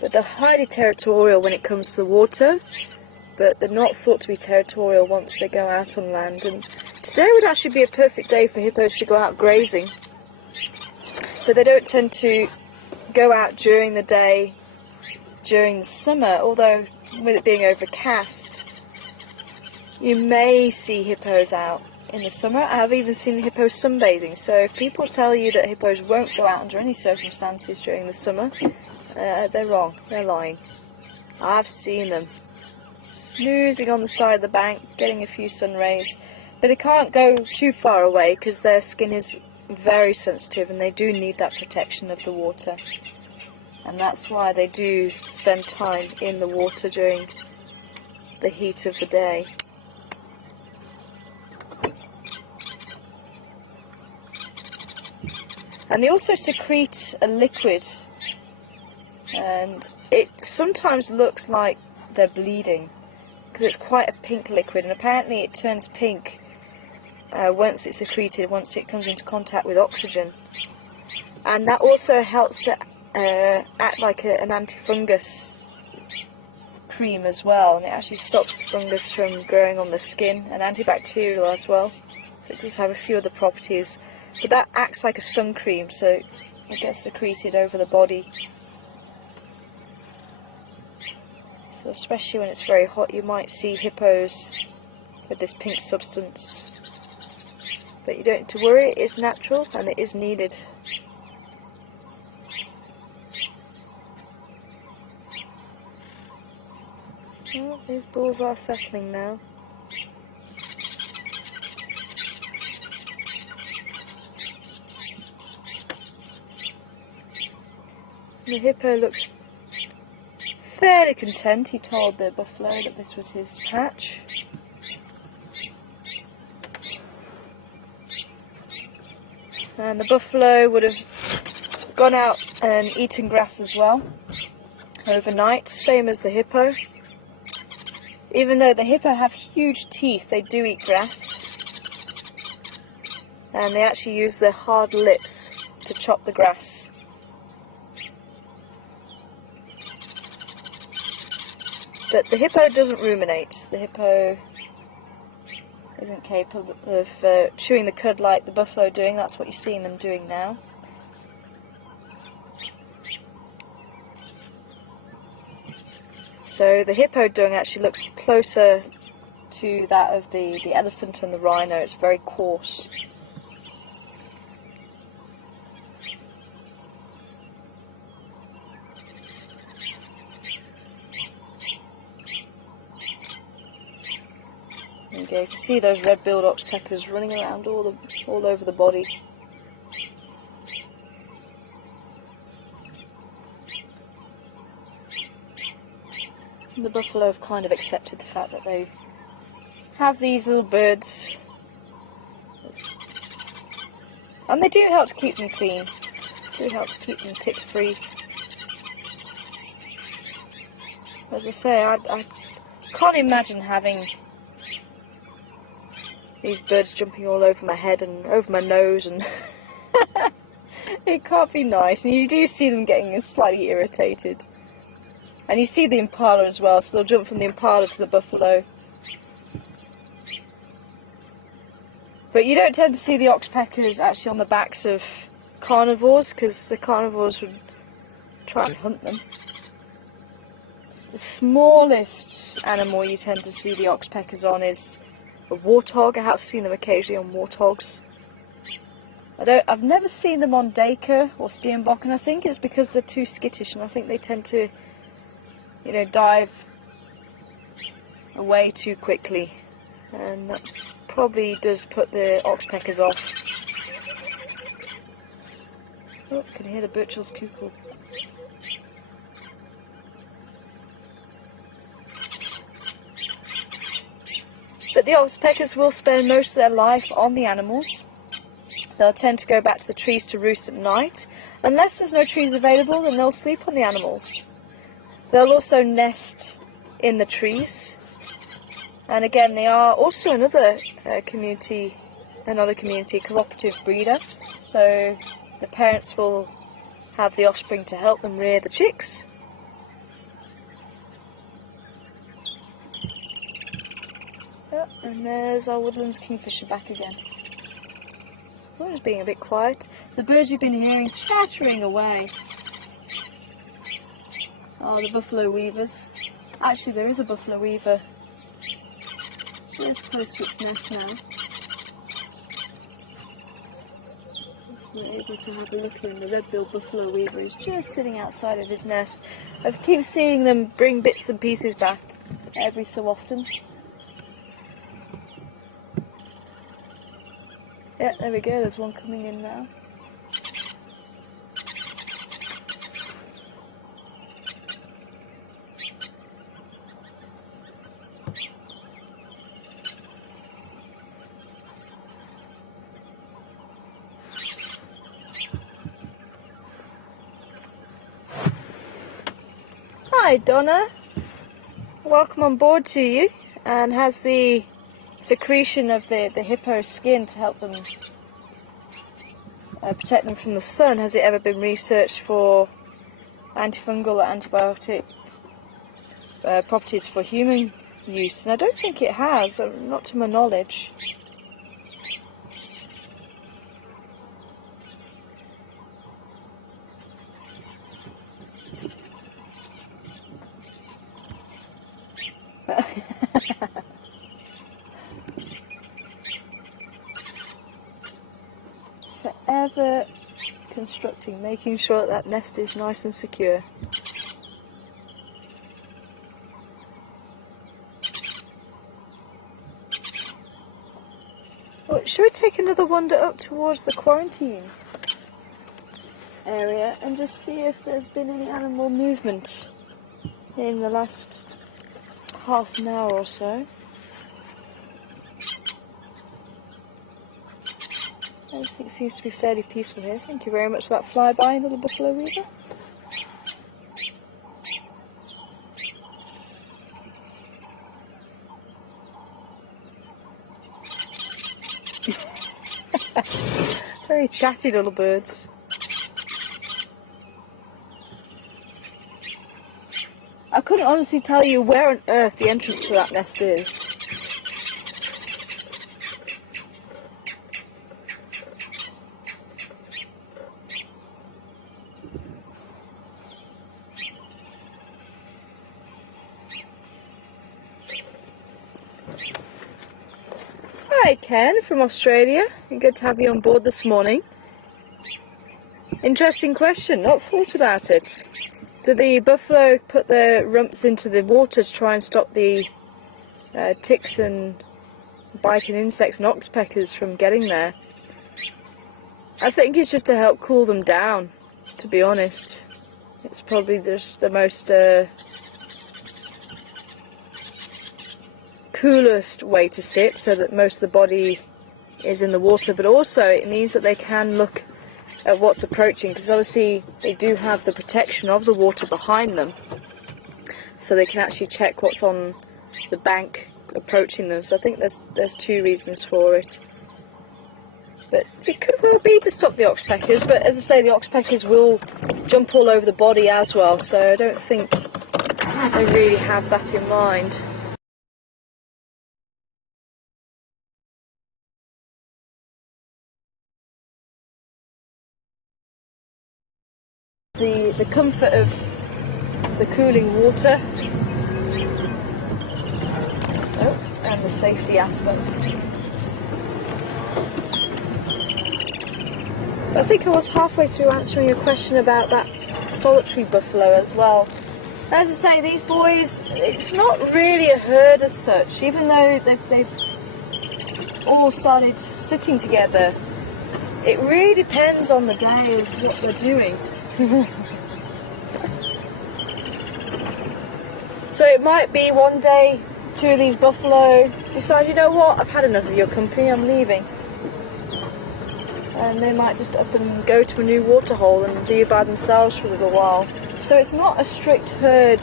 But they're highly territorial when it comes to the water. But they're not thought to be territorial once they go out on land. And today would actually be a perfect day for hippos to go out grazing. But they don't tend to go out during the day, during the summer, although with it being overcast, you may see hippos out in the summer. I've even seen hippos sunbathing, so if people tell you that hippos won't go out under any circumstances during the summer, they're wrong, they're lying. I've seen them snoozing on the side of the bank, getting a few sun rays, but they can't go too far away because their skin is very sensitive and they do need that protection of the water, and that's why they do spend time in the water during the heat of the day. And they also secrete a liquid, and it sometimes looks like they're bleeding because it's quite a pink liquid, and apparently it turns pink once it's secreted, once it comes into contact with oxygen. And that also helps to act like an antifungus cream as well, and it actually stops the fungus from growing on the skin, and antibacterial as well, so it does have a few other properties. But that acts like a sun cream, so it gets secreted over the body. So especially when it's very hot, you might see hippos with this pink substance. But you don't need to worry, it is natural and it is needed. Well, these bulls are settling now. The hippo looks fairly content. He told the buffalo that this was his patch. And the buffalo would have gone out and eaten grass as well overnight, same as the hippo. Even though the hippo have huge teeth, they do eat grass. And they actually use their hard lips to chop the grass. But the hippo doesn't ruminate. The hippo isn't capable of chewing the cud like the buffalo are doing. That's what you're seeing them doing now. So the hippo dung actually looks closer to that of the elephant and the rhino. It's very coarse. There you go. You can see those red-billed oxpeckers running around all over the body. And the buffalo have kind of accepted the fact that they have these little birds, and they do help to keep them clean. Do help to keep them tick-free. As I say, I can't imagine having these birds jumping all over my head and over my nose, and it can't be nice. And you do see them getting slightly irritated. And you see the impala as well, so they'll jump from the impala to the buffalo. But you don't tend to see the oxpeckers actually on the backs of carnivores, because the carnivores would try and hunt them. The smallest animal you tend to see the oxpeckers on is a warthog. I have seen them occasionally on warthogs. I've never seen them on Daker or Steenbok, and I think it's because they're too skittish, and I think they tend to, you know, dive away too quickly, and that probably does put the oxpeckers off. Oh, I can hear the butcher's cuckoo. But the oxpeckers will spend most of their life on the animals. They'll tend to go back to the trees to roost at night. Unless there's no trees available, then they'll sleep on the animals. They'll also nest in the trees. And again, they are also another community cooperative breeder. So the parents will have the offspring to help them rear the chicks. Oh, and there's our woodlands kingfisher back again. Oh, it's being a bit quiet. The birds you've been hearing chattering away are the buffalo weavers. Actually, there is a buffalo weaver. It's close to its nest now. We're able to have a look in. The red-billed buffalo weaver is just sitting outside of his nest. I keep seeing them bring bits and pieces back every so often. Yeah, there we go, there's one coming in now. Hi Donna, welcome on board to you. And has the secretion of the hippo's skin to help them protect them from the sun, has it ever been researched for antifungal or antibiotic properties for human use? And I don't think it has, not to my knowledge. Forever constructing, making sure that nest is nice and secure. Well, should we take another wander up towards the quarantine area and just see if there's been any animal movement in the last half an hour or so? Everything seems to be fairly peaceful here. Thank you very much for that flyby, little buffalo weaver. Very chatty little birds. I couldn't honestly tell you where on earth the entrance to that nest is. Hi Ken from Australia, good to have you on board this morning. Interesting question, not thought about it. Do the buffalo put their rumps into the water to try and stop the ticks and biting insects and oxpeckers from getting there? I think it's just to help cool them down, to be honest. It's probably just the most coolest way to sit, so that most of the body is in the water, but also it means that they can look at what's approaching, because obviously they do have the protection of the water behind them, so they can actually check what's on the bank approaching them. So I think there's two reasons for it, but it could well be to stop the oxpeckers, but as I say, the oxpeckers will jump all over the body as well, so I don't think they really have that in mind. The comfort of the cooling water, and the safety aspect. I think I was halfway through answering your question about that solitary buffalo as well. As I say, these boys, it's not really a herd as such, even though they've all started sitting together. It really depends on the day as what they're doing. So it might be one day two of these buffalo decide, you know what, I've had enough of your company, I'm leaving. And they might just up and go to a new waterhole and be by themselves for a little while. So it's not a strict herd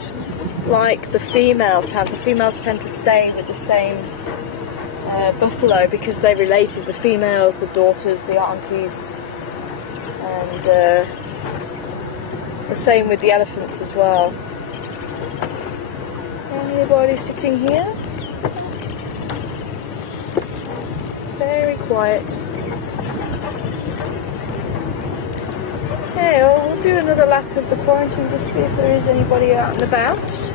like the females have. The females tend to stay with the same buffalo because they're related. The females, the daughters, the aunties, and the same with the elephants as well. Anybody sitting here? Very quiet. Okay, well, we'll do another lap of the quarantine, just see if there is anybody out and about.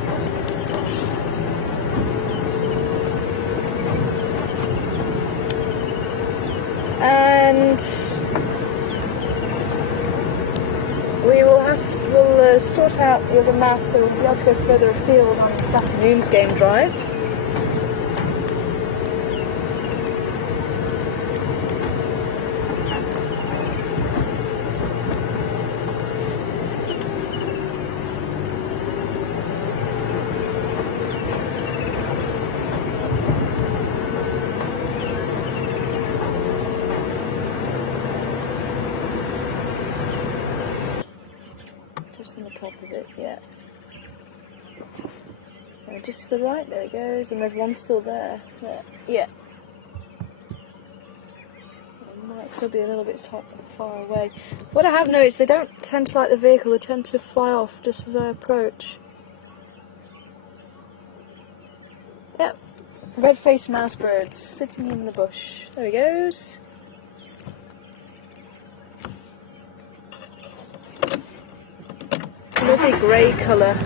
And we'll sort out the other mouse, so we'll be able to go further afield on this afternoon's game drive. On the top of it, yeah. Just to the right, there it goes, and there's one still there. Yeah. It might still be a little bit far away. What I have noticed, they don't tend to like the vehicle, they tend to fly off just as I approach. Yep, red-faced mouse birds sitting in the bush. There he goes. Lovely grey colour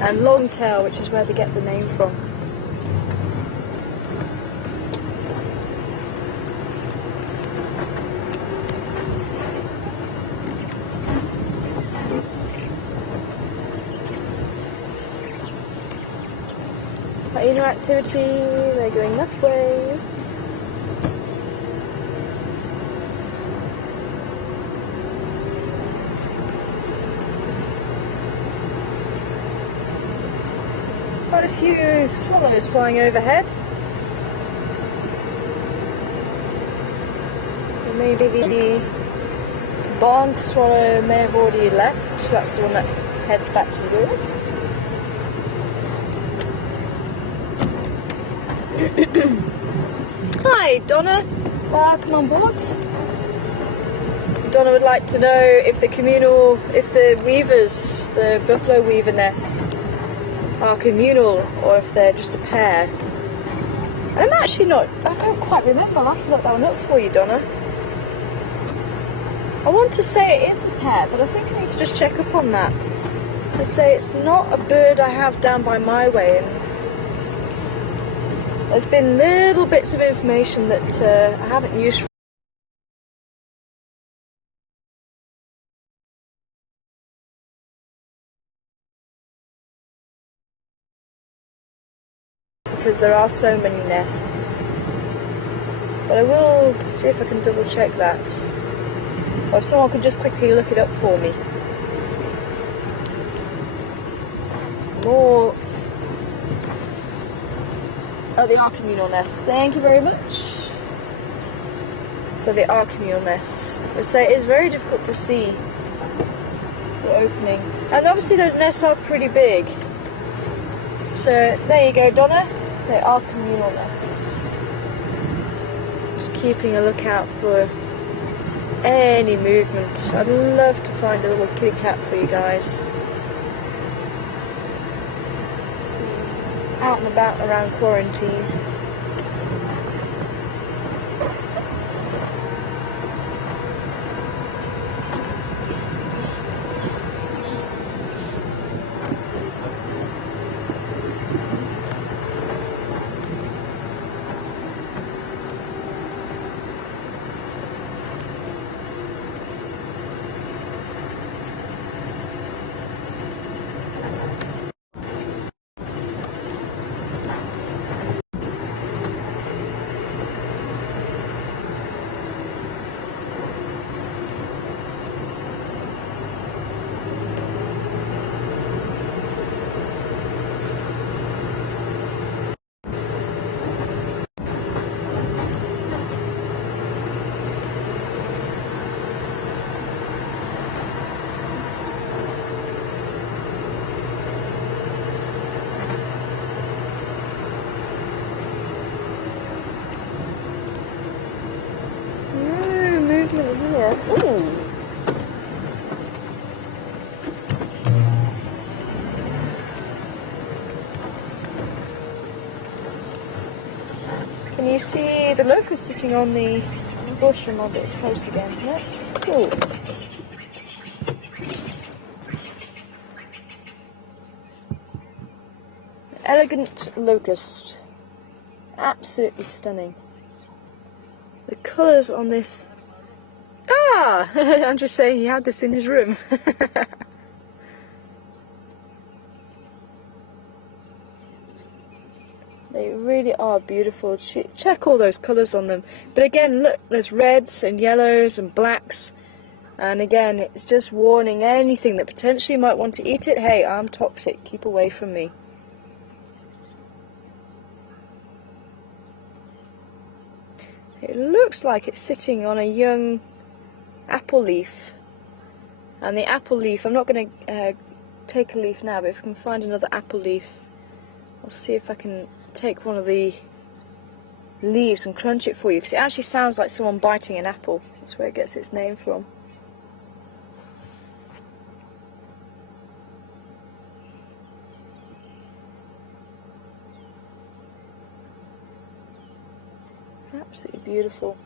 and long tail, which is where they get the name from. Hyena activity, they're going that way. Quite a few swallows flying overhead. Maybe the barn swallow may have already left, so that's the one that heads back to the door. Hi Donna, Come on board. Donna would like to know if the weavers, the buffalo weaver nests, are communal or if they're just a pair. I'm actually not, I don't quite remember. I'll have to look that one up for you, Donna. I want to say it is the pair, but I think I need to just check up on that. I say it's not a bird I have down by my way, and there's been little bits of information that I haven't used. Because there are so many nests. But I will see if I can double check that. Or if someone could just quickly look it up for me. More. Oh, they are communal nests. Thank you very much. So they are communal nests. I say it is very difficult to see the opening. And obviously those nests are pretty big. So there you go, Donna. They are communal nests. Just keeping a lookout for any movement. I'd love to find a little kitty cat for you guys. Out and about around quarantine. Here. Ooh. Can you see the locust sitting on the bush? I'm a bit close again. Yeah. Cool. Elegant locust. Absolutely stunning. The colours on this. Ah! I'm just saying he had this in his room. They really are beautiful. Check all those colours on them. But again, look, there's reds and yellows and blacks. And again, it's just warning anything that potentially might want to eat it. Hey, I'm toxic. Keep away from me. It looks like it's sitting on a young apple leaf, and the apple leaf, I'm not going to take a leaf now, but if I can find another apple leaf, I'll see if I can take one of the leaves and crunch it for you, because it actually sounds like someone biting an apple. That's where it gets its name from. Absolutely beautiful.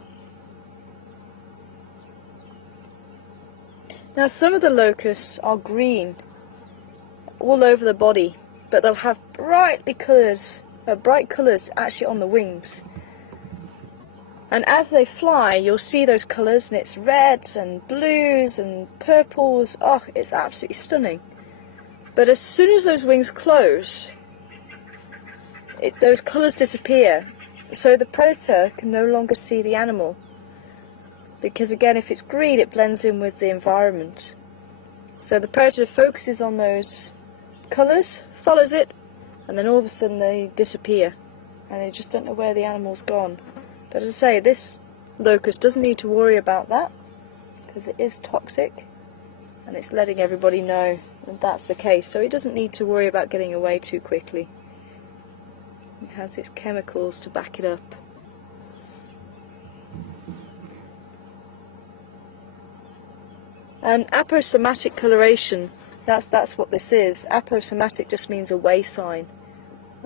Now some of the locusts are green all over the body, but they'll have bright colours actually on the wings. And as they fly, you'll see those colours, and it's reds and blues and purples. Oh, it's absolutely stunning. But as soon as those wings close, those colours disappear. So the predator can no longer see the animal. Because again, if it's green, it blends in with the environment. So the predator focuses on those colours, follows it, and then all of a sudden they disappear. And they just don't know where the animal's gone. But as I say, this locust doesn't need to worry about that, because it is toxic, and it's letting everybody know that that's the case. So it doesn't need to worry about getting away too quickly. It has its chemicals to back it up. And aposematic coloration, that's what this is. Aposematic just means away sign.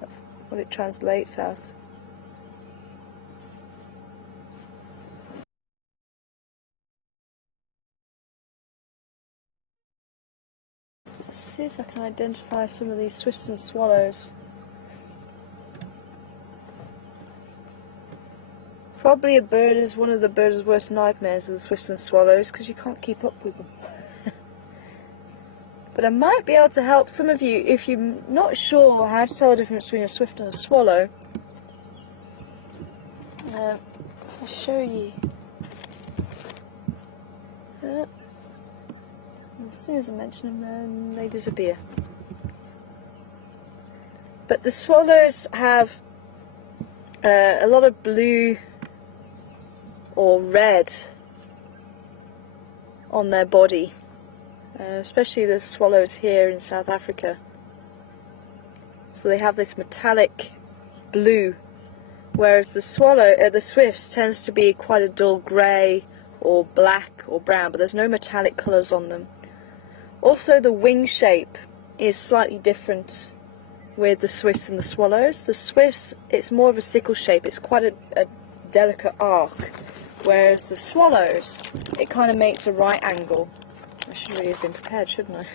That's what it translates as. Let's see if I can identify some of these swifts and swallows. Probably one of the bird's worst nightmares are the swifts and swallows, because you can't keep up with them. But I might be able to help some of you if you're not sure how to tell the difference between a swift and a swallow. I'll show you. As soon as I mention them, then they disappear. But the swallows have a lot of blue or red on their body, especially the swallows here in South Africa. So they have this metallic blue, whereas the swifts tends to be quite a dull grey or black or brown, but there's no metallic colours on them. Also, the wing shape is slightly different with the swifts and the swallows. The swifts, it's more of a sickle shape, it's quite a delicate arc, whereas the swallows, it kind of makes a right angle. I should really have been prepared, shouldn't I?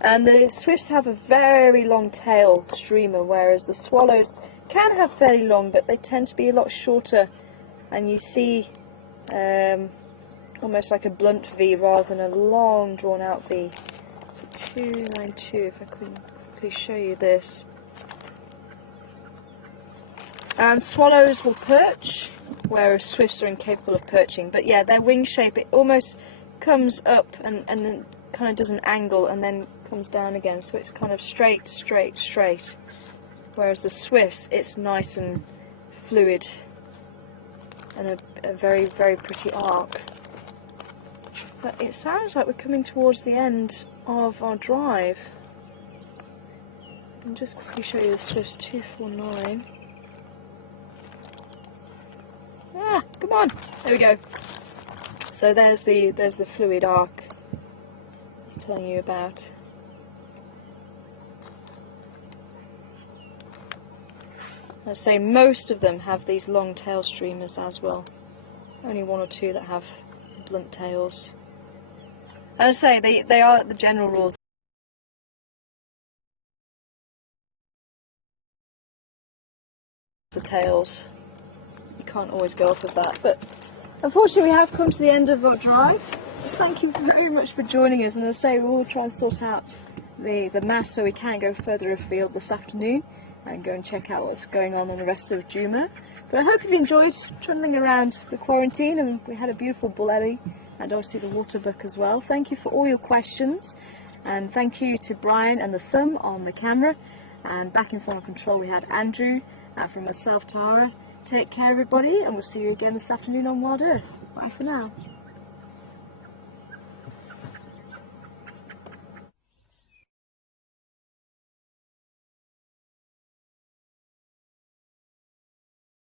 And the swifts have a very long tail streamer, whereas the swallows can have fairly long, but they tend to be a lot shorter, and you see almost like a blunt V rather than a long drawn out V. So 292, if I could quickly show you this. And swallows will perch, whereas swifts are incapable of perching. But yeah, their wing shape, it almost comes up and then kind of does an angle and then comes down again. So it's kind of straight, straight, straight. Whereas the swifts, it's nice and fluid and a very, very pretty arc. But it sounds like we're coming towards the end of our drive. I'll just quickly show you the swifts 249. Ah, come on! There we go. So there's the fluid arc I was telling you about. I say most of them have these long tail streamers as well. Only one or two that have blunt tails. As I say, they are the general rules. The tails. You can't always go off of that. But unfortunately we have come to the end of our drive. Thank you very much for joining us, and as I say, we'll try and sort out the mass so we can go further afield this afternoon and go and check out what's going on the rest of Djuma. But I hope you've enjoyed trundling around the quarantine, and we had a beautiful bull ellie and obviously the water buck as well. Thank you for all your questions, and thank you to Brian and the thumb on the camera, and back in front of control we had Andrew, and from myself, Tara. Take care everybody, and we'll see you again this afternoon on Wild Earth. Bye for now.